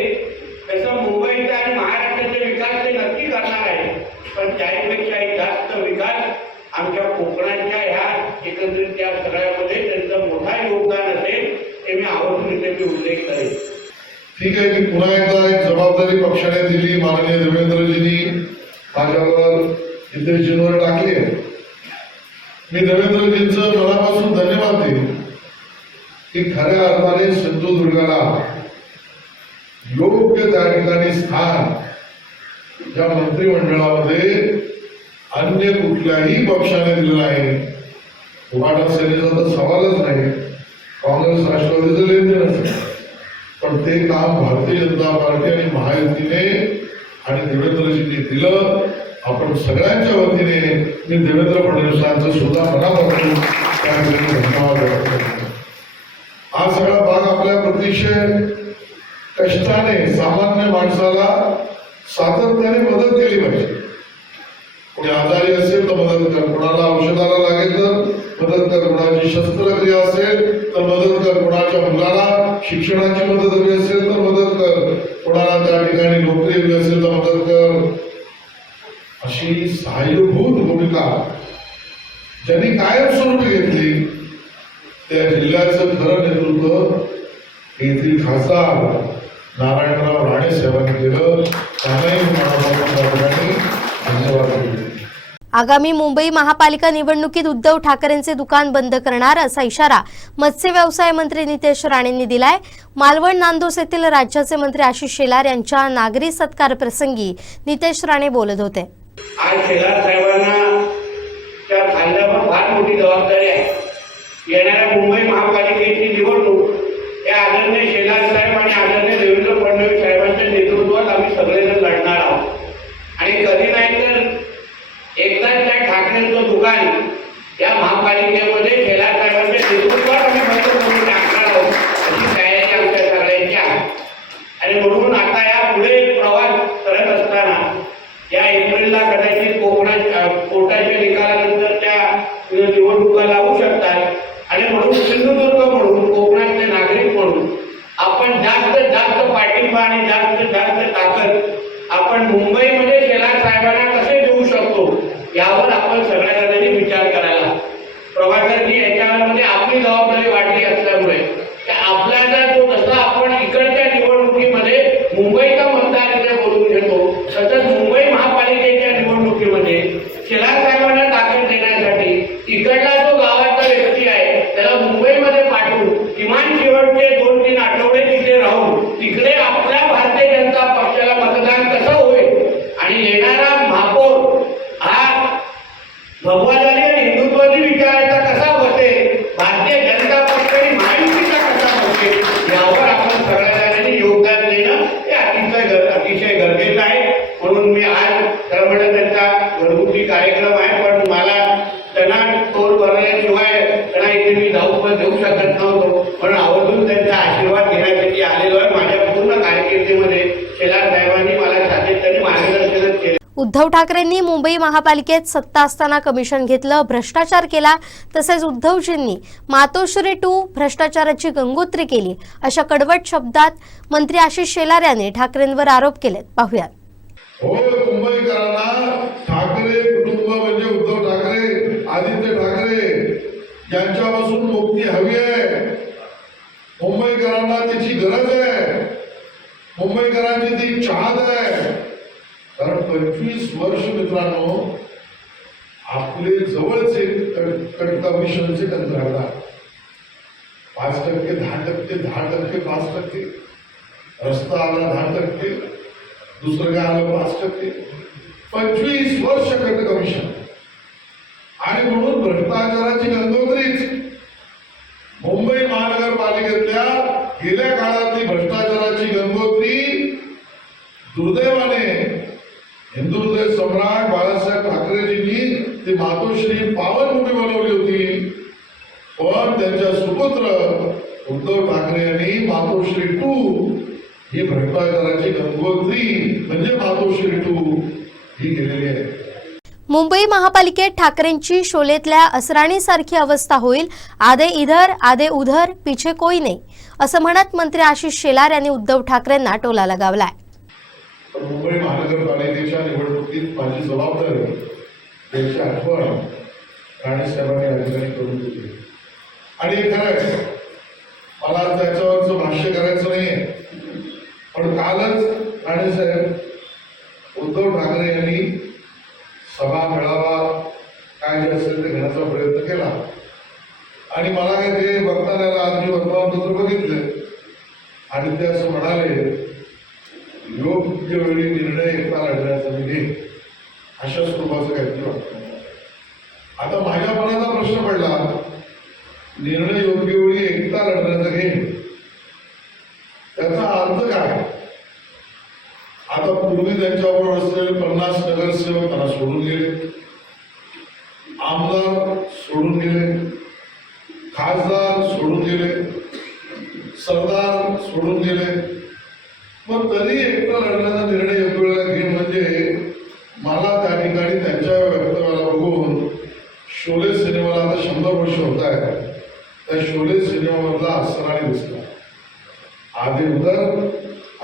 तसं मुंबईचा आणि महाराष्ट्राचा विकास ते नक्की करणार आहे, पण त्यापेक्षाही जास्त विकास आमच्या कोकणाच्या ह्या एकंदरीत त्या सगळ्यामध्ये त्यांचं मोठा योगदान असेल हे मी आवर्जून इथे मी उल्लेख करेन। ठीक आहे की पुन्हा एकदा एक जबाबदारी पक्षाने दिली, माननीय देवेंद्रजींनी माझ्यावर नितेशजींवर टाकली आहे। मी देवेंद्रजींचं मनापासून धन्यवाद देईन की खऱ्या अर्थाने सिंधुदुर्गाला योग्य त्या ठिकाणी स्थान या मंत्रिमंडळामध्ये अन्य कुठल्याही पक्षाने दिलं नाही। उभाटा सेनेचा तर सवालच नाही, काँग्रेस राष्ट्रवादीचं लेनदेन असेल, पण ते काम भारतीय जनता पार्टी आणि महायुतीने आणि देवेंद्रजींनी दिलं। आपण सगळ्यांच्या वतीने मी देवेंद्र फडणवीसांचं सुद्धा मनापासून त्या ठिकाणी धन्यवाद व्यक्त करतो। हा सगळा भाग आपल्या अतिशय कष्टाने सामान्य माणसाला सातत्याने मदत केली पाहिजे. कोणी आजारी असेल तर मदत कर, कोणाला औषधाला लागेल तर मदत कर, कोणाची शस्त्रक्रिया असेल तर मदत कर, कोणाच्या मुलाला शिक्षणाची मदत हवी असेल तर मदत कर, कोणाला त्या ठिकाणी नोकरी हवी असेल तर मदत कर. अशी सहाय्यभूत भूमिका ज्यांनी कायमस्वरूपी घेतली त्या जिल्ह्याचं खरं नेतृत्व येथील खासदार नारायणराव राणे साहेबांनी केलं. त्यांनाही मनापासून धन्यवाद देतो. आगामी मुंबई महापालिका निवडणुकीत उद्धव ठाकरेंचे दुकान बंद करणार असा इशारा मत्स्य व्यवसाय मंत्री नितेश राणेंनी दिलाय. मालवण नांदोस येथील राज्याचे मंत्री आशिष शेलार यांच्या नागरी सत्कार प्रसंगी नितेश राणे बोलत होते. आज शेलार साहेबांना त्या खांद्यावर फार मोठी जबाबदारी आहे. येणाऱ्या मुंबई महापालिकेची निवडणूक या आदरणीय शेलार साहेब आणि आदरणीय देवेंद्र फडणवीस साहेबांच्या नेतृत्वात आम्ही सगळेजण लढणार आहोत. आणि कधी नाही तर एकदाच त्या ठाकरेंचं दुकान या महापालिकेमध्ये शेलार साहेबांच्या नेतृत्वात आम्ही बंद करून टाकणार आहोत अशी तयारी आमच्या सगळ्यांची आहे. आणि म्हणून आता या पुढे प्रवास करत असताना या एप्रिलला कदाचित कोर्टाच्या निकालानंतर त्या निवडणुका लागू शकतात. आणि म्हणून सिंधुदुर्ग म्हणून कोकणातले नागरिक म्हणून आपण जास्तीत जास्त पाठिंबा आणि जास्तीत जास्त ताकद आपण मुंबईमध्ये शेलार साहेबांना कसे देऊ शकतो यावर आपण सगळ्या जणांनी विचार करायला. प्रभाकरजी याच्यामध्ये आपली जबाबदारी वाढली असल्यामुळे आपल्याला जो जसा आपण इकडच्या निवडणुकीमध्ये मुंबईचा मतदार इथे बोलून घेतो तसंच मुंबई महापालिकेच्या निवडणुकीमध्ये शेलार साहेबांना ताकद देण्यासाठी इकडला जो गावाचा व्यक्ती आहे त्याला मुंबईमध्ये पाठवून किमान शेवटचे 2-3 आठवडे तिथे राहून तिकडे आपल्या भारतीय जनता पक्षाला मतदान कसं होईल आणि येणारा महापौर हा भगवादारी आणि हिंदुत्वादी विचाराचा कसा बसेल, भारतीय जनता पक्ष आणि महायुतीचा कसा बसेल यावर आपण सगळ्यांनी योगदान देणं हे अतिशय गरजेचं आहे. म्हणून मी आज खरं त्यांचा घरगुती कार्यक्रम आहे पण मला त्यांना तोल भरल्याशिवाय त्यांना इथे मी जाऊ पण देऊ शकत नव्हतो पण आवर्जून त्यांचा आशीर्वाद घेण्यासाठी आलेलो आहे. माझ्या पूर्ण कारकिर्दीमध्ये शेलार साहेबांनी मला सातत्याने मार्गदर्शनच केले. उद्धव ठाकरेंनी मुंबई महापालिकेत सत्ता असताना कमिशन घेतलं, भ्रष्टाचार केला, तसेच उद्धवजींनी मातोश्री 2 भ्रष्टाचाराची गंगोत्री केली अशा कडवट शब्दात मंत्री आशिष शेलार यांनी ठाकरेंवर आरोप केलेत. पाहूयात. हो, मुंबईकरांना ठाकरे कुटुंब म्हणजे उद्धव ठाकरे, आदित्य ठाकरे यांच्यापासून मुक्ती हवी आहे. मुंबईकरांना त्याची गरज आहे. मुंबईकरांची ती चाहत आहे. कारण 25 वर्ष मित्रांनो आपले जवळचे कमिशनचे कंत्राटदार 5%, 10%, 10%, 5%, रस्ता आला 10%, दुसरं काय आलं 5%, 25 वर्ष कमिशन. आणि म्हणून भ्रष्टाचाराची गंगोत्रीच मुंबई महानगरपालिकेतल्या गेल्या काळातली भ्रष्टाचाराची गंगोत्री दुर्दैवाने हिंदू हृदय सम्राट बाळासाहेब ठाकरेजींनी ती मातोश्री पावनभूमी बनवली होती. पण त्यांच्या सुपुत्र उद्धव ठाकरे यांनी मातोश्री 2 ही भ्रष्टाचाराची गंगोत्री म्हणजे मातोश्री 2 ही केलेली आहे. मुंबई महापालिकेत ठाकरेंची शोलेतल्या असराणीसारखी अवस्था होईल. आधे इधर आधे उधर पीछे कोई नाही असं म्हणत मंत्री आशिष शेलार यांनी उद्धव ठाकरेंना टोला लगावलाय. मुंबई महानगरपालिकेच्या निवडणुकीत माझी जबाबदारी त्याची आठवण राणेसाहेबांनी या ठिकाणी करून दिली. आणि हे खरं आहे, मला त्याच्यावरचं भाष्य करायचं नाहीये. पण कालच राणेसाहेब उद्धव ठाकरे यांनी सभा मेळावा काय जे असेल ते घेण्याचा प्रयत्न केला. आणि मला काय ते बघताना आज मी वर्तमानपत्र बघितले आणि ते असं म्हणाले योग्य वेळी निर्णय एकटा लढण्याचा मी घेईन अशा स्वरूपाचं काहीतरी वाटतं. आता माझ्या मनाचा प्रश्न पडला, निर्णय योग्य वेळी एकटा लढण्याचा घेईन त्याचा अर्थ काय? आता पूर्वी त्यांच्याबरोबर असलेले 50 नगरसेवक त्यांना सोडून गेले, आमदार सोडून गेले, खासदार सोडून गेले, सरदार सोडून गेले, मग तरी एकटा लढण्याचा निर्णय एक वेळेला घेणं म्हणजे मला त्या ठिकाणी त्यांच्या वक्तव्याला बघून शोले सिनेमाला आता 100 वर्ष होत आहे, त्या शोले सिनेमामधला असराणी दिसला, आधे उधर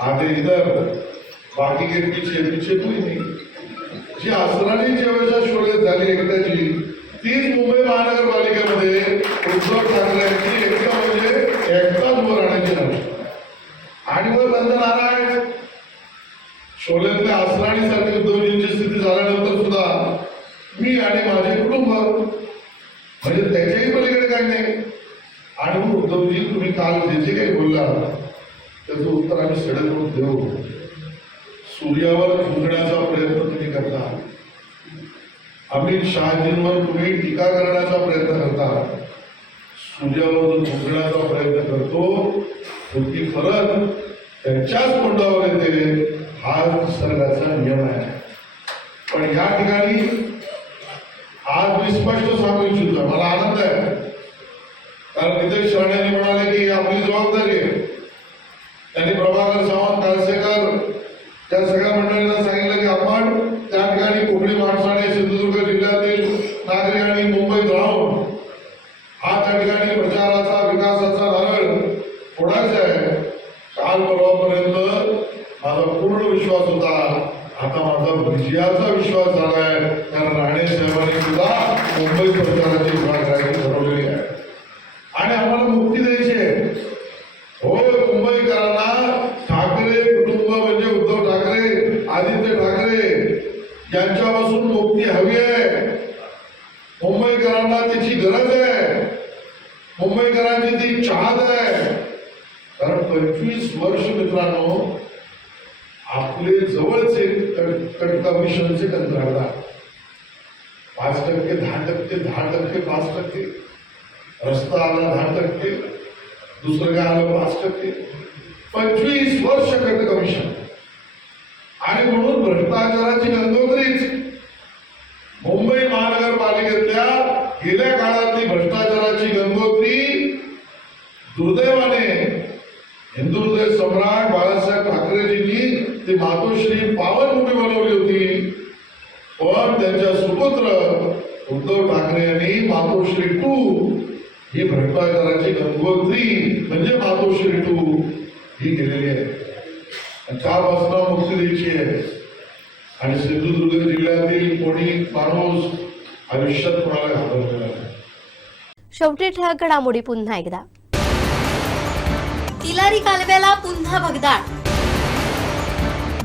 आधे इधर, बाकी के पीछे पीछे कोई नाही. जी असराणी जेव्हा शोले झाली एकट्याची, तीच मुंबई महानगरपालिकेमध्ये उद्धव ठाकरे यांची एकटा म्हणजे एकटाच उभं राहण्याची लढत. आणि वर बंद नारायण शोलेतल्या असराणीसारखी उद्धवजींची स्थिती झाल्यानंतर सुद्धा मी आणि माझे कुटुंब म्हणजे त्याच्याही पलीकडे काही नाही. आणि मग उद्धवजी तुम्ही काल जे काही बोलला त्याचं उत्तर आम्ही सडक देऊ. सूर्यावर थुंकण्याचा प्रयत्न तुम्ही करता, अमित शहाजींवर तुम्ही टीका करण्याचा प्रयत्न करता, सूर्यावर थुंकण्याचा प्रयत्न करतो ती फरक त्याच्याच तोंडावर येते. हा निसर्गाचा नियम आहे. पण या ठिकाणी आज मी स्पष्ट सांगू इच्छितो, मला आनंद आहे, कारण नितेश राणेंनी म्हणाले की आपली जबाबदारी आहे. त्यांनी प्रभाकर सावंत, काळसेकर त्या सगळ्या मंडळींना सांगितलं की आपण त्या ठिकाणी कोकणी माणसाने सिंधुदुर्ग जिल्ह्यातील नागरिकांनी मुंबईत राहून हा त्या ठिकाणी प्रचाराचा विकासाचा नारळ फोडायचा आहे. काल परवापर्यंत माझा पूर्ण विश्वास होता, आता माझा विजयाचा विश्वास झालाय, कारण राणे साहेबांनी सुद्धा मुंबई प्रचाराची करायची ठरवलेली आहे आणि आम्हाला मुक्ती द्यायची आहे. हो, मुंबईकरांना ठाकरे कुटुंब म्हणजे उद्धव ठाकरे, आदित्य ठाकरे यांच्यापासून मुक्ती हवी आहे. मुंबईकरांना त्याची गरज आहे, मुंबईकरांची ती चाहत आहे. कारण 25 वर्ष मित्रांनो आपले जवळचे कट कमिशनचे कंत्राटदार 5%, 10%, 10%, 5%, रस्ता आला 10%, दुसरं काय आलं 5%, 25 वर्ष कट कमिशन. आणि म्हणून भ्रष्टाचाराची गंगोत्रीच मुंबई महानगरपालिकेतल्या गेल्या काळातली भ्रष्टाचाराची गंगोत्री दुर्दैवाने हिंदू हृदय सम्राट बाळासाहेब ठाकरेजींनी ती मातोश्री पावनभूमी बनवली होती. पण त्यांच्या सुपुत्र उद्धव ठाकरे यांनी मातोश्री 2 ही भ्रष्टाचाराची गंगोत्री म्हणजे मातोश्री 2 ही केलेली आहे. त्यापासून मुक्ती द्यायची आहे. आणि सिंधुदुर्ग जिल्ह्यातील कोणी माणूस आयुष्यात कोणाला घाबरलेला नाही. शेवटी ठळक घडामोडी पुन्हा एकदा. तिलारी कालव्याला पुन्हा भगदाड.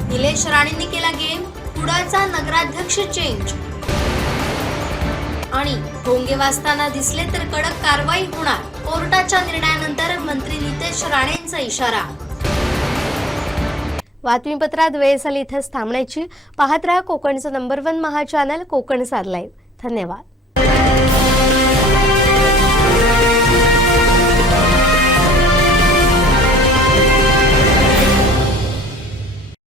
निलेश राणेंनी केला गेम, कुडाळचा नगराध्यक्ष चेंज. आणि भोंगे वाजताना दिसले तर कडक कारवाई होणार, कोर्टाच्या निर्णयानंतर मंत्री नितेश राणेंचा इशारा. बातमीपत्रात वेळ झाली इथेच थांबण्याची. पाहत रहा कोकणचं नंबर 1 महा चॅनल कोकण सार लाईव्ह. धन्यवाद.